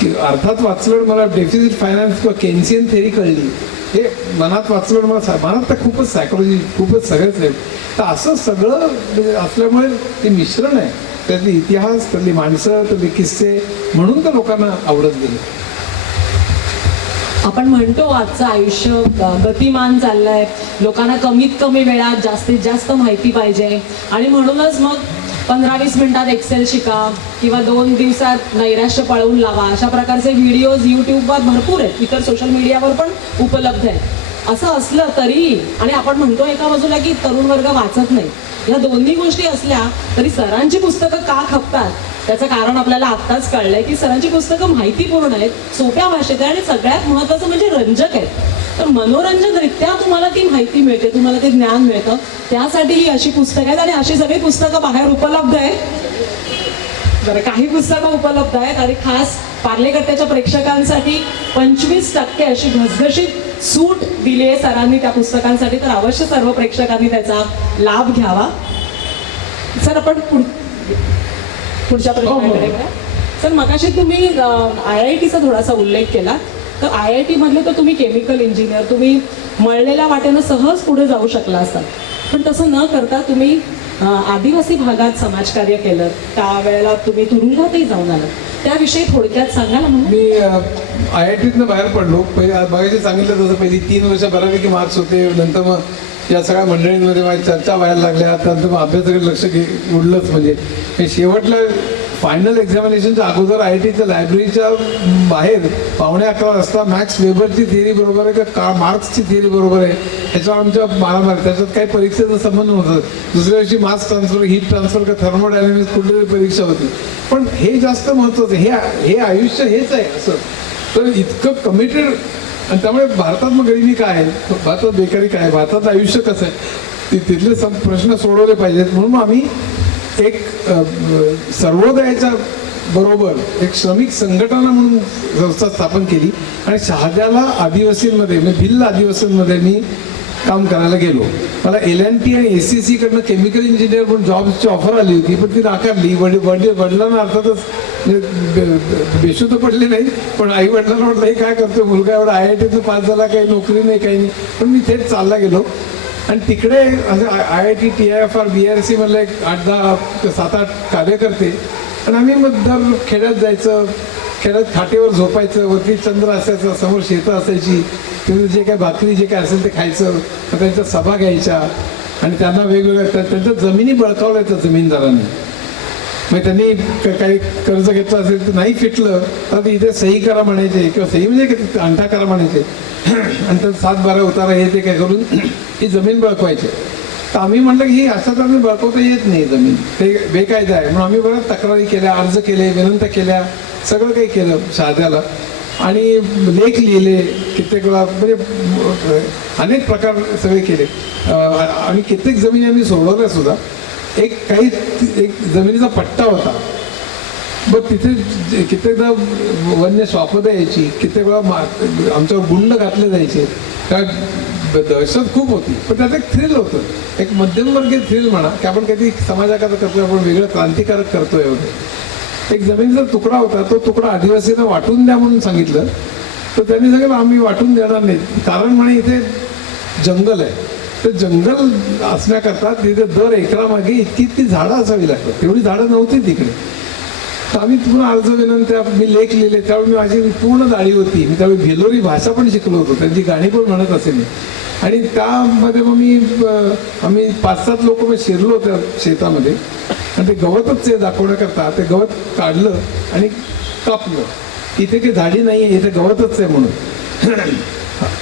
की अर्थात वाचलं आणि मला डेफिसिट फायनान्स किंवा केन्सियन थेरी कळली. हे मनात वाचलं आणि मला मनात तर खूपच सायकोलॉजी, खूपच सगळंच आहे. तर असं सगळं असल्यामुळे ते मिश्रण आहे. त्यातले इतिहास, त्यातली माणसं, त्यातले किस्से, म्हणून तर लोकांना आवडत गेले. आपण म्हणतो आजचं आयुष्य गतिमान चाललंय, लोकांना कमीत कमी वेळात जास्तीत जास्त माहिती पाहिजे आणि म्हणूनच मग 15-20 मिनिटात एक्सेल शिका किंवा 2 दिवसात नैराश्य पळवून लावा, अशा प्रकारचे व्हिडिओज यूट्यूबवर भरपूर आहेत, इतर सोशल मीडियावर पण उपलब्ध आहेत. असं असलं तरी, आणि आपण म्हणतो एका बाजूला की तरुण वर्ग वाचत नाही, या दोन्ही गोष्टी असल्या तरी सरांची पुस्तकं का खपतात त्याचं कारण आपल्याला आत्ताच कळलंय की सरांची पुस्तकं माहितीपूर्ण आहेत, सोप्या भाषेत आहे आणि सगळ्यात महत्त्वाचं म्हणजे रंजक आहेत. तर मनोरंजनरित्या तुम्हाला ती माहिती मिळते, तुम्हाला ते ज्ञान मिळतं. त्यासाठी ही अशी पुस्तकं आहेत आणि अशी सगळी पुस्तकं बाहेर उपलब्ध आहेत. बरं, काही पुस्तकं उपलब्ध आहेत आणि खास पार्लेकट्ट्याच्या प्रेक्षकांसाठी 25% अशी घसघशीत सूट दिली आहे सरांनी त्या पुस्तकांसाठी. तर अवश्य सर्व प्रेक्षकांनी त्याचा लाभ घ्यावा. सर, आपण पुढच्या प्रश्नाकडे बघा. सर, मगाशी तुम्ही IITचा थोडासा उल्लेख केला. तर IIT मधले तर तुम्ही केमिकल इंजिनियर, तुम्ही मळलेल्या वाटेनं सहज पुढे जाऊ शकला असतात, पण तसं न करता तुम्ही आदिवासी भागात समाजकार्य केलं. त्यावेळेला तुम्ही तुरुंगातही जाऊन आलात, त्याविषयी थोडक्यात सांगाल म्हणून. मी IITतनं बाहेर पडलो. पहिले सांगितलं तसं पहिली 3 वर्ष बऱ्यापैकी मार्क्स होते, नंतर मग या सगळ्या मंडळींमध्ये माझी चर्चा व्हायला लागल्या, त्यानंतर मग अभ्यासाकडे लक्ष उडलंच. म्हणजे हे शेवटला फायनल एक्झामिनेशनच्या अगोदर IITच्या लायब्ररीच्या बाहेर 11:15 वाजता मॅक्स वेबरची थिअरी बरोबर आहे का मार्क्सची थिअरी बरोबर आहे ह्याच्यावर आमच्या मारामारी. त्याच्यात काही परीक्षेचा संबंध नव्हता. दुसऱ्या दिवशी मास ट्रान्सफर, हीट ट्रान्सफर का थर्मोडायनॅमिक्स कुठली तरी परीक्षा होती. पण हे जास्त महत्त्वाचं, हे आयुष्य हेच आहे असं. तर इतकं कमिटेड. आणि त्यामुळे भारतात मग गरिबी काय आहे, भारतात बेकारी काय आहे, भारतात आयुष्य कसं आहे, तिथले प्रश्न सोडवले पाहिजेत. म्हणून आम्ही एक सर्वोदयाच्या बरोबर एक श्रमिक संघटना म्हणून संस्था स्थापन केली आणि शहाद्याला आदिवासींमध्ये म्हणजे भिल्ल आदिवासींमध्ये मी काम करायला गेलो. मला LNT आणि ACC कडनं केमिकल इंजिनियर म्हणून जॉबची ऑफर आली होती, पण ती नाकारली. वडिलांना अर्थातच बेशुद्ध पडले नाही, पण आई वडिलांना म्हटलं हे काय करतो मुलगा, एवढा IITतून पास झाला, काही नोकरी नाही काही नाही. पण मी थेट चालला गेलो आणि तिकडे असं IIT TIFR BRC मधले एक 8-10 7-8 कार्यकर्ते. आणि आम्ही मग दर खेड्यात जायचं, खेड्यात खाटेवर झोपायचं, वरती चंद्र असायचं, समोर शेतं असायची, तिथे जे काय भाकरी जे काय असेल ते खायचं. मग त्यांच्या सभा घ्यायच्या आणि त्यांना वेगवेगळ्या त्यांच्या जमिनी बळकावल्या त्या जमीनदारांनी. मग त्यांनी काही कर्ज घेतलं असेल तर नाही फिटलं तर इथे सही करा म्हणायचे, किंवा सही म्हणजे अंगठा करा म्हणायचे. आणि तर 7-12 उतारा हे ते काय करून ही जमीन बळकवायची. तर आम्ही म्हटलं की ही असं तर आम्ही बळकवता येत नाही जमीन, ते बेकायदा आहे. म्हणून आम्ही बऱ्याच तक्रारी केल्या, अर्ज केले, विनंत्या केल्या, सगळं काही केलं शहाद्याला. आणि लेख लिहिले कित्येक वेळा, म्हणजे अनेक प्रकार सगळे केले. आणि कित्येक जमिनी आम्ही सोडवल्या सुद्धा. एक जमिनीचा पट्टा होता, मग तिथे कित्येकदा वन्य स्वापदा यायची, कित्येक वेळा आमच्यावर गुंड घातले जायचे. त्या दहशत खूप होती, पण त्यात एक थ्रिल होतं, एक मध्यमवर्गीय थ्रिल म्हणा, की आपण कधी समाजाकरता करतोय, आपण वेगळं क्रांतिकारक करतोय वगैरे. एक जमिनीचा तुकडा होता, तो तुकडा आदिवासींना वाटून द्या म्हणून सांगितलं. तर त्यांनी सांगितलं आम्ही वाटून देणार नाही, कारण म्हणे इथे जंगल आहे. तर जंगल असण्याकरता तिथे दर एकरामागे इतकी झाडं असावी लागतात, तेवढी झाडं नव्हती तिकडे. तर आम्ही पूर्ण अर्ज विनंत्या, मी लेख लिहिले. त्यावेळी मी माझी पूर्ण दाढी होती, मी त्यावेळी भेलोरी भाषा पण शिकलो होतो, त्यांची गाणी पण म्हणत असे मी. आणि त्यामध्ये मग आम्ही 5-7 लोक मग शिरलो त्या शेतामध्ये. आणि ते गवतच ते दाखवण्याकरता ते गवत काढलं आणि कापलं. इथे काही झाडी नाही आहे, इथे गवतच आहे म्हणून.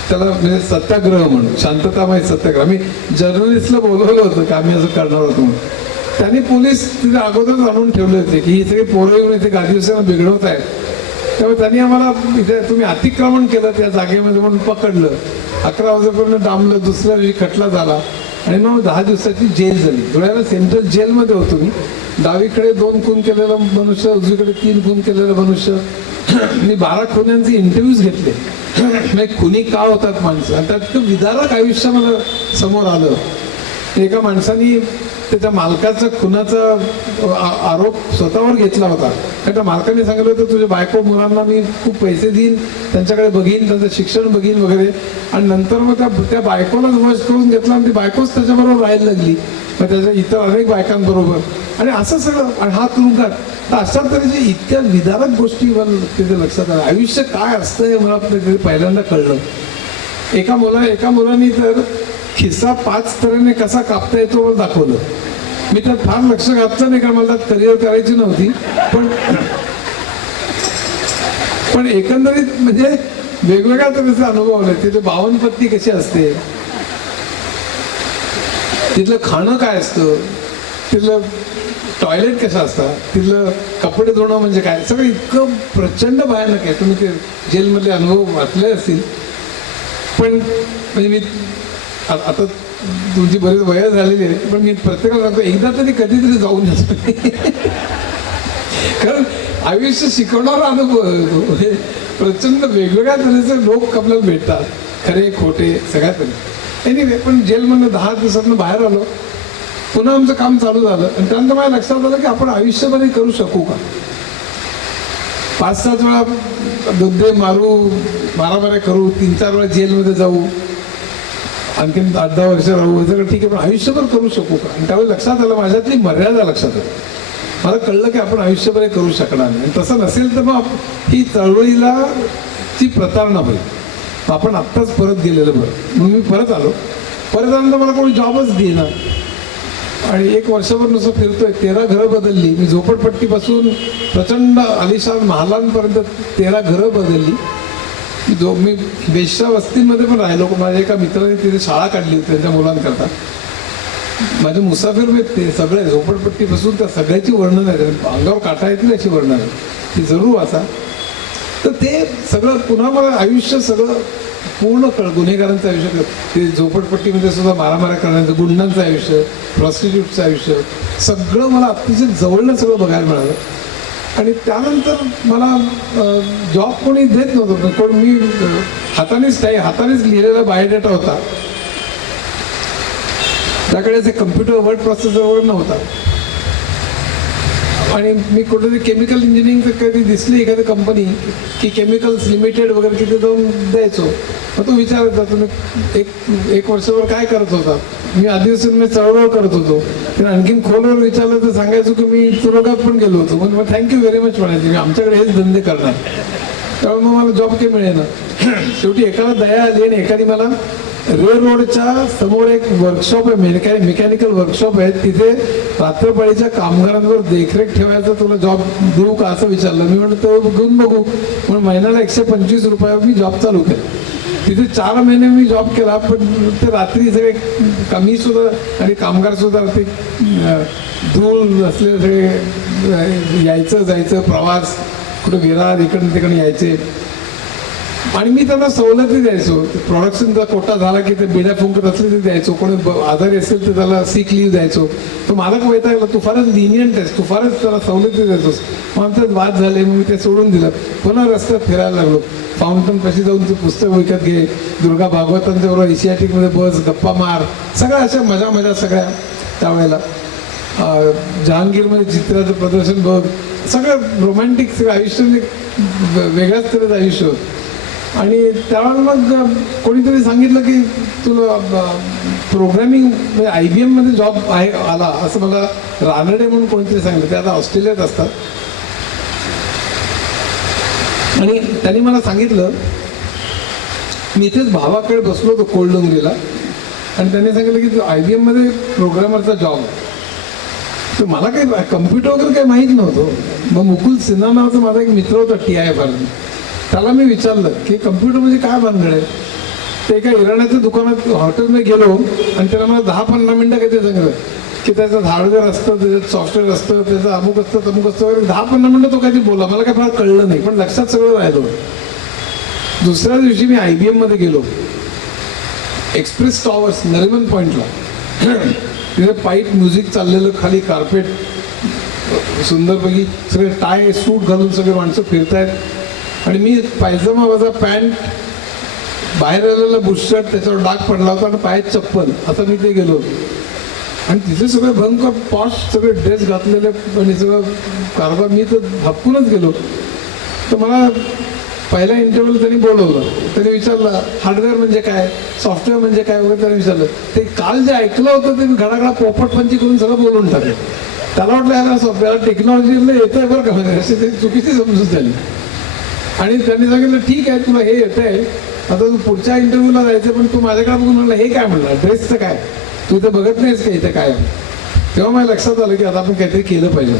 त्याला म्हणजे सत्याग्रह म्हणून, शांततामय सत्याग्रह. आम्ही जर्नलिस्टला बोलवलं होतं की आम्ही असं करणार होतो म्हणून. त्यांनी पोलीस तिथे अगोदरच आणून ठेवले होते की ही सगळी पोरं येऊन इथे आदिवासींना बिघडवत आहेत. त्यामुळे त्यांनी आम्हाला इथे तुम्ही अतिक्रमण केलं त्या जागेमध्ये म्हणून पकडलं. 11 वाजेपर्यंत डांबलं. दुसऱ्या दिवशी खटला झाला आणि मग 10 दिवसाची जेल झाली. धुळ्याला सेंट्रल जेलमध्ये होतो मी. डावीकडे 2 खून केलेलं मनुष्य, उजवीकडे 3 खून केलेलं मनुष्य. मी 12 खुन्यांचे इंटरव्ह्यूज घेतले. म्हणजे खुनी का होतात माणसं, आणि त्यात विदारक आयुष्य मला समोर आलं. एका माणसाने त्याच्या मालकाचा खुनाचा आरोप स्वतःवर घेतला होता. कारण त्या मालकाने सांगितलं होतं तुझ्या बायको मुलांना मी खूप पैसे देईन, त्यांच्याकडे बघीन, त्यांचं शिक्षण बघीन वगैरे. आणि नंतर मग त्या बायकोलाच वश करून घेतला आणि ती बायकोच त्याच्याबरोबर राहायला लागली, मग त्याच्या इतर अनेक बायकांबरोबर. आणि असं सगळं, आणि हा तुरुंगात. तर अशा तऱ्हेच्या इतक्या विदारक गोष्टी मला तिथे लक्षात आलं. आयुष्य काय असतं हे मला तिथे पहिल्यांदा कळलं. एका मुलाने तर खिस्सा 5 तऱ्हेने कसा कापता येतो मला दाखवलं. मी त्यात फार लक्ष घातलं नाही, कारण मला त्यात करिअर करायची नव्हती. पण एकंदरीत म्हणजे वेगवेगळ्या तऱ्हेचे अनुभव आले. तिथे 52 पत्ती कशी असते, तिथलं खाणं काय असतं, तिथलं टॉयलेट कसं असतात, तिथलं कपडे धुणं म्हणजे काय, सगळं इतकं प्रचंड भयानक आहे. तुम्ही ते जेलमधले अनुभव वाचले असतील. पण म्हणजे मी आता तुमची बरीच वय झालेली आहे, पण मी प्रत्येकाला सांगतो एकदा तरी कधीतरी जाऊन येतो. कारण आयुष्य शिकवणारा अनुभव प्रचंड वेगवेगळ्या तऱ्हेचे लोक आपल्याला भेटतात, खरे खोटे सगळ्या तरी. एनिवे, पण जेलमधनं 10 दिवसातनं बाहेर आलो. पुन्हा आमचं काम चालू झालं आणि त्यानंतर माझ्या लक्षात आलं की आपण आयुष्यभर करू शकू का. 5-7 वेळा दुधे मारू, मारामाऱ्या करू, 3-4 वेळा जेलमध्ये जाऊ, आणखीन 8-10 वर्ष राहू, सगळं ठीक आहे, पण आयुष्यभर करू शकू का. आणि त्यावेळी लक्षात आलं, माझ्यातली मर्यादा लक्षात आली. मला कळलं की आपण आयुष्यभर करू शकणार नाही. तसं नसेल तर मग ही चळवळीला ती प्रतारणा होईल. आपण आत्ताच परत गेलेलं बरं. म्हणून मी परत आलो परत आनंतर मला कोणी जॉबच देईना आणि 1 वर्षभर नुसतं फिरतोय. 13 घरं बदलली मी, झोपडपट्टीपासून प्रचंड आलिशान महालांपर्यंत 13 घरं बदलली. मी बेश्या वस्तींमध्ये पण राहिलो. माझ्या एका मित्राने तिथे शाळा काढली होती त्यांच्या मुलांकरता. माझे मुसाफिर मी ते सगळे झोपडपट्टीपासून त्या सगळ्याची वर्णन आहे, अंगावर काटा येतील अशी वर्णन आहे, ती जरूर वाचा. तर ते सगळं पुन्हा मला आयुष्य सगळं पूर्ण गुन्हेगारांचं आयुष्य, ते झोपडपट्टीमध्ये सुद्धा मारामाऱ्या करण्याचं, गुंडांचं आयुष्य, प्रॉस्टिट्यूटचं आयुष्य, सगळं मला अतिशय जवळनं सगळं बघायला मिळालं. आणि त्यानंतर मला जॉब कोणी देत नव्हतं. कोण मी हातानेच लिहिलेला बायोडेटा होता. त्याकडे असे कम्प्युटर वर्ड प्रोसेसर वगैरे नव्हता. आणि मी कुठेतरी केमिकल इंजिनिअरिंगचं कधी दिसली एखादी कंपनी की केमिकल्स लिमिटेड वगैरे तिथे जाऊन द्यायचो. मग तो विचारायचा तुम्ही एक वर्षभर काय करत होता. मी आदिवासींमध्ये चळवळ करत होतो. त्याने आणखीन खोलवर विचारलं तर सांगायचो की मी तुरुंगात पण गेलो होतो. मग थँक्यू व्हेरी मच म्हणायचे, मी आमच्याकडे हेच धंदे करणार. त्यामुळे मग मला जॉब काही मिळेना. शेवटी एकाला दया आली आणि एकाने मला रेलरोडच्या समोर एक वर्कशॉप आहे, मेकॅनिकल वर्कशॉप आहे, तिथे रात्रपाळीच्या कामगारांवर देखरेख ठेवायचा तुला जॉब देऊ का असं विचारलं. मी म्हटलं तो घेऊन बघू. म्हणून महिन्याला 125 रुपयावर मी जॉब चालू केला. तिथे 4 महिने मी जॉब केला. पण ते रात्री सगळे कमी सुद्धा आणि कामगार सुद्धा ते धूळ असलेले सगळे यायचं जायचं प्रवास, कुठे विरार इकडून तिकडे यायचे. आणि मी त्यांना सवलती द्यायचो. प्रोडक्शनचा कोटा झाला की ते बिड्या फुंकत असले ते द्यायचो. कोणी आजारी असेल तर त्याला सिक लीव्ह द्यायचो. तो मालक वैतागला, तू फारच लिनियंट आहेस, तू फारच त्याला सवलती द्यायचोस. मग आमच्यात वाद झाले. मग मी ते सोडून दिलं. पुन्हा रस्त्यात फिरायला लागलो. फाउंटन पाशी जाऊन तू पुस्तक विकत घे, दुर्गा भागवतांच्या बरोबर एशियाटिकमध्ये बस, गप्पा मार, सगळ्या अशा मजा सगळ्या त्यावेळेला. जहांगीरमध्ये चित्राचं प्रदर्शन बघ, सगळं रोमॅन्टिक सगळं आयुष्य वेगळ्याच तऱ्हेचं आयुष्य होतं. आणि त्यावेळेला मग कोणीतरी सांगितलं की तुला प्रोग्रॅमिंग म्हणजे IBM मध्ये जॉब आला असं मला रानडे म्हणून कोणीतरी सांगितलं. ते आता ऑस्ट्रेलियात असतात. आणि त्यांनी मला सांगितलं, मी इथेच भावाकडे बसलो होतो कोलडोंगरीला आणि त्यांनी सांगितलं की IBM मध्ये प्रोग्रामरचा जॉब. तर मला काही कम्प्युटर वगैरे काही माहीत नव्हतं. मग मुकुल सिन्हा नावाचा माझा एक मित्र होता TIFR. त्याला मी विचारलं की कम्प्युटर म्हणजे काय भानगड आहे. ते एका इराण्याच्या दुकानात हॉटेलमध्ये गेलो आणि त्याला मला 10-15 मिनटं काही ते सांगितलं की त्याचं हार्डवेअर असतं, त्याच्यात सॉफ्टवेअर असतं, त्याचं अमुक असतं तमुक असतं वगैरे. 10-15 मिनटं तो काहीतरी बोला. मला काही फार कळलं नाही, पण लक्षात सगळं राहिलो. दुसऱ्या दिवशी मी IBM मध्ये गेलो. एक्सप्रेस टॉवर्स नरिमन पॉईंटला. तिथे पाईप म्युझिक चाललेलं, खाली कार्पेट सुंदरपैकी सगळे टाय सूट घालून सगळे माणसं फिरतायत. आणि मी पायजमा वजा पॅन्ट, बाहेर आलेला बुशर्ट, त्याच्यावर डाग पडला होता आणि पायात चप्पल, असं मी ते गेलो. आणि तिथे सगळे भयंकर पॉश सगळे ड्रेस घातलेले आणि सगळं कारभार. मी तर हपकूनच गेलो. तर मला पहिल्या इंटरव्ह्यूला त्यांनी बोलवलं. त्यांनी विचारलं हार्डवेअर म्हणजे काय, सॉफ्टवेअर म्हणजे काय वगैरे त्यांनी विचारलं. ते काल जे ऐकलं होतं ते मी घडाघडा पोपटपंची करून सगळं बोलून टाकलं. त्याला वाटलं याला सॉफ्टवेअर टेक्नॉलॉजीला येतं आहे बरं का, म्हणजे अशी ते चुकीची समजूत झाली. आणि त्यांनी सांगितलं ठीक आहे तुला हे येतं आहे, आता तू पुढच्या इंटरव्ह्यूला जायचं, पण तू माझ्याकडे बघून म्हणलं हे काय म्हणलं ड्रेसचं काय, तू इथं बघत नाहीस का इथं काय. तेव्हा मला लक्षात आलं की आता आपण काहीतरी केलं पाहिजे.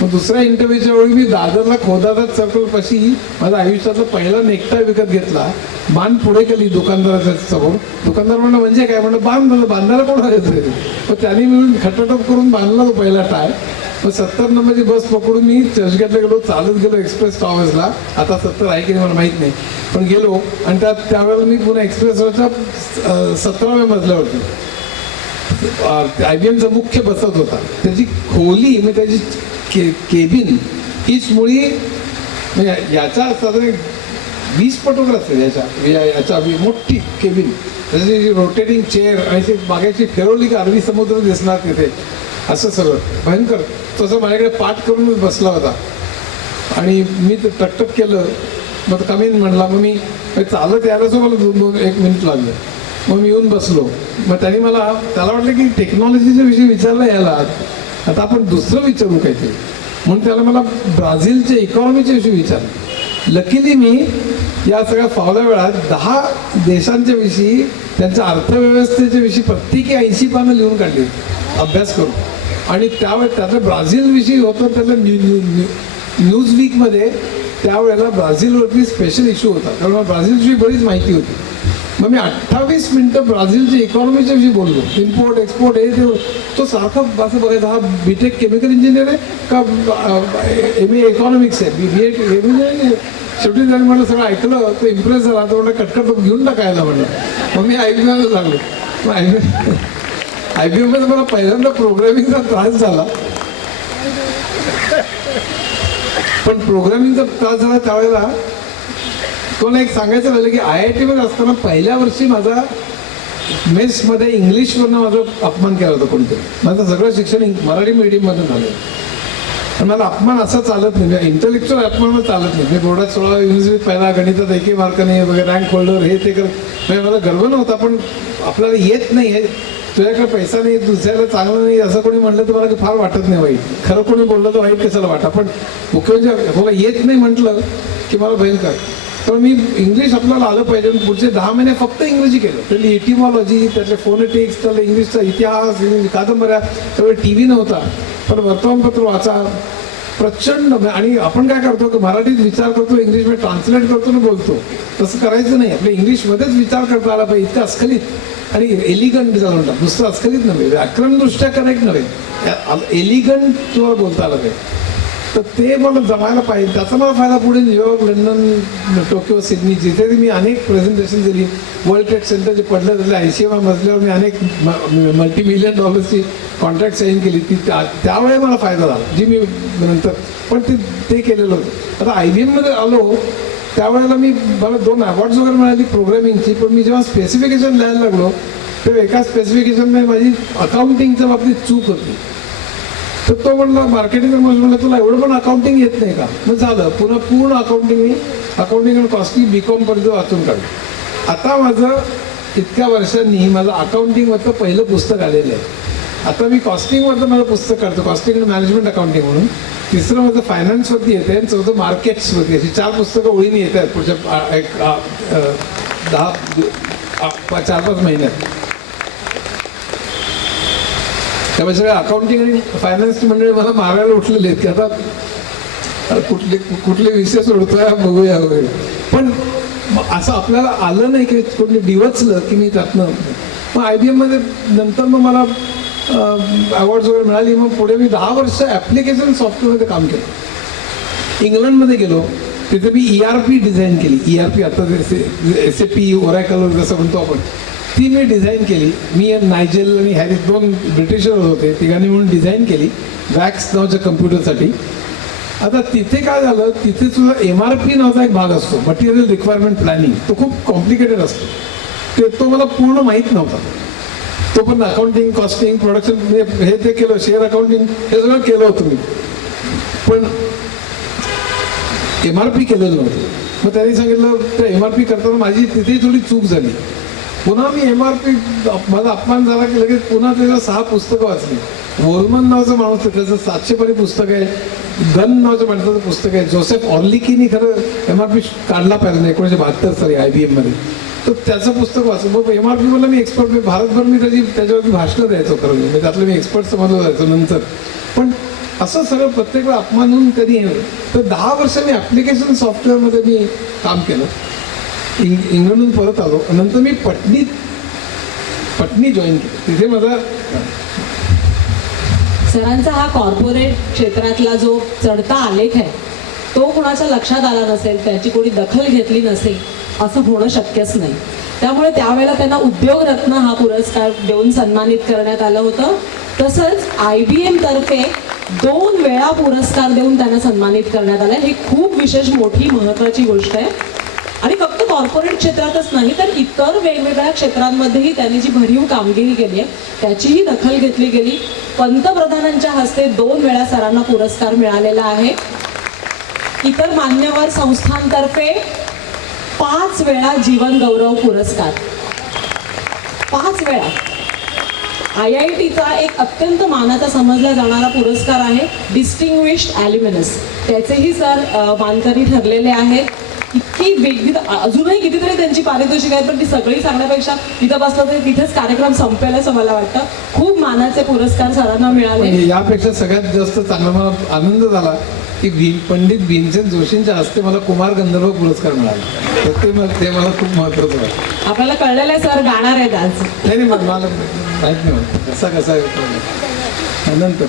मग दुसऱ्या इंटरव्ह्यूच्या वेळी मी दादरला खोदादात सर्कलपाशी माझा आयुष्यातला पहिला नेकटाय विकत घेतला. मान पुढे केली दुकानदाराच्या समोर. दुकानदार म्हणलं म्हणजे काय, म्हणलं बांधायला कोण व्हायचं. मग त्यांनी मिळून खटाटप करून बांधला तो पहिला टाय. मग 70 नंबरची बस पकडून मी चर्चगेटला गेलो, चालत गेलो एक्सप्रेस टॉवर्सला. आता 70 आहे की नाही मला माहीत नाही, पण गेलो. आणि त्यावेळेला मी पुन्हा एक्सप्रेसवरच्या 17व्या मजल्यावरती IBMचा मुख्य बसत होता. त्याची खोली म्हणजे त्याची केबिन हीच मुळी म्हणजे याच्या साधारण 20 पट वगैरे असते याच्या मोठी केबिन. त्याची रोटेटिंग चेअर आणि ती मागायची फिरवली की अरबी समुद्र दिसणार तिथे, असं सगळं भयंकर. तसं माझ्याकडे पाठ करूनच बसला होता. आणि मी ते टकटक केलं. मग कमीन म्हणला. मग मी चालत यायलाच मला 1 मिनिट लागलं. मग मी येऊन बसलो. मग त्याला वाटलं की टेक्नॉलॉजीच्या विषयी विचारलं याला, आता आपण दुसरं विचारू काहीतरी. म्हणून त्याला मला ब्राझीलच्या इकॉनॉमीच्या विषयी विचारलं. लकीली मी या सगळ्या फावल्या वेळात 10 देशांच्या विषयी, त्यांच्या अर्थव्यवस्थेच्या विषयी प्रत्येकी 80 पानं लिहून काढली होती, अभ्यास करून. आणि त्यावेळेस त्याचं ब्राझीलविषयी होतं, त्याचं न्यूज वीकमध्ये त्यावेळेला ब्राझीलवरती स्पेशल इश्यू होता, कारण मला ब्राझीलविषयी बरीच माहिती होती. मग मी 28 मिनटं ब्राझीलच्या इकॉनॉमीच्या विषयी बोललो, इम्पोर्ट एक्सपोर्ट हे ते. तो सारखं असं बघायचा, हा बीटेक केमिकल इंजिनियर आहे का MA इकॉनॉमिक्स आहे, BBA. शेवटी त्यांनी म्हटलं सगळं ऐकलं, तो इम्प्रेस झाला, तो म्हटलं कटकट घेऊन टाकायला म्हणलं. मग मी IBMला लागलो. मग IBMमध्ये मला पहिल्यांदा प्रोग्रामिंगचा त्रास झाला. पण प्रोग्रामिंगचा त्रास झाला त्यावेळेला कोणाला एक सांगायचं राहिलं की IIT मध्ये असताना पहिल्या वर्षी माझा मेसमध्ये इंग्लिशवरनं माझा अपमान केला होता कोणतरी. माझं सगळं शिक्षण मराठी मीडियममधून झालं. पण मला अपमान असा चालत नाही, इंटेलेक्च्युअल अपमान चालत नाही. मी बोर्डात 16 युनिव्हर्सिटीत पहिला, गणितात 1 मार्क नाही वगैरे, रँक होल्डर हे ते करत मला गर्व नव्हता. पण आपल्याला येत नाही हे, तुझ्याकडे पैसा नाही, दुसऱ्याला चांगलं नाही असं कोणी म्हणलं तर मला फार वाटत नाही वाईट. खरं कोणी बोललं तर वाईट कशाला वाटा, पण मुख्य म्हणजे मला येत नाही म्हटलं की मला भयंकर. तर मी इंग्लिश आपल्याला आलं पाहिजे. पुढचे 10 महिने फक्त इंग्रजी केलं. त्यातली इटिमॉलॉजी, त्यातले फोनेटिक्स, त्यातला इंग्लिशचा इतिहास, कादंबऱ्या. त्यावेळी TV नव्हता, पण वर्तमानपत्र वाचा प्रचंड. आणि आपण काय करतो की मराठीत विचार करतो, इंग्लिशमध्ये ट्रान्सलेट करतो आणि बोलतो. तसं करायचं नाही. आपल्या इंग्लिशमध्येच विचार करता आला पाहिजे. इतकं अस्खलित आणि एलिगंट झालं म्हणतात, नुसतं अस्खलित नव्हे, व्याकरणदृष्ट्या करेक्ट नव्हे, एलिगंट तुम्हाला बोलता आलं पाहिजे. तर ते मला जमायला पाहिजे. त्याचा मला फायदा पुढे न्यूयॉर्क, लंडन, टोकियो, सिडनी, जिथे मी अनेक प्रेझेंटेशन दिली. वर्ल्ड ट्रेड सेंटर जे पडलं त्याच्या 80व्या मजल्यावर मी अनेक $multi-million कॉन्ट्रॅक्ट साईन केली. ती त्यावेळी मला फायदा झाला, जी मी नंतर पण ते केलेलं होतं. आता IBMमध्ये आलो त्यावेळेला मला 2 अवॉर्ड्स वगैरे मिळाली प्रोग्रामिंगची. पण मी जेव्हा स्पेसिफिकेशन लिहायला लागलो तेव्हा एका स्पेसिफिकेशनमध्ये माझी अकाउंटिंगच्या बाबतीत चूक होती. तर तो म्हणला, मार्केटिंग म्हणलं तुला एवढं पण अकाउंटिंग येत नाही का? मग झालं, पुन्हा पूर्ण अकाउंटिंग आणि कॉस्टिंग BCom पर्यंत वाचून काढलं. आता माझं इतक्या वर्षांनी माझं अकाउंटिंगवरचं पहिलं पुस्तक आलेलं आहे. आता मी कॉस्टिंगवरचं माझं पुस्तक काढतो, कॉस्टिंग आणि मॅनेजमेंट अकाउंटिंग म्हणून. तिसरं माझं फायनान्सवरती येते आणि चौथं मार्केट्सवरती. अशी 4 पुस्तकं ओळीने येत आहेत पुढच्या 4-5 महिन्यात. त्यामुळे सगळे अकाउंटिंग आणि फायनान्सची मंडळी मला मारायला उठलेले आहेत की आता कुठले विषय सोडतोय बघूया वगैरे. पण असं आपल्याला आलं नाही की कोणी डिवचलं की मी त्यातनं. मग IBMमध्ये नंतर मग मला अवॉर्ड्स वगैरे मिळाली. मग पुढे मी 10 वर्ष ॲप्लिकेशन सॉफ्टवेअरमध्ये काम केलं. इंग्लंडमध्ये गेलो, तिथे मी ERP डिझाईन केली. ERP आता SAP, ओरॅकल जसं म्हणतो आपण, ती मी डिझाईन केली. मी नायजेल आणि हॅरिस 2 ब्रिटिशर होते, तिघांनी म्हणून डिझाईन केली वॅक्स नावाच्या कम्प्युटरसाठी. आता तिथे काय झालं, तिथे सुद्धा MRP नावाचा एक भाग असतो, मटेरियल रिक्वायरमेंट प्लॅनिंग. तो खूप कॉम्प्लिकेटेड असतो. तो मला पूर्ण माहीत नव्हता. तो पण अकाउंटिंग, कॉस्टिंग, प्रोडक्शन हे ते केलं, शेअर अकाउंटिंग हे सगळं केलं होतं मी, पण MRP केलेलं नव्हतं. मग त्यांनी सांगितलं तर MRP करताना माझी तिथे थोडी चूक झाली. पुन्हा मी MRP, माझा अपमान झाला की लगेच पुन्हा त्याचं 6 पुस्तकं वाचली. वोलमन नावाचं माणूस आहे, त्याचं 700 पानी पुस्तक आहे. गन नावाच्या माणसाचं पुस्तक आहे. जोसेफ ऑर्लिकीनी खरं MRP काढला पाहिजे 1972 साली IBMमध्ये. तर त्याचं पुस्तक वाचलं. मग MRP म्हणलं मी एक्सपर्ट, मी भारतभर मी त्याच्यावरती भाषणं द्यायचो खरं म्हणजे, त्यातलं मी एक्सपर्ट समजलं जायचो नंतर. पण असं सगळं प्रत्येक वेळा अपमान होऊन कधी येणार. तर 10 वर्ष मी ॲप्लिकेशन सॉफ्टवेअरमध्ये मी काम केलं. इंग्लंडहून परत आलो. नंतर मी पटनी जॉईन केली. तिथे माझा सरांचा हा कॉर्पोरेट क्षेत्रातला जो चढता आलेख आहे तो कुणाच्या लक्षात आला नसेल, त्याची कोणी दखल घेतली नसेल असं होणं शक्यच नाही. त्यामुळे त्यावेळेला त्यांना उद्योगरत्न हा पुरस्कार देऊन सन्मानित करण्यात आलं होतं. तसंच IBM तर्फे 2 वेळा पुरस्कार देऊन त्यांना सन्मानित करण्यात आलं. ही खूप विशेष मोठी महत्त्वाची गोष्ट आहे. आणि फक्त कॉर्पोरेट क्षेत्रातच नाही तर इतर वेगवेगळ्या क्षेत्रांमध्येही त्यांनी जी भरीव कामगिरी केली आहे त्याचीही दखल घेतली गेली. पंतप्रधानांच्या हस्ते 2 वेळा सरांना पुरस्कार मिळालेला आहे. इतर मान्यवर संस्थांतर्फे 5 वेळा जीवन गौरव पुरस्कार, 5 वेळा. IITचा एक अत्यंत मानाचा समजला जाणारा पुरस्कार आहे डिस्टिंग्विश्ड ॲल्युमिनस. त्याचेही सर मानकरी ठरलेले आहेत. इतकी वेगळी अजूनही कितीतरी त्यांची पारितोषिक आहेत, पण ती सगळी सांगण्यापेक्षा तिथं बसलं तरी तिथेच कार्यक्रम संपेल असं मला वाटतं. खूप मानाचे पुरस्कार सरांना मिळाले. पण यापेक्षा सगळ्यात जास्त चांगला मला आनंद झाला की पंडित भीमसेन जोशींच्या हस्ते मला कुमार गंधर्व पुरस्कार मिळाला. तर ते मला खूप महत्त्वाचं वाटतं. आपल्याला कळलेलं आहे सर गाणार आहेत आज. नाही मला माहीत नाही कसा नंतर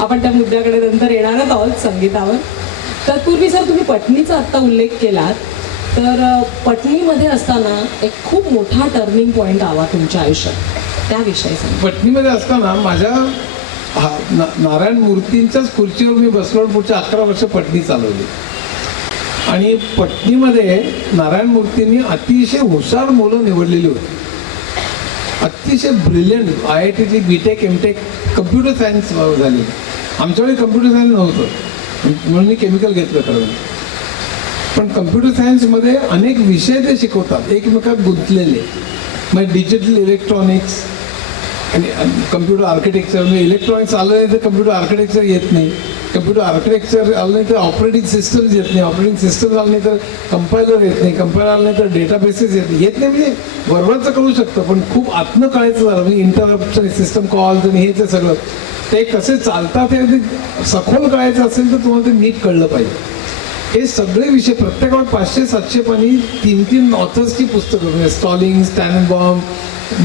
आपण त्या मुद्द्याकडे नंतर येणारच आहोत संगीतावर. तत्पूर्वी सर तुम्ही पत्नीचा आत्ता उल्लेख केलात, तर पत्नीमध्ये असताना एक खूप मोठा टर्निंग पॉईंट आला तुमच्या आयुष्यात, त्याविषयी सांगा. पटणीमध्ये असताना माझ्या नारायण मूर्तींच्याच खुर्चीवर मी बसलो. पुढच्या 11 वर्ष पटणी चालवली. आणि पटणीमध्ये नारायण मूर्तींनी अतिशय हुशार मुलं निवडलेली होती, अतिशय ब्रिलियंट. IITची BTech MTech कम्प्युटर सायन्स झाली. आमच्याकडे कम्प्युटर सायन्स नव्हतं म्हणून मी केमिकल घेतलं खरं. पण कम्प्युटर सायन्समध्ये अनेक विषय ते शिकवतात एकमेकात गुंतलेले. मग डिजिटल इलेक्ट्रॉनिक्स आणि कम्प्युटर आर्किटेक्चर. म्हणजे इलेक्ट्रॉनिक्स आलं नाही तर कम्प्युटर आर्किटेक्चर येत नाही, कम्प्युटर आर्किटेक्चर आलं नाही तर ऑपरेटिंग सिस्टम्स येत नाही, ऑपरेटिंग सिस्टम आलं नाही तर कंपायलर येत नाही, कंपायलर आलं नाही तर डेटाबेसेस येत नाही. म्हणजे बरोबरचं कळू शकतं, पण खूप आतनं कळायचं झालं. म्हणजे इंटरप्ट सिस्टम कॉल्स आणि हे ते सगळं ते कसे चालतात हे सखोल कळायचं असेल तर तुम्हाला ते नीट कळलं पाहिजे. हे सगळे विषय प्रत्येकावर 500-700 पानी 3-3 ऑथर्सची पुस्तकं, म्हणजे स्टॉलिंग, स्टॅनबॉम,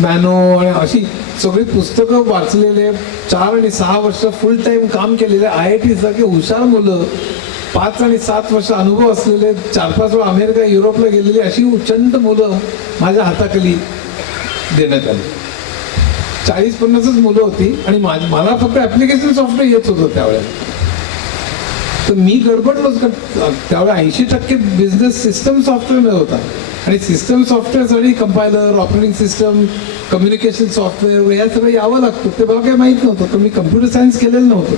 मॅनो आणि अशी सगळी पुस्तकं वाचलेले, 4 आणि 6 वर्ष फुल टाईम काम केलेले IIT सारखे हुशार मुलं, 5 आणि 7 वर्ष अनुभव असलेले, 4-5 वेळा अमेरिका युरोपला गेलेली अशी उच्चंत मुलं माझ्या हाताखाली देण्यात आली. 40-50च मुलं होती आणि मला फक्त ॲप्लिकेशन सॉफ्टवेअर येत होतं त्यावेळेला. तर मी गडबडलोच, का त्यावेळेला 80% बिझनेस सिस्टम सॉफ्टवेअर होता. आणि सिस्टम सॉफ्टवेअरसाठी compiler, operating system, communication software या सगळं यावं लागतं. ते मला काही माहीत नव्हतं, तर मी कम्प्युटर सायन्स केलेलं नव्हतं.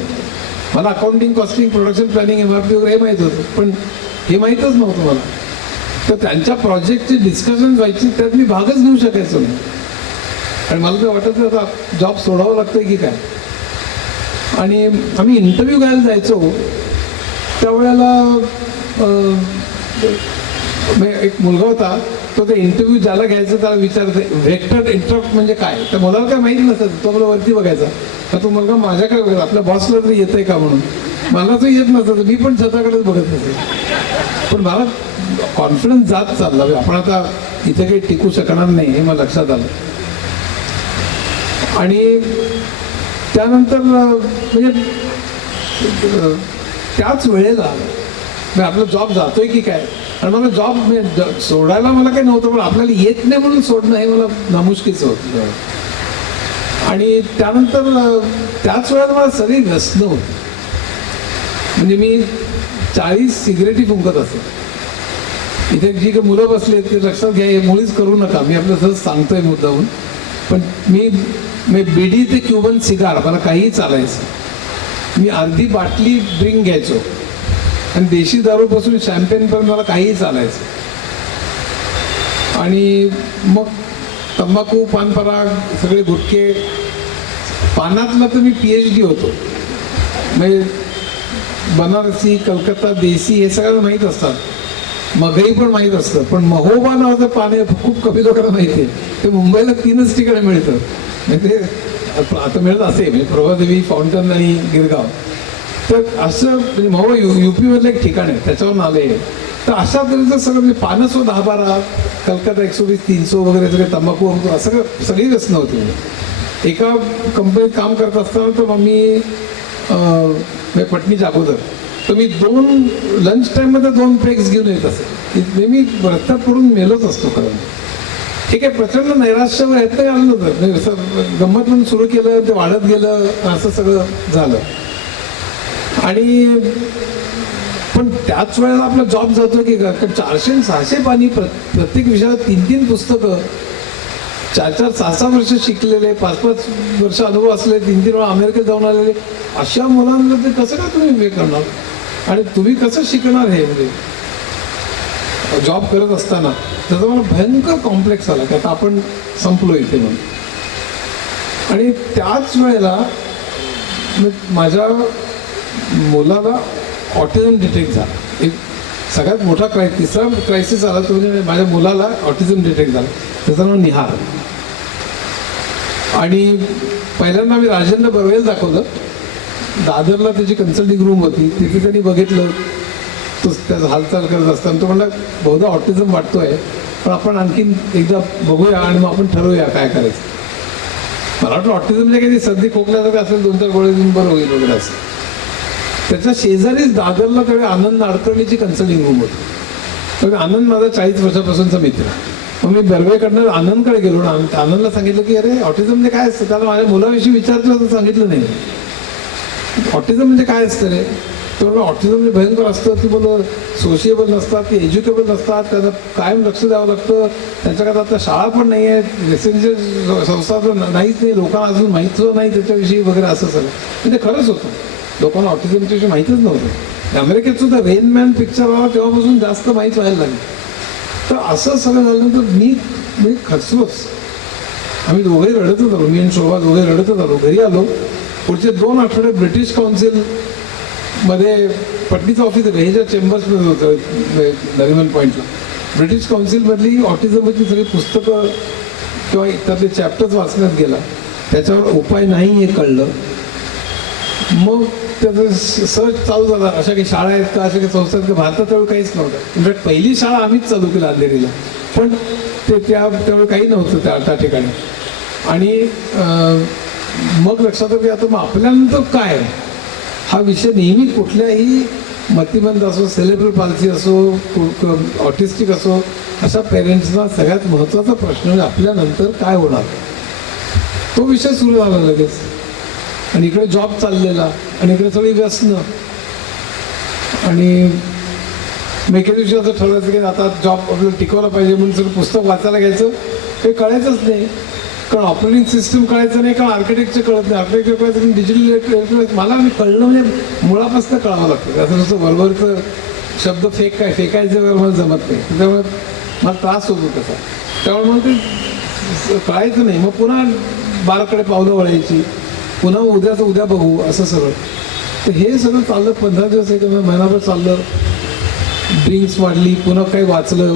मला accounting, costing, production planning, MRP वगैरे हे माहीत होतं, पण हे माहीतच नव्हतं मला. तर त्यांच्या प्रोजेक्टची डिस्कशन व्हायची, त्यात मी भागच घेऊ शकायचो नाही. आणि मला ते वाटत आता जॉब सोडावं लागतं की काय. आणि आम्ही इंटरव्ह्यू घ्यायला जायचो त्यावेळेला एक मुलगा होता, तो ते इंटरव्ह्यू ज्याला घ्यायचं त्याला विचारते व्हेक्टर इंटरप्ट म्हणजे काय. तर मुलाला काय माहीत नसतं, तो मला वरती बघायचा. तर तो मुलगा माझ्याकडे बघायचा, आपल्या बॉसला तरी येतंय का म्हणून. मला तो येत नसतं, मी पण स्वतःकडेच बघत नसे. पण मला कॉन्फिडन्स जात चालला, आपण आता इथे काही टिकू शकणार नाही हे मला लक्षात आलं. आणि त्यानंतर म्हणजे त्याच वेळेला आपला जॉब जातोय की काय. आणि मला जॉब सोडायला मला काही नव्हतं, पण आपल्याला येत नाही म्हणून सोडणं हे मला नामुष्कीचं होतं. आणि त्यानंतर त्याच वेळेला मला सगळी व्यसनं होती. म्हणजे मी 40 सिगरेटी फुंकत असे. इथे जी काही मुलं बसले ते लक्षात घ्या, हे मुळीच करू नका, मी आपलं सहज सांगतोय मुद्दाहून. पण मी बिडी ते क्युबन सिगार मला काहीही चालायचं. मी अर्धी बाटली ड्रिंक घ्यायचो आणि देशी दारूपासून शॅम्पेनपर्यंत मला काहीही चालायचं. आणि मग तंबाखू, पानपराग, सगळे गुटखे, पानातला तर मी PhD होतो. म्हणजे बनारसी, कलकत्ता, देसी हे सगळ्यांना माहीत असतात, मगही पण माहीत असतं. पण महोबा नावाचं पान हे खूप कमी लोकांना माहिती आहे. ते मुंबईला 3च ठिकाणी मिळतं. म्हणजे आता मिळत असे, म्हणजे प्रभादेवी, फाउंटन आणि गिरगाव. तर असं म्हणजे महोबा UP मधलं एक ठिकाण आहे, त्याच्यावर नाव आहे. तर अशा तऱ्हेचं सगळं म्हणजे पानसो 10-12, कलकत्ता 120, 300 वगैरे सगळे तंबाखू असं सगळी व्यसनं होती. एका कंपनीत काम करत असताना तर मग मी पटणीच्या अगोदर तर मी 2 लंच टाईममध्ये 2 ब्रेक्स घेऊन येत असे. मी रस्त्यात पडून मेलोच असतो खरं. ठीक आहे, प्रचंड नैराश्यावर येत नाही आलं नव्हतं, म्हणजे गंमत म्हणून सुरू केलं, ते वाढत गेलं, असं सगळं झालं. आणि पण त्याच वेळेला आपला जॉब जातो की का, 400-600 पानी प्रत्येक विषयाला 3-3 पुस्तकं, 4-4, 6-6 वर्ष शिकलेले, 5-5 वर्ष अनुभव असलेले, 3-3 वेळा अमेरिकेत जाऊन आलेले अशा मुलांना ते कसं काय तुम्ही हे करणार आणि तुम्ही कसं शिकणार हे. म्हणजे जॉब करत असताना त्याचा मला भयंकर कॉम्प्लेक्स आला की आता आपण संपलो इथे म्हणून. आणि त्याच वेळेला माझ्या मुलाला ऑटिझम डिटेक्ट झाला. एक सगळ्यात मोठा तिसरा क्रायसिस आला तो म्हणजे माझ्या मुलाला ऑटिझम डिटेक्ट झाला. त्याचं नाव निहार. आणि पहिल्यांदा आम्ही राजेंद्र बर्वेला दाखवलं. दादरला त्याची कन्सल्टिंग रूम होती, तिथे त्यांनी बघितलं तो त्याचा हालचाल करत असताना तो म्हणला बहुधा ऑटिझम वाटतोय, पण आपण आणखीन एकदा बघूया आणि मग आपण ठरवूया काय करायचं. मला वाटलं ऑटिझमच्या काही सर्दी खोकल्यासारखं असेल, 2-4 गोळे देऊन बरं होईल वगैरे असं. त्याच्या शेजारीच दादरला त्यावेळी आनंद नाडकर्णीची कन्सल्टिंग रूम होती. तर आनंद माझा 40 वर्षापासूनचा मित्र. मग मी बर्वेकडनं आनंदकडे गेलो ना, आनंदला सांगितलं की अरे ऑटिझम म्हणजे काय असतं. त्याला माझ्या मुलाविषयी विचारलं तर सांगितलं नाही. ऑटिझम म्हणजे काय असतं रे. तर ऑटिझम म्हणजे भयंकर असतं. ती मुलं सोशिएबल नसतात, ती एज्युकेबल नसतात, त्यांना कायम लक्ष द्यावं लागतं. त्यांच्याकडे आता शाळा पण नाही आहेत, रेसिडेन्शियल संस्था तर नाहीच नाही, लोकांना अजून माहीत सुद्धा नाही त्याच्याविषयी वगैरे असं सगळं. म्हणजे खरंच होतं, लोकांना ऑटिझमच्या विषयी माहीतच नव्हतं. अमेरिकेत सुद्धा रेन मॅन पिक्चर आला तेव्हापासून जास्त माहीत व्हायला लागली. तर असं सगळं झालं तर मी खचलोच. आम्ही दोघेही रडतच आलो, मी आणि शोभा दोघे रडतच आलो. घरी आलो. पुढचे 2 आठवडे ब्रिटिश काउन्सिलमध्ये पटणीचं ऑफिस रेहेजा चेंबर्समध्ये होतं नरिमन पॉईंटला. ब्रिटिश काउन्सिलमधली ऑटिझमची सगळी पुस्तकं किंवा त्यातले चॅप्टर्स वाचण्यात गेला. त्याच्यावर उपाय नाही हे कळलं. मग त्याचं सर्च चालू झाला, अशा काही शाळा आहेत का, अशा काही संस्था आहेत का. भारतात त्यावेळी काहीच नव्हतं. इनफॅक्ट पहिली शाळा आम्हीच चालू केली अंधेरीला, पण ते त्यावेळी काही नव्हतं त्या ठिकाणी. आणि मग लक्षात आलं की आता मग आपल्यानंतर काय हा विषय नेहमी कुठल्याही मतिमंद असो, सेलेब्रल पाल्सी असो, ऑटिस्टिक असो, अशा पेरेंट्सना सगळ्यात महत्त्वाचा प्रश्न म्हणजे आपल्यानंतर काय होणार, तो विषय सुरू झाला लगेच. आणि इकडे जॉब चाललेला आणि इकडे सगळी व्यसन. आणि मी एके दिवशी असं ठरवायचं की आता जॉब आपल्याला टिकवला पाहिजे म्हणून सगळं पुस्तक वाचायला घ्यायचं. काही कळायचंच नाही, कारण ऑपरेटिंग सिस्टम कळायचं नाही, कारण आर्किटेक्चर कळत नाही, आर्किटेक्चर कळायचं नाही, डिजिटल मला कळलं म्हणजे मुळापासून कळावं लागतं. असं नुसतं बरोबरचं शब्द फेकायचं मला जमत नाही, त्याच्यामुळे मला त्रास होतो त्याचा. त्यामुळे मग ते कळायचं नाही. मग पुन्हा 12कडे पावलं वळायची, पुन्हा उद्याचं उद्या बघू असं सगळं. तर हे सगळं चाललं 15 दिवस, एक महिनाभर चाललं. ड्रिंक्स वाढली, पुन्हा काही वाचलं,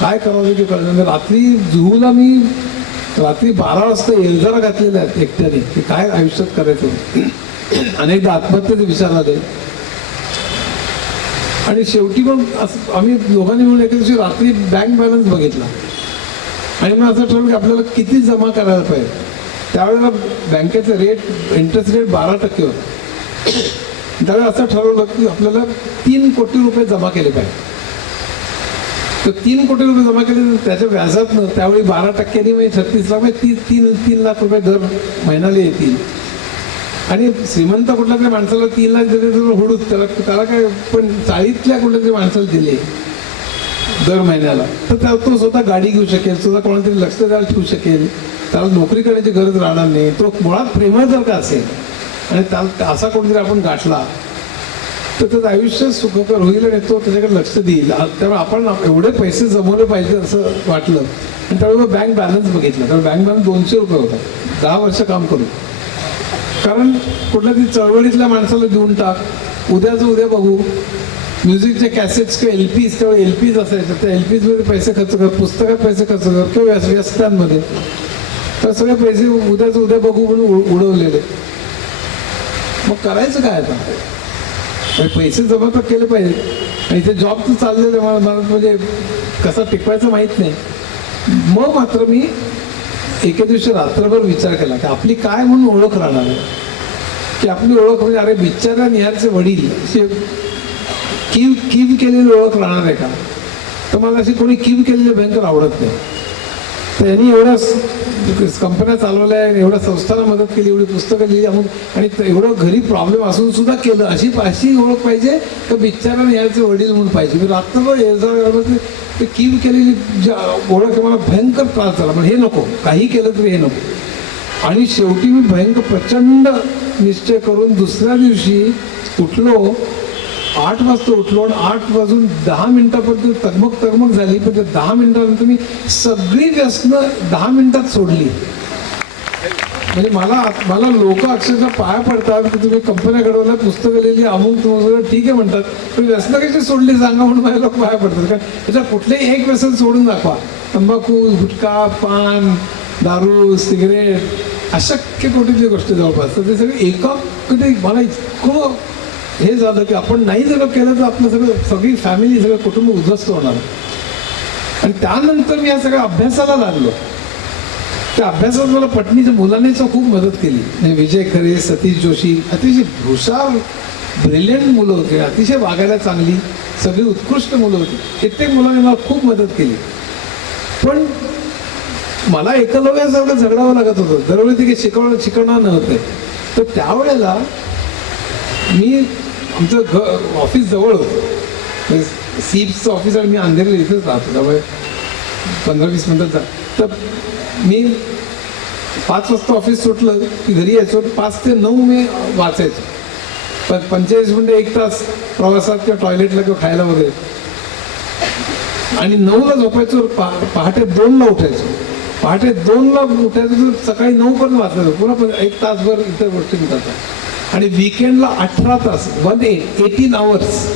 काय करावं की कळलं नाही. रात्री जुहूला मी रात्री 12 वाजता एल्जारा घातलेल्या आहेत एकट्याने, की काय आयुष्यात करायचं. अनेकदा आत्महत्येचे विचार आले. आणि शेवटी मग आम्ही दोघांनी मिळून एका दिवशी रात्री बँक बॅलन्स बघितला आणि मग असं ठरवलं की आपल्याला किती जमा करायला पाहिजे. त्यावेळेला बँकेचं इंटरेस्ट रेट 12% होता. त्यावेळेला असं ठरवलं की आपल्याला 3 कोटी रुपये जमा केले पाहिजे. तर 3 कोटी रुपये जमा केले तर त्याच्या व्याजातनं त्यावेळी 12%नी म्हणजे 36 लाख, म्हणजे 3 लाख रुपये दर महिन्याला येतील. आणि श्रीमंत कुठल्या तरी माणसाला 3 लाख दिले तर हुडूच, त्याला काय, पण 40तल्या कुठल्या तरी माणसाला दिले दर महिन्याला तर तो स्वतः गाडी घेऊ शकेल, स्वतः कोणाला तरी लक्ष द्यायला ठेवू शकेल, त्याला नोकरी करायची गरज राहणार नाही. तो मुळात प्रेमळ जर का असेल आणि त्याला असा कोणतरी आपण गाठला तर त्याचं आयुष्य सुखकर होईल आणि तो त्याच्याकडे लक्ष देईल. त्यामुळे आपण एवढे पैसे जमवले पाहिजे असं वाटलं. आणि त्यावेळी बँक बॅलन्स बघितलं, तर बँक बॅलन्स 200 रुपये होता. 10 वर्ष काम करू, कारण कुठल्या तरी चळवळीतल्या माणसाला देऊन टाक, उद्याचं उद्या बघू. म्युझिकचे कॅसेट्स किंवा LPs, त्यावेळी LPs असायचे, त्या LPsमध्ये पैसे खर्च कर, पुस्तकात पैसे खर्च कर किंवा व्यसनांमध्ये, तर सगळे पैसे उद्याचं उद्या बघू म्हणून उडवलेले. मग करायचं काय आता, पैसे जमा तर केले पाहिजे. आणि ते जॉब तर चाललेलं मला म्हणजे कसा टिकवायचं माहीत नाही. मग मात्र मी एके दिवशी रात्रभर विचार केला की आपली काय म्हणून ओळख राहणार आहे, की आपली ओळख म्हणजे अरे बिचाऱ्या निहारचे वडील असे कीव केलेली ओळख राहणार आहे का. तर मला अशी कोणी कीव केलेली भयंकर आवडत नाही. तर यांनी एवढ्या कंपन्या चालवल्या, एवढ्या संस्थांना मदत केली, एवढी पुस्तकं लिहिली आणि एवढं घरी प्रॉब्लेम असून सुद्धा केलं, अशी ओळख पाहिजे तर बिचाऱ्याने याचे वडील म्हणून पाहिजे. मी रात्रभर ते कीव केलेली ओळख मला भयंकर त्रास झाला. पण हे नको, काही केलं तरी हे नको. आणि शेवटी मी भयंकर प्रचंड निश्चय करून दुसऱ्या दिवशी उठलो, 8 वाजता उठलो आणि 8 वाजून 10 मिनिटापर्यंत तगमग झाली. पण त्या 10 मिनिटानंतर मी सगळी व्यसनं 10 मिनिटात सोडली. म्हणजे मला लोक अक्षरशः पाया पडतात की तुम्ही कंपन्या घडवल्या, पुस्तकं लिहिली, अमुक सगळं ठीक आहे म्हणतात, पण व्यसन कशी सोडली सांगा म्हणून माझे लोक पाया पडतात. कारण त्याच्या कुठलेही एक व्यसन सोडून दाखवा. तंबाखू, गुटखा, पान, दारू, सिगरेट, अशक्य कोटीतली गोष्टी जवळपास. तर ते सगळे एका कधी मला इतकं हे झालं की आपण नाही जर केलं तर आपलं सगळी फॅमिली, सगळं कुटुंब उद्ध्वस्त होणार. आणि त्यानंतर मी या सगळ्या अभ्यासाला लागलो. त्या अभ्यासात मला पत्नीच्या मुलांनीच खूप मदत केली. म्हणजे विजय खरे, सतीश जोशी, अतिशय हुशार ब्रिलियंट मुलं होती, अतिशय वागायला चांगली, सगळी उत्कृष्ट मुलं होती. कित्येक मुलांनी मला खूप मदत केली. पण मला एकलव्यासारखं झगडावं लागत होतं. दरवेळी ते काही शिकवणार नव्हते. तर त्यावेळेला मी आमचं ऑफिस जवळ होतं, सीप्सचं ऑफिस, आणि मी अंधेरीला इथेच राहतो, त्यामुळे 15-20 मिनटात जा. तर मी 5 वाजता ऑफिस सुटलं की घरी यायचो. 5 ते 9 मी वाचायचो. पण 45 मिनटं 1 तास प्रवासात किंवा टॉयलेटला किंवा खायला वगैरे. आणि 9ला झोपायचो, पहाटे 2ला उठायचो. पहाटे 2ला उठायचं तर सकाळी 9 पर्यंत वाचायचो. पुन्हा 1 तासभर इतर गोष्टी मिळतात. आणि विकेंडला 18 तास, 18 आवर्स.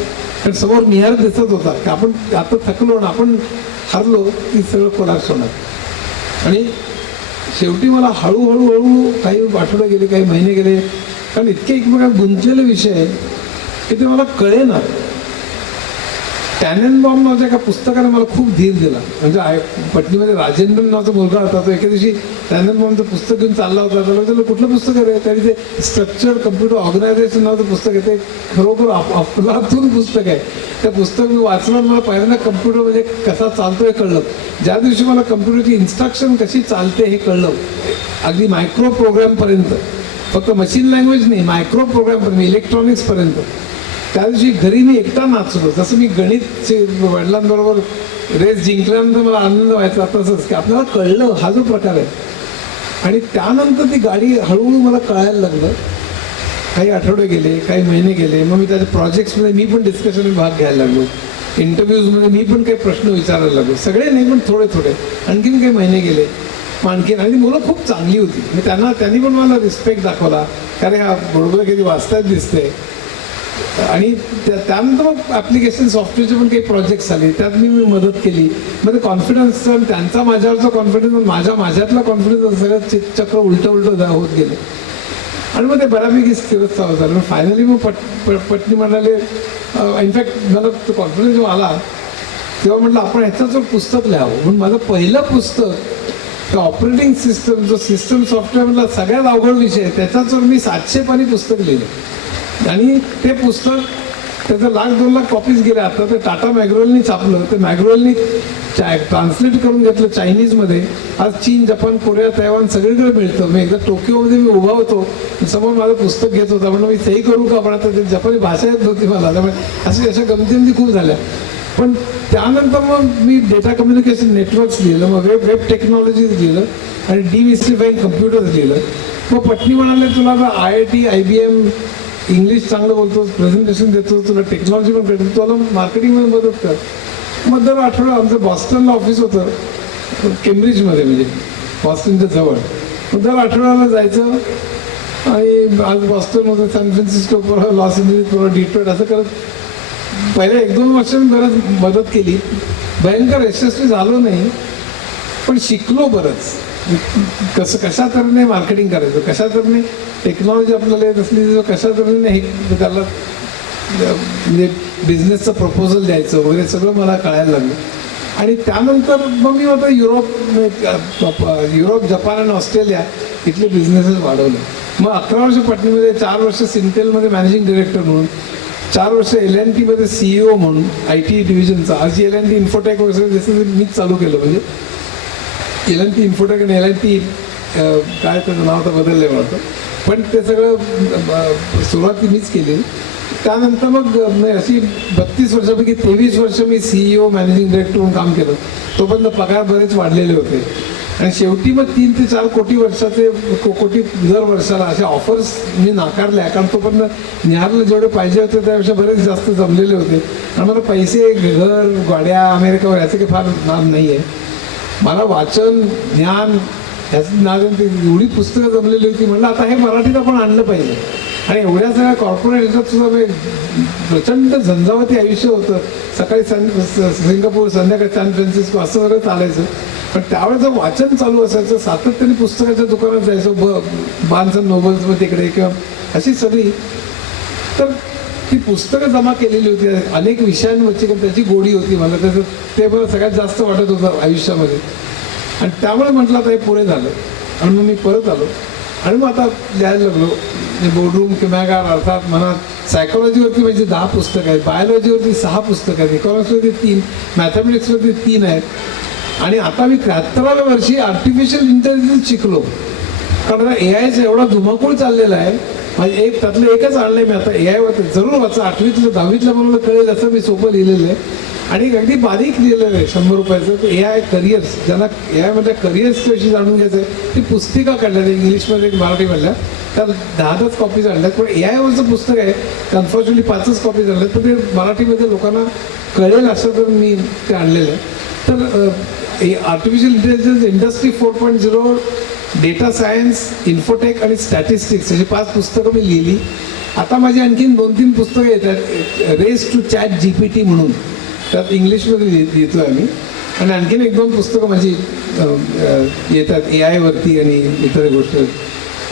कारण समोर निहार दिसत होता की आपण आता थकलो ना, आपण हरलो की सगळं कोलाप्स होणार. आणि शेवटी मला हळूहळू काही आठवडे गेले, काही महिने गेले, कारण इतके एकमेकांत गुंतलेले विषय आहे की ते मला कळेना. टॅनेनबॉम नावाच्या एका पुस्तकाने मला खूप धीर दिला. म्हणजे पटणीमध्ये राजेंद्रन नावाचा मुलगा होता, तो एके दिवशी टॅनेनबॉमचं पुस्तक घेऊन चालला होता. त्याला कुठलं पुस्तक आहे? त्याने ते स्ट्रक्चर्ड कम्प्युटर ऑर्गनायझेशन नावाचं पुस्तक आहे. ते खरोखर अफलातून पुस्तक आहे. ते पुस्तक मी वाचलं, मला पहिल्यांदा कम्प्युटर म्हणजे कसा चालतो हे कळलं. ज्या दिवशी मला कम्प्युटरची इन्स्ट्रक्शन कशी चालते हे कळलं, अगदी मायक्रो प्रोग्रामपर्यंत, फक्त मशीन लँग्वेज नाही, मायक्रो प्रोग्रामपर्यंत, इलेक्ट्रॉनिक्सपर्यंत, त्या दिवशी घरी मी एकटा नाचलो. जसं मी गणितचे वडिलांबरोबर रेस जिंकल्यानंतर मला आनंद व्हायचा, तसंच की आपल्याला कळलं हा जो प्रकार आहे. आणि त्यानंतर ती गाडी हळूहळू मला कळायला लागलं. काही आठवडे गेले, काही महिने गेले, मग मी त्याच्या प्रोजेक्ट्समध्ये मी पण डिस्कशनमध्ये भाग घ्यायला लागलो. इंटरव्ह्यूजमध्ये मी पण काही प्रश्न विचारायला लागलो. सगळे नाही पण थोडे थोडे. आणखीन काही महिने गेले, मग आणखीन. आणि मुलं खूप चांगली होती. मी त्यांनी पण मला रिस्पेक्ट दाखवला, कारण हा बरोबर कधी वाचताच दिसते. आणि त्यानंतर मग ॲप्लिकेशन सॉफ्टवेअरचे पण काही प्रोजेक्ट्स आले, त्यात मी मदत केली. मग ते कॉन्फिडन्स, त्यांचा माझ्यावरचा कॉन्फिडन्स, माझ्यातला कॉन्फिडन्स सगळं चक्र उलटं होत गेलं. आणि मग ते बऱ्यापैकी स्थिरच चालू झालं. फायनली मग पत्नी म्हणाले, इनफॅक्ट मला तो कॉन्फिडन्स जेव्हा आला तेव्हा म्हटलं आपण ह्याचं पुस्तक लिहावं. म्हणून माझं पहिलं पुस्तक ऑपरेटिंग सिस्टम, जो सिस्टम सॉफ्टवेअर मधला सगळ्यात अवघड विषय आहे, त्याच्यावर मी 700 पानी पुस्तक लिहिलं. आणि ते पुस्तक त्याचं 1,00,000-2 लाख कॉपीज गेल्या. आता ते टाटा मॅग्रोवेलनी छापलं. ते मॅग्रोवेलनी ट्रान्सलेट करून घेतलं चायनीजमध्ये. आज चीन, जपान, कोरिया, तैवान सगळीकडे मिळतं. मी एकदा टोकियोमध्ये मी उभा होतो, समोर माझं पुस्तक घेत होता. म्हणून मी सही करू का, पण आता ते जपानी भाषा येत होती मला, त्यामुळे अशा गमती खूप झाल्या. पण त्यानंतर मग मी डेटा कम्युनिकेशन नेटवर्क्स लिहिलं, मग वेब टेक्नॉलॉजीज लिहिलं, आणि डिमिस्टिफाईंग कम्प्युटर्स लिहिलं. मग पत्नी म्हणाले, तुला IIT, IBM, इंग्लिश चांगलं बोलतो, प्रेझेंटेशन देतो, तुला टेक्नॉलॉजी पण कळते, तुला मार्केटिंगमध्ये मदत कर. मग दर आठवड्या आमचं बॉस्टनला ऑफिस होतं, केम्ब्रिजमध्ये, म्हणजे बॉस्टनच्या जवळ. मग दर आठवड्याला जायचं. आणि आज बॉस्टनमध्ये, सॅन फ्रान्सिस्को, परत लॉस एंजलिस, परत डिट्रॉइट, असं करत पहिल्या 1-2 वर्ष मी बरंच मदत केली. भयंकर यशस्वी झालो नाही, पण शिकलो बरंच. कशा तऱ्हेने मार्केटिंग करायचं, कशा तऱ्हेने टेक्नॉलॉजी आपल्याला येत असली, कशा तऱ्हेने हे त्याला म्हणजे बिझनेसचं प्रपोजल द्यायचं वगैरे सगळं मला कळायला लागलं. आणि त्यानंतर मग मी आता युरोप, जपान आणि ऑस्ट्रेलिया इथले बिझनेसेस वाढवले. मग 11 वर्ष पटणीमध्ये, 4 वर्ष सिंटेलमध्ये मॅनेजिंग डिरेक्टर म्हणून, 4 वर्ष L&T मध्ये CEO म्हणून, IT डिव्हिजनचा. आज L&T इन्फोटेक वगैरे जसं मीच चालू केलं. म्हणजे L&T इन्फोटेक आणि L&T काय त्याचं नाव आता बदललं आहे वाटतं, पण ते सगळं सुरुवात मीच केली. त्यानंतर मग अशी 32 वर्षापैकी 23 वर्ष मी CEO, मॅनेजिंग डिरेक्टर म्हणून काम केलं. तोपर्यंत पगार बरेच वाढलेले होते. आणि शेवटी मग 3 ते 4 कोटी दर वर्षाला अशा ऑफर्स मी नाकारल्या. कारण तोपर्यंत निहारला जेवढे पाहिजे होते त्यापेक्षा बरेच जास्त जमलेले होते. आणि मला पैसे, घर, गाड्या, अमेरिका याचे काही फार नाद नाही आहे. मला वाचन, ज्ञान ह्याचं नाव घेऊन ती एवढी पुस्तकं जमलेली होती. म्हणलं आता हे मराठीत आपण आणलं पाहिजे. आणि एवढ्या सगळ्या कॉर्पोरेट ह्याच्यात सुद्धा प्रचंड झंझावाती आयुष्य होतं. सकाळी सिंगापूर, संध्याकाळी सॅन फ्रान्सिस्को असं सगळं चालायचं. पण त्यावेळेचं वाचन चालू असायचं, सातत्याने पुस्तकाच्या दुकानात जायचं, बार्न्स अँड नोबल्स तिकडे किंवा अशी सगळी. तर ती पुस्तकं जमा केलेली होती अनेक विषयांवरची, पण त्याची गोडी होती मला. त्याचं ते मला सगळ्यात जास्त वाटत होतं आयुष्यामध्ये. आणि त्यामुळे म्हटलं आता हे पुरे झालं. आणि मग मी परत आलो आणि मग आता लिहायला लागलो. बोर्डरूम किंवा अर्थात मनात सायकोलॉजीवरती म्हणजे 10 पुस्तकं आहेत, बायोलॉजीवरती 6 पुस्तकं आहेत, इकॉनॉमिक्सवरती 3, मॅथमॅटिक्सवरती 3 आहेत. आणि आता मी 73व्या वर्षी आर्टिफिशियल इंटेलिजन्स शिकलो. कारण आता AIचं एवढा धुमाकूळ चाललेला आहे. म्हणजे त्यातलं एकच आणलंय मी आता AIवर. जरूर वाचा, 8वीतलं 10वीतलं मला कळेल असं मी सोपं लिहिलेलं आहे. आणि अगदी बारीक लिहिलेलं आहे 100 रुपयाचं. AI करिअर्स, ज्यांना AI मध्ये करिअर्स कशी जाणून घ्यायचं आहे ती पुस्तिका काढल्या, इंग्लिशमध्ये एक मराठीमधल्या. त्या 10च कॉपीज आणल्यात. पण AIवरचं पुस्तक आहे, अनफॉर्च्युनेटली 5च कॉपीज आणल्यात. पण ते मराठीमध्ये लोकांना कळेल असं तर मी ते आणलेलं आहे. तर artificial intelligence, industry 4.0, data science, infotech आणि स्टॅटिस्टिक्स अशी 5 पुस्तकं मी लिहिली. आता माझी आणखीन 2-3 पुस्तकं येतात. रेस टू चॅट GPT म्हणून, त्यात इंग्लिशमध्ये लिहितो आहे मी. आणि आणखीन 1-2 पुस्तकं माझी येतात AIवरती आणि इतर गोष्टी.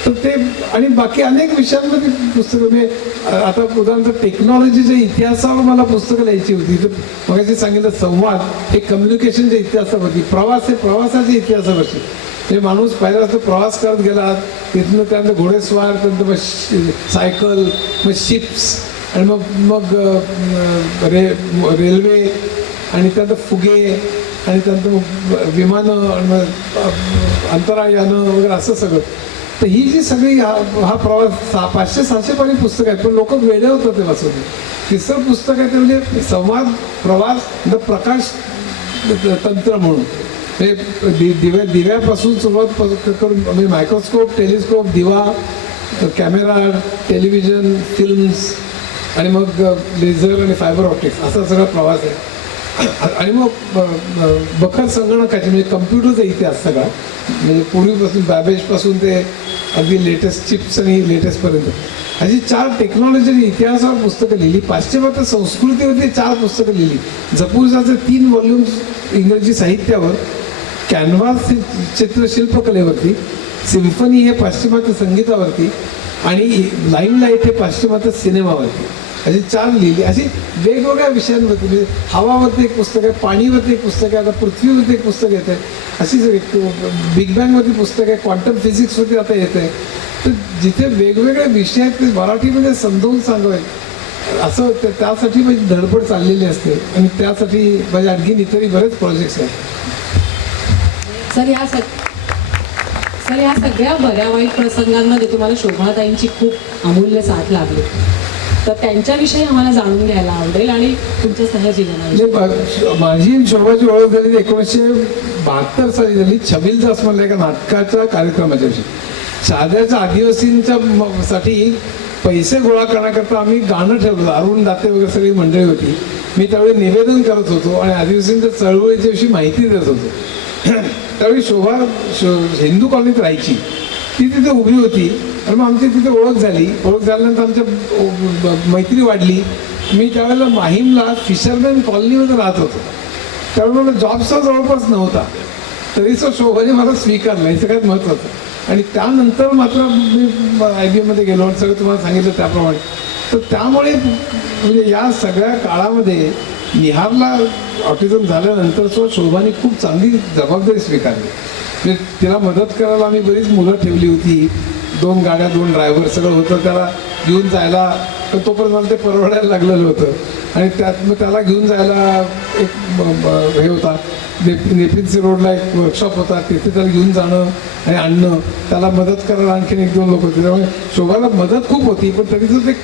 तर ते आणि बाकी अनेक विषयांमध्ये पुस्तकं मी आता उदाहरणार्थ टेक्नॉलॉजीच्या इतिहासावर मला पुस्तकं लिहायची होती. तर मगाशी सांगितलं संवाद हे कम्युनिकेशनच्या इतिहासावरती, प्रवास हे प्रवासाच्या इतिहासावरती. ते माणूस पहिला असं प्रवास करत गेला, तिथनं त्यानंतर घोडेस्वार, त्यानंतर मग सायकल, मग शिप्स, आणि मग रेल्वे, आणि त्यानंतर फुगे, आणि त्यानंतर मग विमानं, आणि मग अंतराळयानं वगैरे असं सगळं. तर ही जी सगळी हा प्रवास 500-600 पानी पुस्तक आहेत. पण लोक वेडे होतं ते वाचून. 3रं पुस्तक आहे ते म्हणजे संवाद, प्रवास, प्रकाश तंत्र म्हणून. दिव्यापासून सुरुवात करून म्हणजे मायक्रोस्कोप, टेलिस्कोप, दिवा, कॅमेरा, टेलिव्हिजन, फिल्म्स, आणि मग लेझर आणि फायबर ऑप्टिक्स असा सगळा प्रवास आहे. आणि मग बखर संगणकाचे म्हणजे कम्प्युटरचा इतिहास सगळा, म्हणजे पूर्वीपासून बॅबेजपासून ते अगदी लेटेस्ट चिप्स आणि लेटेस्टपर्यंत अशी 4 टेक्नॉलॉजी इतिहासावर पुस्तकं लिहिली. पाश्चिमात्य संस्कृतीवरती 4 पुस्तकं लिहिली. जपूरजाचे 3 व्हॉल्यूम्स इंग्रजी साहित्यावर, कॅनव्हास हे चित्रशिल्पकलेवरती, सिम्फनी हे पाश्चिमात्य संगीतावरती, आणि लाईमलाईट हे पाश्चिमात्य सिनेमावरती अशी 4 लिहिली. अशी वेगवेगळ्या विषयांवरती, म्हणजे हवावरती एक पुस्तक आहे, पाणीवरती एक पुस्तक आहे, आता पृथ्वीवरती एक पुस्तक येतं आहे, अशीच एक बिग बँगवरती पुस्तक आहे, क्वांटम फिजिक्सवरती आता येतं आहे. तर जिथे वेगवेगळे विषय आहेत ते मराठीमध्ये समजावून सांगावे असं त्यासाठी माझी धडपड चाललेली असते. आणि त्यासाठी माझे आणखीन इतरही बरेच प्रोजेक्ट्स आहेत. सर ह्या सगळ्या बऱ्या वाईट प्रसंगांमध्ये तुम्हाला शोभाताईंची खूप अमूल्य साथ लागली. तर त्यांच्याविषयी आम्हाला जाणून घ्यायला आवडेल आणि तुमच्या सहजीवनाविषयी. माझी शोभाची ओळख झाली 1972 साली झाली. छबिलदास म्हणलं एका नाटकाच्या कार्यक्रमाच्या विषयी. साध्याच्या आदिवासींच्या साठी पैसे गोळा करण्याकरता आम्ही गाणं ठेवलं. अरुण दाते वगैरे सगळी मंडळी होती. मी त्यावेळी निवेदन करत होतो आणि आदिवासींच्या चळवळीच्या विषयी माहिती देत होतो. त्यावेळी शोभा हिंदू कॉलनीत राहायची. ती तिथे उभी होती आणि मग आमची तिथे ओळख झाली. ओळख झाल्यानंतर आमच्या मैत्री वाढली. मी त्यावेळेला माहीमला फिशरमॅन कॉलनीमध्ये राहत होतो. त्यावेळेला मला जॉबचा जवळपास नव्हता. तरी शोभाने मला स्वीकारलं, हे सगळ्यात महत्त्वाचं. आणि त्यानंतर मात्र मी IBMमध्ये गेलो आणि सगळं तुम्हाला सांगितलं त्याप्रमाणे. तर त्यामुळे म्हणजे या सगळ्या काळामध्ये निहारला ऑटिझम झाल्यानंतर शोभाने खूप चांगली जबाबदारी स्वीकारली. म्हणजे तिला मदत करायला आम्ही बरीच मुलं ठेवली होती. 2 गाड्या, 2 ड्रायव्हर सगळं होतं. त्याला घेऊन जायला तर तोपर्यंत मला ते परवडायला लागलेलं होतं. आणि त्यात मग त्याला घेऊन जायला एक हे होता, नेपिन्सी रोडला एक वर्कशॉप होता, तिथे त्याला घेऊन जाणं आणि आणणं. त्याला मदत करायला आणखीन 1-2 लोक होते. त्यामुळे शोभाला मदत खूप होती. पण तरीचं ते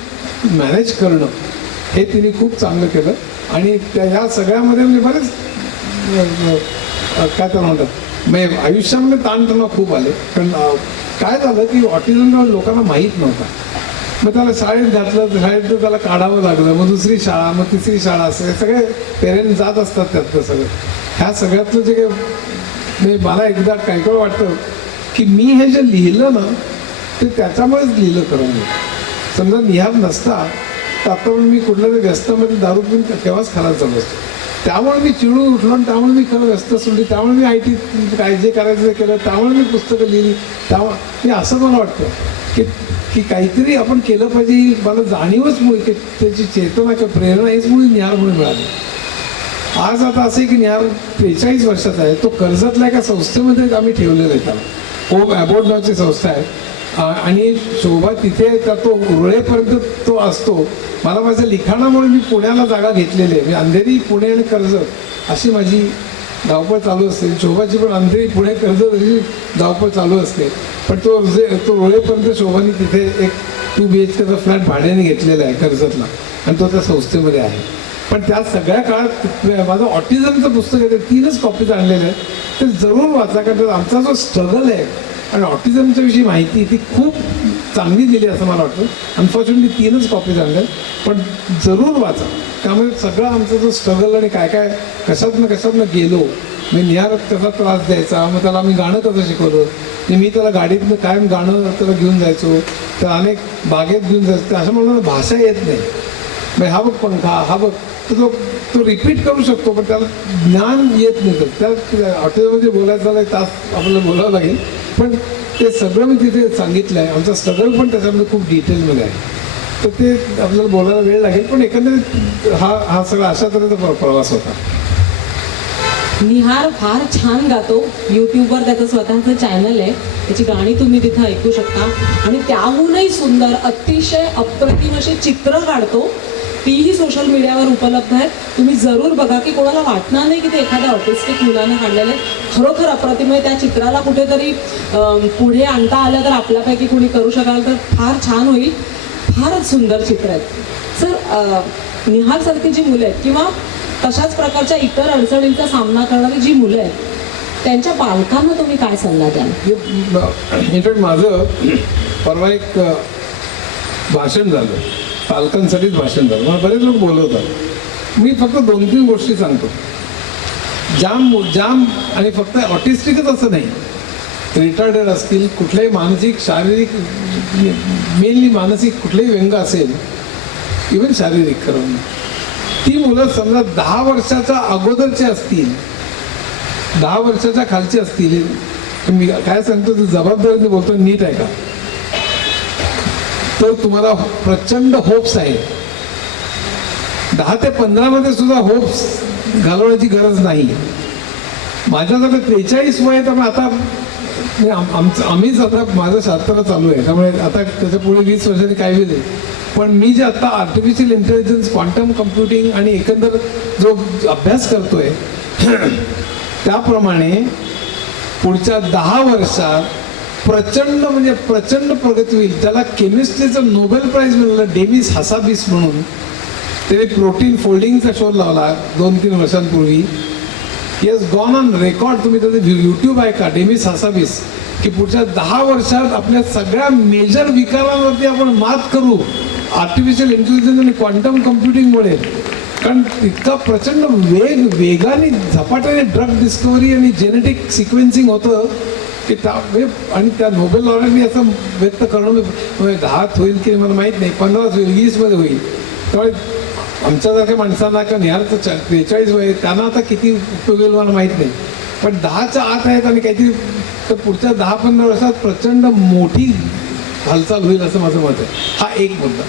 मॅनेज करणं हे तिने खूप चांगलं केलं. आणि ह्या सगळ्यामध्ये म्हणजे बरेच काय त्याला म्हणतात म्हणजे आयुष्यामध्ये ताणतणाव खूप आले. पण काय झालं की ऑटिझम लोकांना माहीत नव्हता. मग त्याला शाळेत घातलं, शाळेत त्याला काढावं लागलं. मग 2री शाळा, मग 3री शाळा, असं सगळे पेरेंट्स जात असतात त्यातलं सगळं. ह्या सगळ्यातलं जे काही म्हणजे मला एकदा काय वाटतं की मी हे जे लिहिलं ना ते त्याच्यामुळेच लिहिलं खरं मी. समजा निहार नसता तर आता मी कुठल्या तरी व्यस्तामध्ये दारू पिऊन केव्हाच खराब झालो असतो. त्यामुळे मी चिडून उठलो आणि त्यामुळे मी खरं व्यस्त सोडली, त्यामुळे मी IT काय जे करायचं ते केलं, त्यामुळे मी पुस्तकं लिहिली. त्यामुळे मी असं मला वाटतं की की काहीतरी आपण केलं पाहिजे ही मला जाणीवच मुळे की त्याची चेतना किंवा प्रेरणा हेच मुळे निहारमुळे मिळाली. आज आता असं आहे की निहार 43 वर्षाचा आहे. तो कर्जतल्या एका संस्थेमध्ये आम्ही ठेवलेलं आहे त्याला. होप ॲबॉर्ड नावाची संस्था आहे आणि शोभा तिथे तर तो उरळेपर्यंत तो असतो. मला माझ्या लिखाणामुळे मी पुण्याला जागा घेतलेली आहे. मी अंधेरी, पुणे आणि कर्जत अशी माझी धावपळ चालू असते. शोभाची पण अंधेरी, पुणे, कर्जत अशी धावपळ चालू असते. पण तो रोळेपर्यंत शोभाने तिथे एक 2 BHKचा फ्लॅट भाड्याने घेतलेला आहे कर्जतला आणि तो त्या संस्थेमध्ये आहे. पण त्या सगळ्या काळात माझं ऑटिझमचं पुस्तक आहे, ते 3च कॉपीज आणलेलं आहे. ते जरूर वाचा, कारण आमचा जो स्ट्रगल आहे आणि ऑटिझमच्या विषयी माहिती ती खूप चांगली दिली असं मला वाटतं. अनफॉर्च्युनेटली 3च कॉपीज आणल्या, पण जरूर वाचा. त्यामुळे सगळा आमचा जो स्ट्रगल आणि काय काय कशातनं गेलो, मी निहार कसा त्रास द्यायचा, मग त्याला मी गाणं कसं शिकवलं, मी त्याला गाडीतनं कायम गाणं त्याला घेऊन जायचो, तर अनेक बागेत घेऊन जायचो. असं मला भाषा येत नाही, मग हा बघ पंखा, हा बघ, तर तो रिपीट करू शकतो, पण त्याला ज्ञान येत नाही. तर त्या हॉटेलमध्ये बोलायचं झालं तास आपल्याला बोलावं लागेल, पण ते सगळं मी तिथे सांगितलं आहे. आमचा स्ट्रगल पण त्याच्यामध्ये खूप डिटेलमध्ये आहे, तर ते आपल्याला बोलायला वेळ लागेल. पण एकंदरीत हा सगळा अशा तऱ्हेचा प्रवास होता. निहार फार छान गातो. यूट्यूबवर त्याचं स्वतःचं चॅनल आहे, त्याची गाणी तुम्ही तिथं ऐकू शकता. आणि त्याहूनही सुंदर, अतिशय अप्रतिम अशी चित्र काढतो. तीही सोशल मीडियावर उपलब्ध आहेत. तुम्ही जरूर बघा, की कोणाला वाटणार नाही की ते एखाद्या ऑटिस्टिक मुलानं काढलेलं आहे. खरोखर अप्रतिम आहे. त्या चित्राला कुठेतरी पुढे आणता आलं तर आपल्यापैकी कुणी करू शकाल तर फार छान होईल. फारच सुंदर चित्र आहेत. सर, निहारसारखी जी मुलं आहेत किंवा तशाच प्रकारच्या इतर अडचणींचा सामना करणारी जी मुलं आहेत, त्यांच्या पालकांना तुम्ही काय सल्ला द्याल? इनफॅक्ट माझं परवा एक भाषण झालं, पालकांसाठीच भाषण झालं. मला बरेच लोक बोलवतात. मी फक्त 2-3 गोष्टी सांगतो. जाम आणि फक्त ऑटिस्टिकच असं नाही, रिटार्डेड असतील, कुठल्याही मानसिक, शारीरिक, मेनली मानसिक कुठलेही व्यंग असेल, इव्हन शारीरिक करून, ती मुलं समजा 10 वर्षाच्या अगोदरचे असतील, 10 वर्षाच्या खालची असतील, मी काय सांगतो ते जबाबदारीने बोलतो, नीट आहे का, तर तुम्हाला प्रचंड होप्स आहे. 10 ते 15 मध्ये सुद्धा होप्स घालवण्याची गरज नाही. माझ्याकडे 43 वय आहे, त्यामुळे आता आम्हीच आता माझं शास्त्र चालू आहे, त्यामुळे आता त्याच्या पुढे 20 वर्षांनी काय होईल. पण मी जे आता आर्टिफिशियल इंटेलिजन्स, क्वांटम कम्प्युटिंग आणि एकंदर जो अभ्यास करतोय त्याप्रमाणे पुढच्या 10 वर्षात प्रचंड म्हणजे प्रचंड प्रगती होईल. त्याला केमिस्ट्रीचं नोबेल प्राईज मिळालं डेमिस हसाबिस म्हणून. त्याने प्रोटीन फोल्डिंगचा शोध लावला 2-3 वर्षांपूर्वी. Yes, gone on record. तुम्ही त्याचं यूट्यूब आहे का, डेमिस हसाबिस, की पुढच्या 10 वर्षात आपल्या सगळ्या मेजर विकारांवरती आपण मात करू आर्टिफिशियल इंटेलिजन्स आणि क्वांटम कम्प्युटिंगमुळे. कारण इतका प्रचंड वेगाने झपाट्याने ड्रग डिस्कवरी आणि जेनेटिक सिक्वेन्सिंग होतं की आणि त्या नोबेल लॉरेटनी असं व्यक्त करणं 10 होईल की मला माहीत नाही, 15 होईल, 20 मध्ये होईल. त्यामुळे आमच्यासारख्या माणसांना का निहारचं 43 वय, त्यांना आता किती उपयोग होईल मला माहीत नाही, पण 10च्या आत आहेत आणि काहीतरी तर पुढच्या 10-15 वर्षात प्रचंड मोठी हालचाल होईल असं माझं मत आहे. हा एक मुद्दा.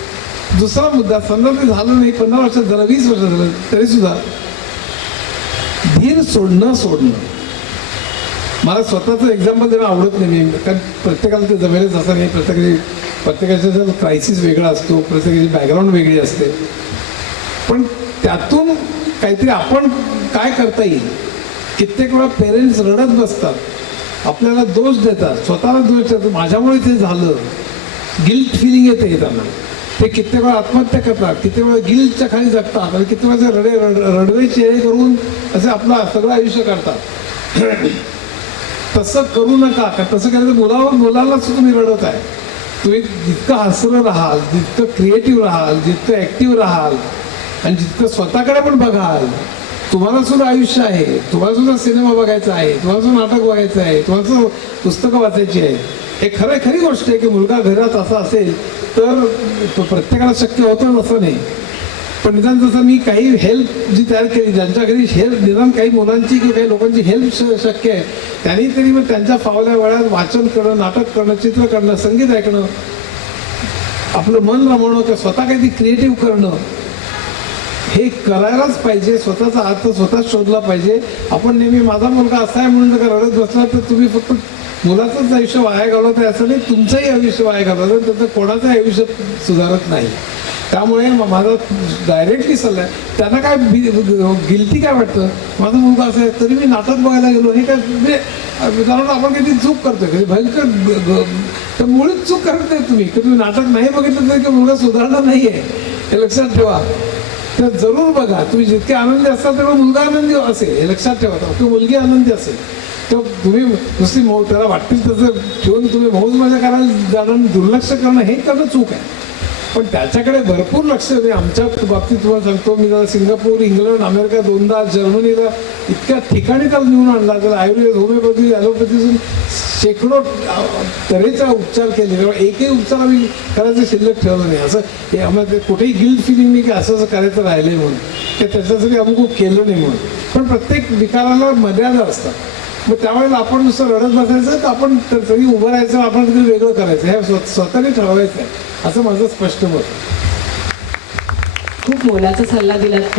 दुसरा मुद्दा, समजा ते झालं नाही, 15 वर्षात झालं, 20 वर्षात झालं, तरी सुद्धा धीर सोडणं. मला स्वतःचं एक्झाम्पल देणं आवडत नाही, कारण प्रत्येकाला ते जमेलच असं नाही. प्रत्येकाचा क्रायसिस वेगळा असतो, प्रत्येकाची बॅकग्राऊंड वेगळी असते. पण त्यातून काहीतरी आपण काय करता येईल. कित्येक वेळा पेरेंट्स रडत बसतात, आपल्याला दोष देतात, स्वतःला दोष देतात, माझ्यामुळे ते झालं, गिल्ट फिलिंग येते त्यांना. ते कित्येक वेळा आत्महत्या करतात, कित्येक वेळा गिल्टच्या खाली जगतात आणि कित्येक वेळा रडवे चेहरे करून असे आपलं सगळं आयुष्य करतात. तसं करू नका, का तसं केलं तर मुलालाच तुम्ही रडत आहे. तुम्ही जितकं हसरं राहाल, जितकं क्रिएटिव्ह राहाल, जितकं ॲक्टिव्ह राहाल आणि जितकं स्वतःकडे पण बघाल, तुम्हाला सुद्धा आयुष्य आहे, तुम्हाला सुद्धा सिनेमा बघायचा आहे, तुम्हाला सुद्धा नाटक बघायचं आहे, तुम्हाला सुद्धा पुस्तकं वाचायची आहे. हे खरी गोष्ट आहे की मुलगा घरात असा असेल तर प्रत्येकाला शक्य होतं असं नाही. पण निदान जसं मी काही हेल्प जी तयार केली, ज्यांच्या घरी हेल्प निदान काही मुलांची किंवा काही लोकांची हेल्प शक्य आहे, त्यांनी तरी मग त्यांच्या फावल्या वेळात वाचन करणं, नाटक करणं, चित्र करणं, संगीत ऐकणं, आपलं मन रमवणं किंवा स्वतः काहीतरी क्रिएटिव्ह करणं हे करायलाच पाहिजे. स्वतःचा अर्थ स्वतःच शोधला पाहिजे. आपण नेहमी माझा मुलगा असा आहे म्हणून जर रडत बसला तर तुम्ही फक्त मुलाचंच आयुष्य वाया घालवत आहे असं नाही, तुमचंही आयुष्य वाया घालवलं, त्याचं कोणाचंही आयुष्य सुधारत नाही. त्यामुळे माझा डायरेक्टली सल्ला आहे, त्यांना काय गिल्टी काय वाटतं, माझा मुलगा असं आहे तरी मी नाटक बघायला गेलो, हे काय म्हणजे उदाहरण आपण किती चूक करतो, कधी भयंकर तर मुळीच चूक करत नाही तुम्ही. की तुम्ही नाटक नाही बघितलं तरी की मुलगा सुधारणार नाही आहे, हे लक्षात ठेवा. तर जरूर बघा. तुम्ही जितके आनंदी असाल तेव्हा मुलगा आनंदी असेल हे लक्षात ठेवा, किंवा मुलगी आनंदी असेल तर तुम्ही नुसती त्याला वाटतील तसं ठेवून तुम्ही मौज मजा करायला जाणं, दुर्लक्ष करणं हे करणं चूक आहे. पण त्याच्याकडे भरपूर लक्ष दे. आमच्या बाबतीत तुम्हाला सांगतो, मी जरा सिंगापूर, इंग्लंड, अमेरिका 2दा, जर्मनीला इतक्या ठिकाणी त्याला नेऊन आणला. त्याला आयुर्वेद, होमिओपॅथी, ॲलोपॅथीतून शेकडो तऱ्हेचा उपचार केले, तेव्हा एकही उपचार आम्ही करायचं शिल्लक ठेवलं नाही. असं हे आम्हाला कुठेही गिल्ट फिलिंग नाही की असं करायचं राहिलं म्हणून, की त्याच्यासाठी आम्ही खूप केलं नाही म्हणून. पण प्रत्येक विकाराला मर्यादा असतात. मग त्यावेळेला आपण नुसतं रडत बसायचं तर आपण तरी उभं राहायचं, आपण तरी वेगळं करायचं, हे स्वतःने ठरवायचं आहे, असं माझं स्पष्ट मत. खूप मोलाचा सल्ला दिलात.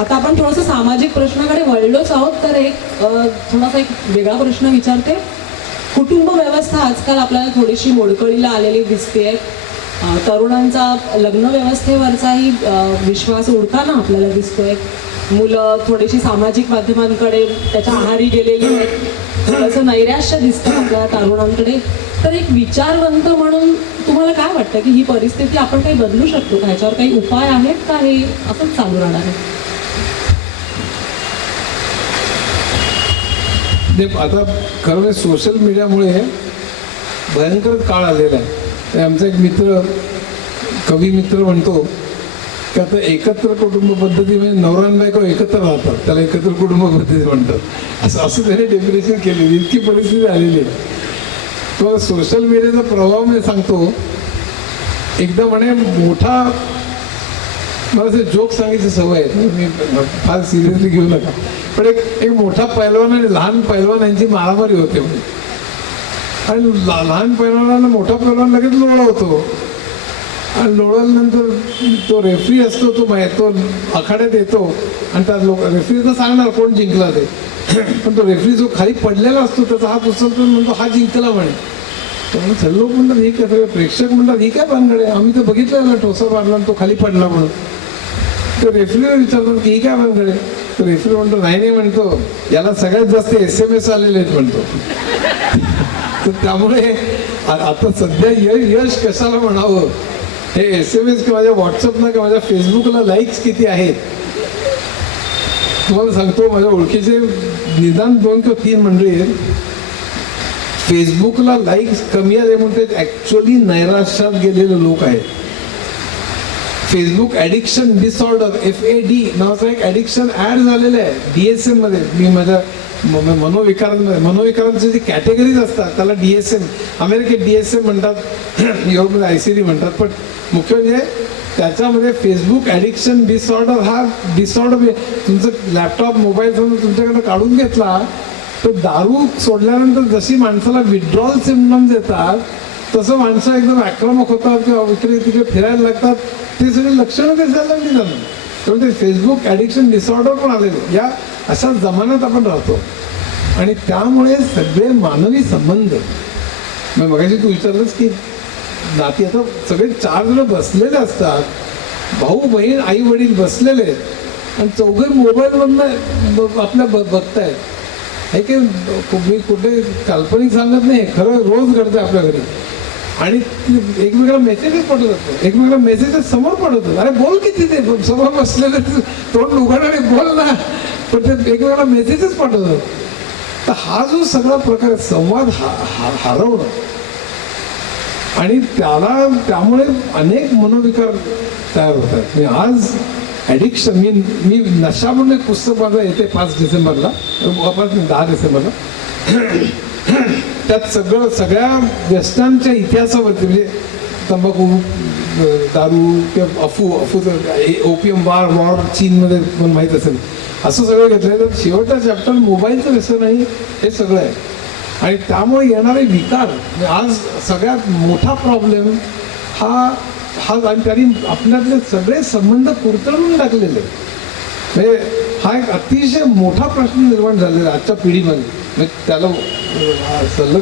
आता आपण थोडंसं सामाजिक प्रश्नाकडे वळलोच आहोत, तर थोडासा एक वेगळा प्रश्न विचारते. कुटुंब व्यवस्था आजकाल आपल्याला थोडीशी मोडकळीला आलेली दिसते. तरुणांचा लग्न व्यवस्थेवरचाही विश्वास उडताना आपल्याला दिसतोय. मुलं थोडीशी सामाजिक माध्यमांकडे त्याच्या आहारी गेलेली आहेत. थोडंसं नैराश्य दिसतं आपल्या तरुणांकडे. तर एक विचारवंत म्हणून तुम्हाला काय वाटतं की ही परिस्थिती आपण काही बदलू शकतो का? ह्याच्यावर काही उपाय आहेत का, हे असंच चालू राहणार आहे? आता खरं म्हणजे सोशल मीडियामुळे भयंकर काळ आलेला आहे. ते आमचा एक मित्र, कवी मित्र म्हणतो की आता एकत्र कुटुंब पद्धती म्हणजे नवरा आणि बायको एकत्र राहतात, त्याला एकत्र कुटुंब पद्धती म्हणतात. असं त्याने डेफिनेशन केलेली, इतकी परिस्थिती आलेली आहे. तो सोशल मीडियाचा प्रभाव मी सांगतो. एकदा म्हणे मोठा, मला असं जोक सांगायची सवय आहे, मी फार सिरियसली घेऊ नका, पण एक मोठा पैलवान आणि लहान पैलवान यांची मारामारी होते म्हणे. आणि लहान पैलवानाला मोठा पैलवान लगेच लोळवतो, आणि लोळल्यानंतर तो रेफरी असतो, तो आखाड्यात येतो आणि त्या रेफरी तर सांगणार कोण जिंकला ते. पण तो रेफरी जो खाली पडलेला असतो त्याचा हात उचलतो म्हणतो हा जिंकला म्हणे. तर सर्व लोक म्हणतात ही काय, प्रेक्षक म्हणतात ही काय भानगड आहे, आम्ही तर बघितलं ठोसा मारला आणि तो खाली पडला म्हणून. तर रेफरीला विचारतात की ही काय भानगड आहे. तर रेफरी म्हणतो नाही म्हणतो, याला सगळ्यात जास्त SMS आलेले आहेत म्हणतो. तर त्यामुळे आता सध्या यश कशाला म्हणावं, हे SMS किंवा माझ्या व्हॉट्सअपला किंवा माझ्या फेसबुकला लाईक्स किती आहेत तुम्हाला सांगतो. माझ्या ओळखीचे निदान 2 किंवा 3 मंडळी आहेत, फेसबुकला लाईक्स कमी आले म्हणते ॲक्च्युअली नैराश्यात गेलेले लोक आहेत. फेसबुक ॲडिक्शन डिसऑर्डर, FAD नावाचं एक ॲडिक्शन ॲड झालेलं आहे DSM मध्ये. मी माझ्या मनोविकारांचे जे कॅटेगरीज असतात त्याला DSM, अमेरिकेत DSM म्हणतात, युरोपमध्ये ICD म्हणतात. पण मुख्य म्हणजे त्याच्यामध्ये फेसबुक ॲडिक्शन डिसऑर्डर हा डिसऑर्डर तुमचं लॅपटॉप मोबाईल फोन तुमच्याकडे काढून घेतला तर दारू सोडल्यानंतर जशी माणसाला विड्रॉल सिम्पटम्स येतात तसं माणसं एकदम आक्रमक होतात किंवा इकडे तिकडे फिरायला लागतात, ते सगळी लक्षणं दिसायला लागली त्यांना. त्यामुळे ते फेसबुक ॲडिक्शन डिसऑर्डर पण आलेले. या अशा जमान्यात आपण राहतो आणि त्यामुळे सगळे मानवी संबंध, मग मगाशी तू विचारलंस की नाती, आता सगळे 4 जण बसलेले असतात, भाऊ बहीण आई वडील बसलेले आहेत आणि 4 मोबाईलवरनं आपल्या बघतायत. हे काही मी कुठे काल्पनिक सांगत नाही, खरं रोज घडतं आपल्या घरी. आणि एकमेकाला मेसेजेस पाठवतात, एकमेकाला मेसेजेस समोर पाठवतात. अरे बोल किती ते समोर बसलेले तोंड उघड आणि बोल ना, पण ते एकमेकाला मेसेजेस पाठवतात. तर हा जो सगळा प्रकार संवाद हरवणं आणि त्यामुळे अनेक मनोविकार तयार होतात. आज ॲडिक्शन मी नशा म्हणून एक पुस्तक माझं येते 5 डिसेंबरला 10 डिसेंबरला. त्यात सगळ्या व्यसनांच्या इतिहासावरती म्हणजे तंबाखू, दारू किंवा अफूचं ओपियम वॉर चीनमध्ये मला माहीत असेल, असं सगळं घेतलं आहे. तर शेवटचा चॅप्टर मोबाईलचं व्यसन आहे, हे सगळं आहे. आणि त्यामुळे येणारे विकार, आज सगळ्यात मोठा प्रॉब्लेम हा आणि त्यांनी आपल्यातले सगळे संबंध कुरतडून टाकलेले. म्हणजे हा एक अतिशय मोठा प्रश्न निर्माण झालेला आजच्या पिढीमध्ये. म्हणजे त्याला सलग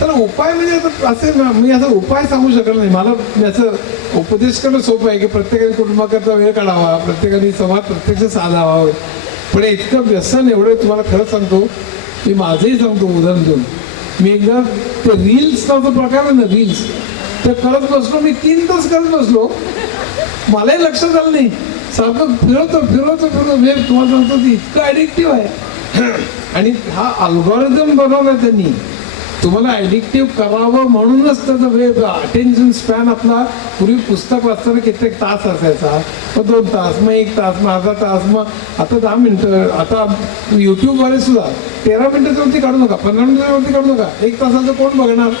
तर उपाय म्हणजे आता असे मी असं उपाय सांगू शकत नाही. मला याचं उपदेश करणं सोपं आहे की प्रत्येकाने कुटुंबाकरता वेळ काढावा, प्रत्येकाने संवाद प्रत्यक्ष साधावा. पण इतकं व्यसन एवढं तुम्हाला खरं सांगतो, मी माझंही सांगतो उदाहरण देऊन. मी एकदा ते रील्स नावाचा प्रकार आहे ना, रील्स ते करत बसलो. मी 3 तास करत बसलो, मलाही लक्षात आलं नाही. सारखं फिरवतो म्हणजे तुम्हाला सांगतो ते इतकं ॲडिक्टिव्ह आहे. आणि हा अल्गोरिदम बनवला त्यांनी तुम्हाला ॲडिक्टिव्ह करावं म्हणूनच त्याचं अटेन्शन स्पॅन आपला पूर्वी पुस्तक वाचताना कित्येक तास असायचा, मग 2 तास, मग 1 तास, मग अर्धा तास, मग आता 10 मिनटं. आता यूट्यूबवाले सुद्धा 13 मिनटाच्यावरती काढू नका, 15 मिनिटाच्यावरती काढू नका. 1 तासाचं कोण बघणार?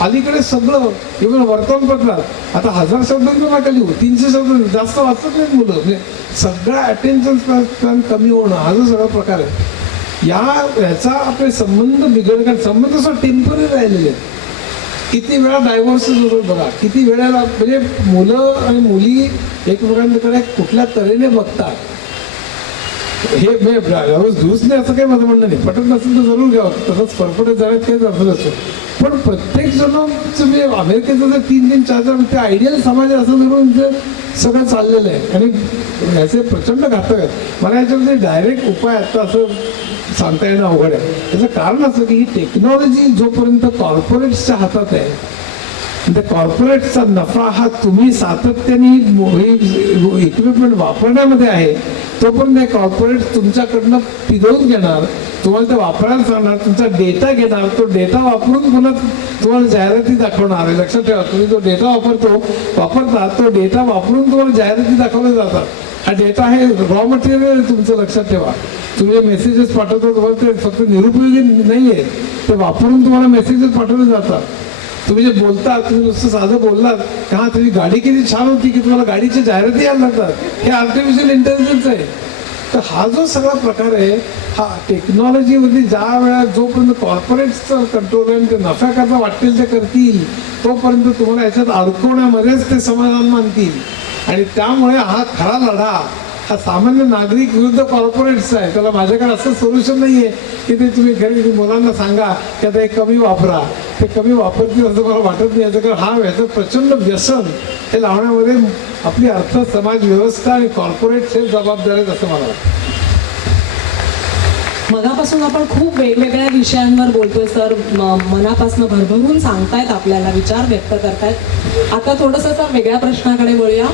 अलीकडे सगळं इव्हन वर्तमानपत्रात आता 1000 शब्दांचं नका लिहू, 300 शब्द जास्त वाचत नाहीत मुलं. म्हणजे सगळं अटेन्शन स्पॅन कमी होणं हा जो सगळा प्रकार आहे, याचा आपले संबंध बिघडणार. संबंध असं टेम्पररी राहिलेले आहेत. किती वेळा डायव्होर्सेस होतात बघा, किती वेळेला म्हणजे मुलं आणि मुली एकमेकांकडे कुठल्या तऱ्हेने बघतात. हे धूस नाही असं काही माझं म्हणणं नाही. पटत नसेल तर जरूर घ्यावं, तसंच फरफटत जाण्यात काही अर्थ नसतो. पण प्रत्येक जण तुम्ही अमेरिकेचं जर 3-3, 4-4 ते आयडियल समाज असं धरून जे सगळं चाललेलं आहे आणि ह्याचे प्रचंड घातक आहेत. मला याच्यामध्ये डायरेक्ट उपाय आता असं सांगता येणं अवघड आहे. त्याचं कारण असं की ही टेक्नॉलॉजी जोपर्यंत कॉर्पोरेट्सच्या हातात आहे, त्या कॉर्पोरेटचा नफा हा तुम्ही सातत्याने इक्विपमेंट वापरण्यामध्ये आहे, तोपर्यंत कॉर्पोरेट तुमच्याकडनं पिरवून घेणार, तुम्हाला ते वापरायला सांगणार, तुमचा डेटा घेणार, तो डेटा वापरून पुन्हा तुम्हाला जाहिराती दाखवणार. लक्षात ठेवा, तुम्ही जो डेटा वापरता तो डेटा वापरून तुम्हाला जाहिराती दाखवल्या जातात. हा डेटा हे रॉ मटेरियल तुमचं, लक्षात ठेवा. तुम्ही मेसेजेस पाठवता तुम्हाला ते फक्त निरुपयोगी नाही आहे, ते वापरून तुम्हाला मेसेजेस पाठवले जातात. तुम्ही जे बोलता, तुम्ही नुसतं साधं बोललात की हां तुझी गाडी किती छान होती की तुम्हाला गाडीची जाहिराती यायला लागतात, हे आर्टिफिशियल इंटेलिजन्स आहे. तर हा जो सगळा प्रकार आहे हा टेक्नॉलॉजीमध्ये ज्या वेळा जोपर्यंत कॉर्पोरेट्सचं कंट्रोल आहे, ते नफ्याकरता वाटतील ते करतील, तोपर्यंत तुम्हाला याच्यात अडकवण्यामध्येच ते समाधान मानतील. आणि त्यामुळे हा खरा लढा हा सामान्य नागरिक विरुद्ध कॉर्पोरेट्सचा आहे. त्याला माझ्याकडे असं सोल्युशन नाही आहे की ते तुम्ही घरी मुलांना सांगा की आता हे कमी वापरा, ते कमी वापरतील असं मला वाटत नाही. याचं कारण ह्याचं प्रचंड व्यसन हे लावण्यामध्ये आपली अर्थ समाज व्यवस्था आणि कॉर्पोरेट्स हे जबाबदार आहेत असं मला वाटतं. मगापासून आपण खूप वेगवेगळ्या विषयांवर बोलतोय सर, मनापासून भरभरून सांगतायत, आपल्याला विचार व्यक्त करतायत. आता थोडंसं सर वेगळ्या प्रश्नाकडे बोलूया.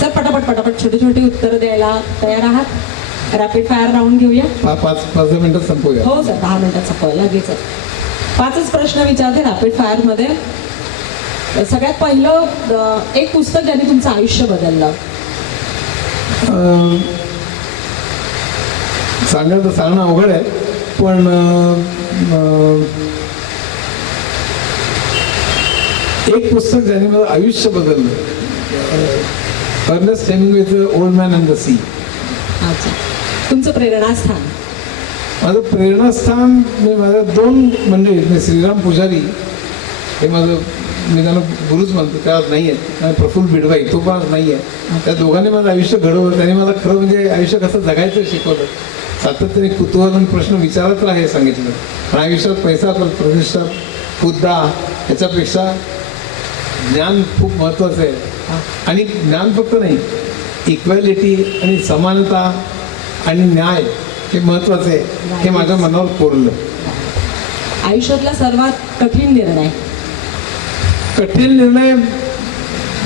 सर पटापट छोटी उत्तरं द्यायला तयार आहात? रॅपिड फायर राऊंड घेऊया. 5 मिनिटात संपवूया. हो सर, 10 मिनिटात संपवूया लगेच. 5च प्रश्न विचारते रॅपिड फायरमध्ये. सगळ्यात पहिलं, एक पुस्तक ज्याने तुमचं आयुष्य बदललं. सांगणं अवघड आहे, पण एक पुस्तक ज्याने माझं आयुष्य बदललं, अर्नेस्ट हेमिंग्वेचं old man and the sea. अच्छा, तुमचं प्रेरणास्थान? माझं प्रेरणास्थान म्हणजे माझं 2 म्हणजे श्रीराम पुजारी हे माझं, मी त्यांना गुरुच म्हणतो, त्या नाही आहेत. आणि प्रफुल्ल बिडवाई तो पण नाही आहे. त्या दोघांनी माझं आयुष्य घडवलं. त्यांनी मला खरं म्हणजे आयुष्य कसं जगायचं शिकवलं. सातत्याने कुतूहल आणि प्रश्न विचारत राहा हे सांगितलं. आणि आयुष्यात पैसा, प्रतिष्ठा, हुद्दा याच्यापेक्षा ज्ञान खूप महत्त्वाचं आहे. आणि ज्ञान फक्त नाही, इक्वॅलिटी आणि समानता आणि न्याय हे महत्त्वाचं आहे. हे माझ्या मनावर कोरलं. आयुष्यातला सर्वात कठीण निर्णय? कठीण निर्णय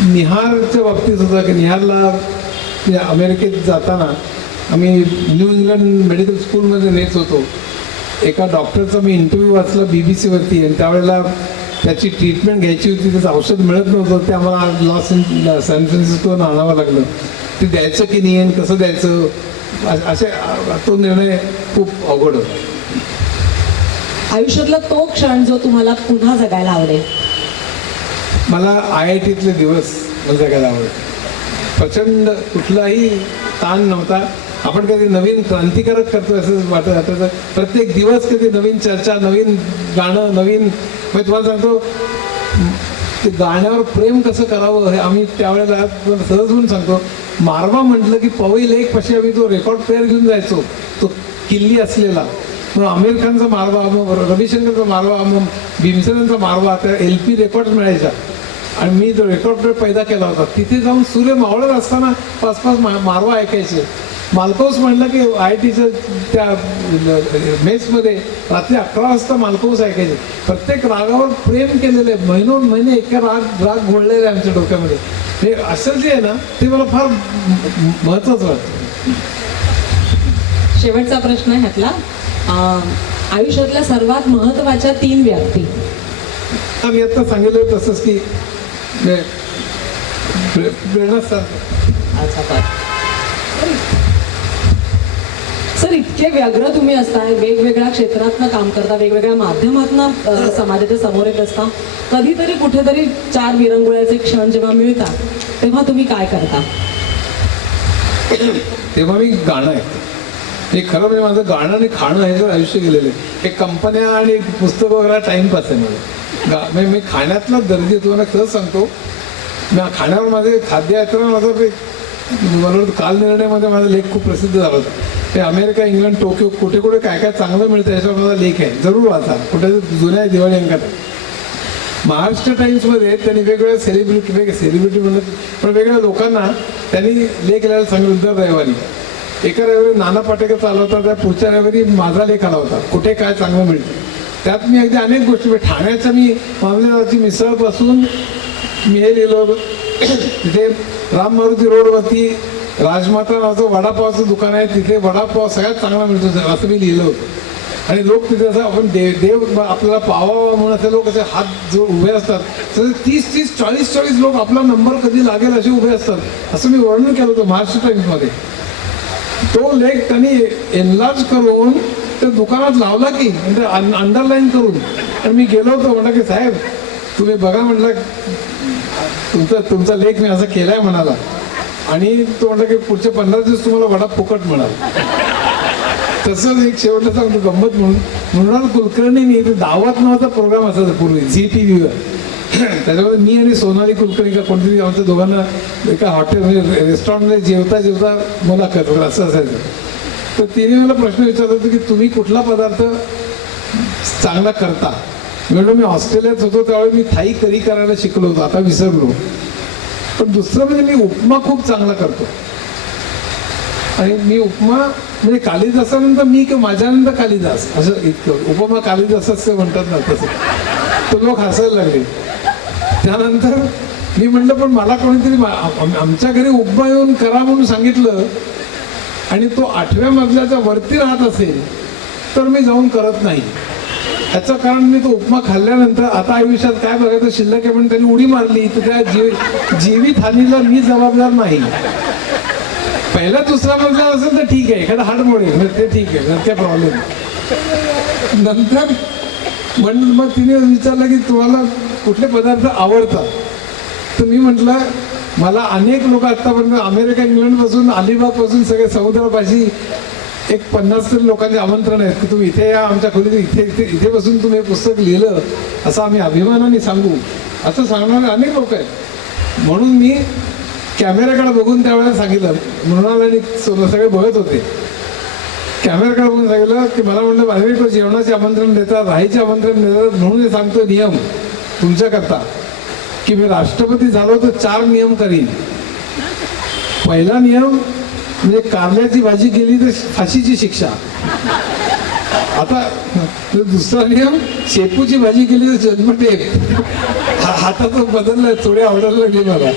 निहारच्या बाबतीत होता की निहारला अमेरिकेत जाताना आम्ही न्यू इंग्लंड मेडिकल स्कूलमध्ये नेत होतो. एका डॉक्टरचा मी इंटरव्ह्यू वाचला BBC वरती, आणि त्यावेळेला त्याची ट्रीटमेंट घ्यायची होती, त्याचं औषध मिळत नव्हतं, ते आम्हाला सॅन फ्रान्सिस्कोनं आणावं लागलं. ते द्यायचं की नाही आणि कसं द्यायचं असे तो निर्णय खूप अवघड होता. आयुष्यातला तो क्षण जो तुम्हाला पुन्हा जगायला आवडेल? मला IITतले दिवस मला जगायला आवडते. प्रचंड कुठलाही ताण नव्हता. आपण कधी नवीन क्रांतिकारक करतो असं वाटत जातं. प्रत्येक दिवस कधी नवीन चर्चा, नवीन गाणं, नवीन मी तुम्हाला सांगतो ते गाण्यावर प्रेम कसं करावं हे आम्ही त्यावेळेला सहज म्हणून सांगतो. मारवा म्हटलं की पवई लेक पाशी आम्ही तो रेकॉर्ड प्लेअर घेऊन जायचो, तो किल्ली असलेला. मग आमिर खानचा मारवा, मग रविशंकरचा मारवा, मग भीमसेनांचा मारवा, त्या LP रेकॉर्ड मिळायच्या. आणि मी जो रेकॉर्ड प्लेअर पैदा केला होता तिथे जाऊन सूर्य मावळत असताना 5-5 मारवा ऐकायचे. मालकौस म्हणलं की IITच्या त्या मेसमध्ये रात्री 11 वाजता मालकौस ऐकायचे. प्रत्येक रागावर प्रेम केलेलं आहे, महिने एका राग घोळलेले आहे आमच्या डोक्यामध्ये. हे असं जे आहे ना ते मला फार महत्त्वाचं वाटतं. शेवटचा प्रश्न आहे ह्यातला. आयुष्यातल्या सर्वात महत्त्वाच्या 3 व्यक्ती. मी आता सांगितलं तसंच की प्रेरणास्थान. सर, इतके व्यग्र तुम्ही असताय, वेगवेगळ्या क्षेत्रातनं काम करता, वेगवेगळ्या माध्यमातनं समाजाच्या समोर येत असता. कधीतरी कुठेतरी 4 विरंगुळ्याचे क्षण जेव्हा मिळतात तेव्हा तुम्ही काय करता? तेव्हा मी गाणं ऐकतो. हे खरं म्हणजे माझं गाणं आणि खाणं हे जर आयुष्य गेलेलं आहे. हे कंपन्या आणि पुस्तकं वगैरे टाईमपास आहे मला. मी खाण्यातला दर्जा तुम्हाला खरंच सांगतो. मी खाण्यावर माझे खाद्य यात्रा माझा मला वाटतं कालनिर्णयमध्ये माझा लेख खूप प्रसिद्ध झाला होता. ते अमेरिका, इंग्लंड, टोकियो कुठे कुठे काय काय चांगलं मिळतं याच्यावर माझा लेख आहे, जरूर वाचा. कुठे जुन्या दिवाळी अंकात. महाराष्ट्र टाइम्समध्ये त्यांनी वेगवेगळ्या सेलिब्रिटी म्हणत पण वेगवेगळ्या लोकांना त्यांनी लेख लिहायला सांगितलं. दर रविवारी एका रविवारी नाना पाटेकरचा आला होता, त्या पुढच्या रविवारी माझा लेख आला होता, कुठे काय चांगलं मिळतं. त्यात मी अगदी अनेक गोष्टी ठाण्याच्या मी मामलेदाराची मिसळपासून मी हे लिहिलं होतं. तिथे राम मारुती रोडवरती राजमाता नावाचं वडापावचं दुकान आहे, तिथे वडापाव सगळ्यात चांगला मिळतो असं मी लिहिलं होतं. आणि लोक तिथे असं आपण देव आपल्याला पावावा म्हणून असे लोक असे हात जो उभे असतात, तसे 30-30, 40-40 लोक आपला नंबर कधी लागेल असे उभे असतात, असं मी वर्णन केलं होतं महाराष्ट्र टाइम्समध्ये. तो लेख त्यांनी एनलार्ज करून त्या दुकानात लावला की म्हणजे अंडरलाईन करून. आणि मी गेलो होतो, म्हटलं की साहेब तुम्ही बघा, म्हटलं तुमचा लेख मी असा केलाय म्हणाला. आणि तो म्हटलं की पुढचे 15 दिवस तुम्हाला वडा फुकट म्हणाल. तसंच एक शेवटला सांगतो गंमत म्हणून, मृणाल कुलकर्णींनी दावत नावाचा प्रोग्राम असायचा पूर्वी ZTVवर. त्याच्यामध्ये मी आणि सोनाली कुलकर्णी का कोणतरी आमच्या दोघांना एका हॉटेल म्हणजे रेस्टॉरंटमध्ये जेवता मुलाखत वगैरे असं असायचं. तर तिने मला प्रश्न विचारला होता की तुम्ही कुठला पदार्थ चांगला करता. म्हणून मी ऑस्ट्रेलियात होतो त्यावेळी मी थाई करी करायला शिकलो होतो, आता विसरलो. पण दुसरं म्हणजे मी उपमा खूप चांगला करतो. आणि मी उपमा म्हणजे कालिदासानंतर मी किंवा माझ्यानंतर कालिदास असं इतकं उपमा कालिदास असं म्हणतात ना तसं. तो लोक हसायला लागले. त्यानंतर मी म्हटलं पण मला कोणीतरी आमच्या घरी उपमा येऊन करा म्हणून सांगितलं आणि तो 8व्या मजल्याच्या वरती राहत असेल तर मी जाऊन करत नाही. याचं कारण मी तो उपमा खाल्ल्यानंतर आता आयुष्यात काय बघायचं शिल्लक आहे म्हणून त्यांनी उडी मारली तर त्या जीवित हानीला मी जबाबदार नाही. पहिला दुसरा मजला असेल तर ठीक आहे, एखादा हाड मोडेल ते ठीक आहे, काय प्रॉब्लेम. नंतर मग तिने विचारलं की तुम्हाला कुठले पदार्थ आवडतात. तर मी म्हटलं मला अनेक लोक आत्तापर्यंत अमेरिका, इंग्लंडपासून अलिबागपासून सगळे समुद्रापाशी एक 50 तरी लोकांचे आमंत्रण आहेत की तुम्ही इथे या आमच्या खोलीत, इथे बसून तुम्ही पुस्तक लिहिलं असं आम्ही अभिमानाने सांगू, असं सांगणारे अनेक लोक आहेत. म्हणून मी कॅमेऱ्याकडे बघून त्यावेळेला सांगितलं, मृणाल आणि सगळे बघत होते, कॅमेऱ्याकडे बघून सांगितलं की मला म्हटलं अनेक जेवणाचे आमंत्रण देतात, राहायचे आमंत्रण देतात, म्हणून हे सांगतो नियम तुमच्याकरता की मी राष्ट्रपती झालो तर 4 नियम करीन. पहिला नियम म्हणजे कारल्याची भाजी केली तर फाशीची शिक्षा. आता दुसरा नियम शेपूची भाजी केली तर जन्मठेप. हाताचा बदलला, थोडी आवडायला लागली मला.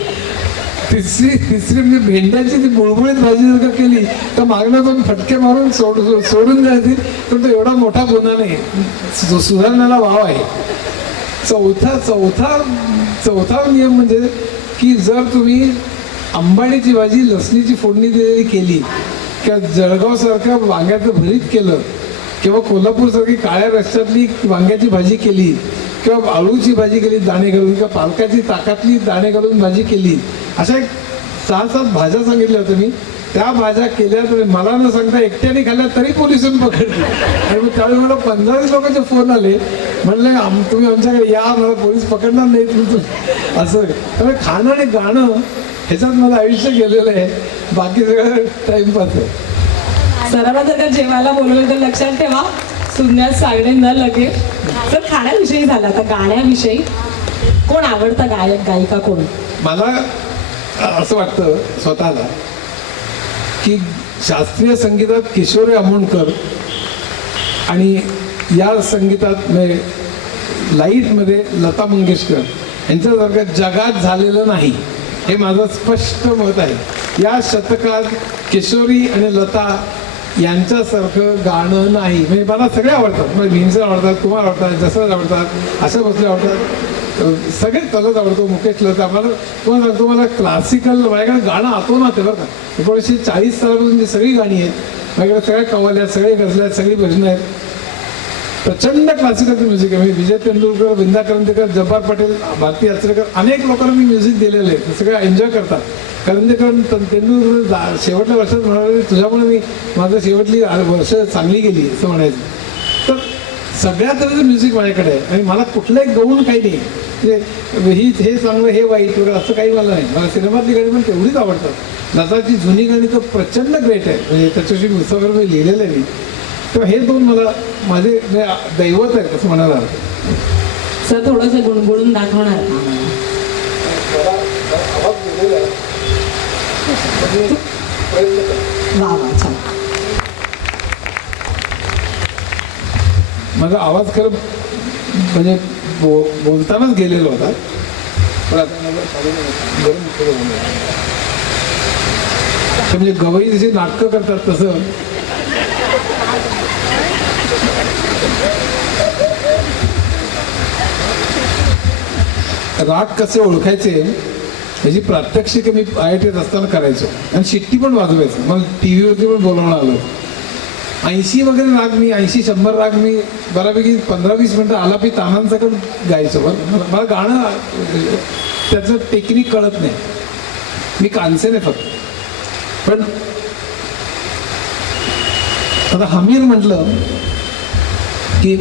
तिसरी म्हणजे भेंड्याची ती बुळबुळीत भाजी जर का केली तर मागणं पण फटके मारून सोडून जायची. पण तो एवढा मोठा गुन्हा नाही, सुधारण्याला वाव आहे. चौथा चौथा चौथा नियम म्हणजे की जर तुम्ही आंबाडीची भाजी लसणीची फोडणी दिलेली केली किंवा जळगावसारख्या वांग्याचं भरीत केलं किंवा कोल्हापूरसारखी काळ्या रश्श्यातली वांग्याची भाजी केली किंवा आळूची भाजी केली दाणे घालून किंवा पालकाची ताकातली दाणे घालून भाजी केली, अशा एक 6-7 भाज्या सांगितल्या होत्या मी. त्या भाज्या केल्या तर मला न सांगता एकट्याने खाल्ल्या तरी पोलिसांनी पकडले. आणि मग त्यावेळी मला 15 लोकांचे फोन आले, म्हणले तुम्ही आमच्याकडे या, मला पोलीस पकडणार नाही तुमचं असं. त्यामुळे खाणं आणि गाणं ह्याच्यात मला आयुष्य गेलेलं आहे, बाकी सगळं टाइमपास आहे. सरांना जर का जेवायला बोलवलं तर लक्षात ठेवा, सुज्ञात सांगणे न लगे. तर खाण्याविषयी झालं, आता गाण्याविषयी कोण आवडता गायक गायिका कोण? मला असं वाटतं स्वतःला की शास्त्रीय संगीतात किशोरी आमोणकर आणि या संगीतात म्हणजे लाईटमध्ये लता मंगेशकर यांच्यासारखं जगात झालेलं नाही, हे माझं स्पष्ट मत आहे. या शतकात किशोरी आणि लता यांच्यासारखं गाणं नाही. म्हणजे मला सगळे आवडतात, म्हणजे भीमसेन आवडतात, कुमार आवडतात, जसराज आवडतात, आशा भोसले आवडतात, सगळे तलत आवडतो, मुकेश लता. मला तुम्हाला सांगतो, मला क्लासिकल माझ्याकडे गाणं आठवणार ते बरं का. 1940 सालापासून जी सगळी गाणी आहेत माझ्याकडे, सगळ्या कवाल्या, सगळे गझल्या आहेत, सगळी भजनं आहेत. प्रचंड क्लासिकलचं म्युझिक आहे. विजय तेंडुलकर, विंदा करंदीकर, जब्बार पटेल, भारती यात्रेकर, अनेक लोकांना मी म्युझिक दिलेलं आहे. सगळं एन्जॉय करतात. करंदीकर, तेंडुलकर शेवटल्या वर्षात म्हणाले, तुझ्यामुळे मी माझं शेवटली वर्ष चांगली गेली असं म्हणायचं. तर सगळ्या तऱ्हेचं म्युझिक माझ्याकडे आहे आणि मला कुठलंही गौण काही नाही. म्हणजे हे चांगलं हे वाईट वगैरे असं काही मला नाही. मला सिनेमातली गाणी पण तेवढीच आवडतात. लताची जुनी गाणी तर प्रचंड ग्रेट आहे, म्हणजे त्याच्याशी वगैरे मी लिहिलेलं आहे मी. तर हे दोन मला माझे दैवत आहेत असं म्हणायला हवं. सर थोडंसं गुणगुणून दाखवणार? वा वा, छान. माझा आवाज खरं म्हणजे बोलतानाच गेलेला होता, पण आता म्हणजे गवई जशी नाटकं करतात तसं राग कसे ओळखायचे ह्याची प्रात्यक्षिक मी IITत असताना करायचो आणि शिट्टी पण वाजवायचो. मग टी व्हीवरती पण बोलावणं आलं. 80 वगैरे राग मी 80-100 राग मी बऱ्यापैकी 15-20 मिनटं आलापी तानांसकट गायचो. मला गाणं त्याचं टेक्निक कळत नाही, मी कानसेन आहे फक्त. पण आता हमीर म्हटलं की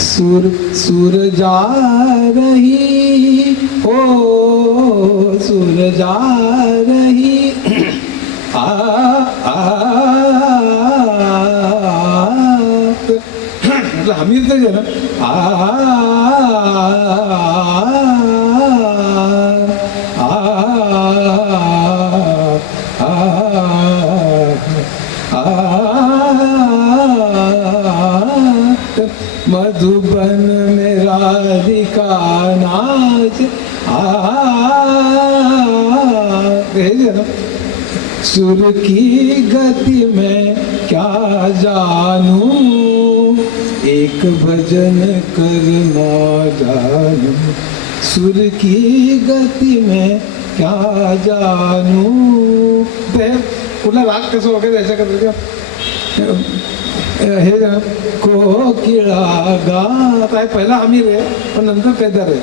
सूर सूर जा रही ओ सूर जा रही आ मतलब हमीर तर आहे ना मधुबन में राधिका नाच ना. सुर की गति में क्या जानूं, एक भजन करना जानूं. सुर की गति में क्या जानूं. कुठला राग कसं वगैरे याच्याकडे हे कोकिळा गात आहे. पहिला आमिर आहे पण नंतर केदार आहे.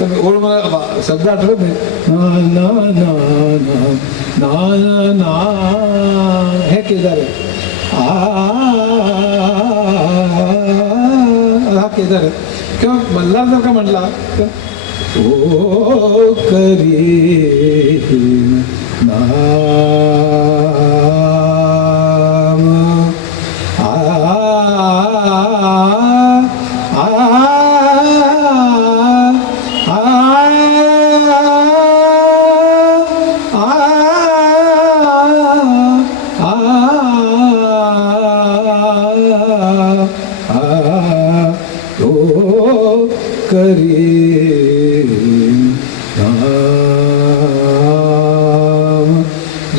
तर ओळ मला शब्द आठवत नाही. ना ना ना ना ना ना हे केदार आहे. हा केदार आहे. किंवा मल्हार जर का म्हटला तर ओ करी ना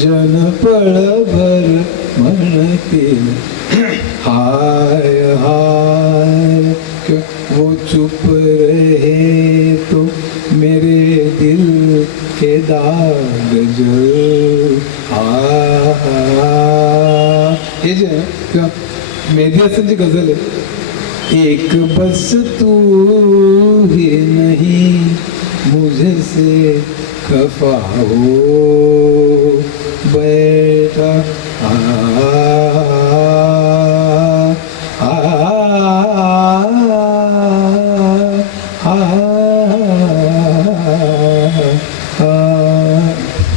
जनपळभर म्हणतील हाय हाय. वो चुप रहे तो मेरे दिल के दाग जल हे जे आहे किंवा मेहदी हसनची गझल आहे, एक बस तू ही नहीं मुझसे खफा हो बैठा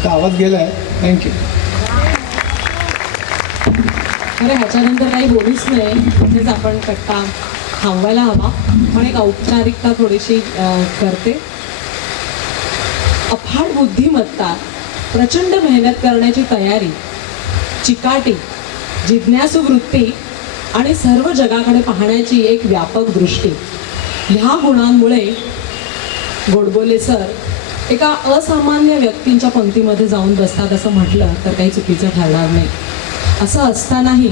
आवाज गेलाय. थँक्यू. अरे ह्याच्यानंतर काही बोलूच नाही, तिथेच आपण कट्टा थांबवायला हवा. पण एक औपचारिकता थोडीशी करते. अफाट बुद्धिमत्ता, प्रचंड मेहनत करण्याची तयारी, चिकाटी, जिज्ञासू वृत्ती आणि सर्व जगाकडे पाहण्याची एक व्यापक दृष्टी, ह्या गुणांमुळे गोडबोले सर एका असामान्य व्यक्तींच्या पंक्तीमध्ये जाऊन बसतात असं म्हटलं तर काही चुकीचं ठरणार नाही. असं असतानाही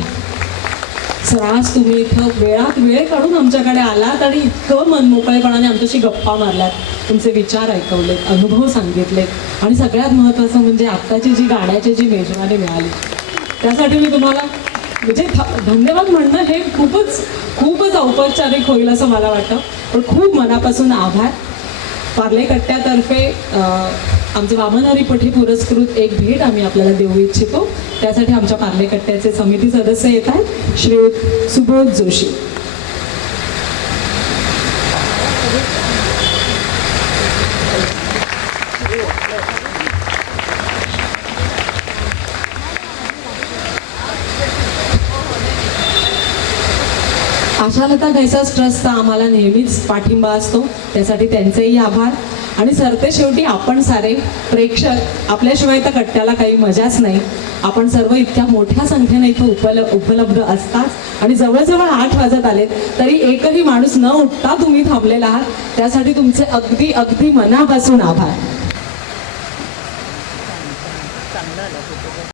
सर आज तुम्ही इथं वेळात वेळ काढून आमच्याकडे आलात आणि इतकं मनमोकळेपणाने आमच्याशी गप्पा मारल्यात, तुमचे विचार ऐकवलेत, अनुभव सांगितलेत आणि सगळ्यात महत्त्वाचं म्हणजे आत्ताची जी गाण्याची जी मेजवानी मिळाली त्यासाठी मी तुम्हाला म्हणजे धन्यवाद म्हणणं हे खूपच औपचारिक होईल असं मला वाटतं. पण खूप मनापासून आभार. पार्ले कट्ट्यातर्फे आमचे वामन हरी पठे पुरस्कृत एक भेट आम्ही आपल्याला देऊ इच्छितो. त्यासाठी आमच्या पार्ले कट्ट्याचे समिती सदस्य येत आहेत, श्रीयुत सुबोध जोशी. आशालता घैसास ट्रस्टचा आम्हाला नेहमीच पाठिंबा असतो, त्यासाठी त्यांचेही आभार. आणि सरते शेवटी आपण सारे प्रेक्षक आपल्याशिवाय तर कट्ट्याला काही मजाच नाही. आपण सर्व इतक्या मोठ्या संख्येने इथं उपलब्ध असतात आणि जवळजवळ 8 वाजत आलेत तरी एकही माणूस न उठता तुम्ही थांबलेला आहात, त्यासाठी तुमचे अगदी मनापासून आभार.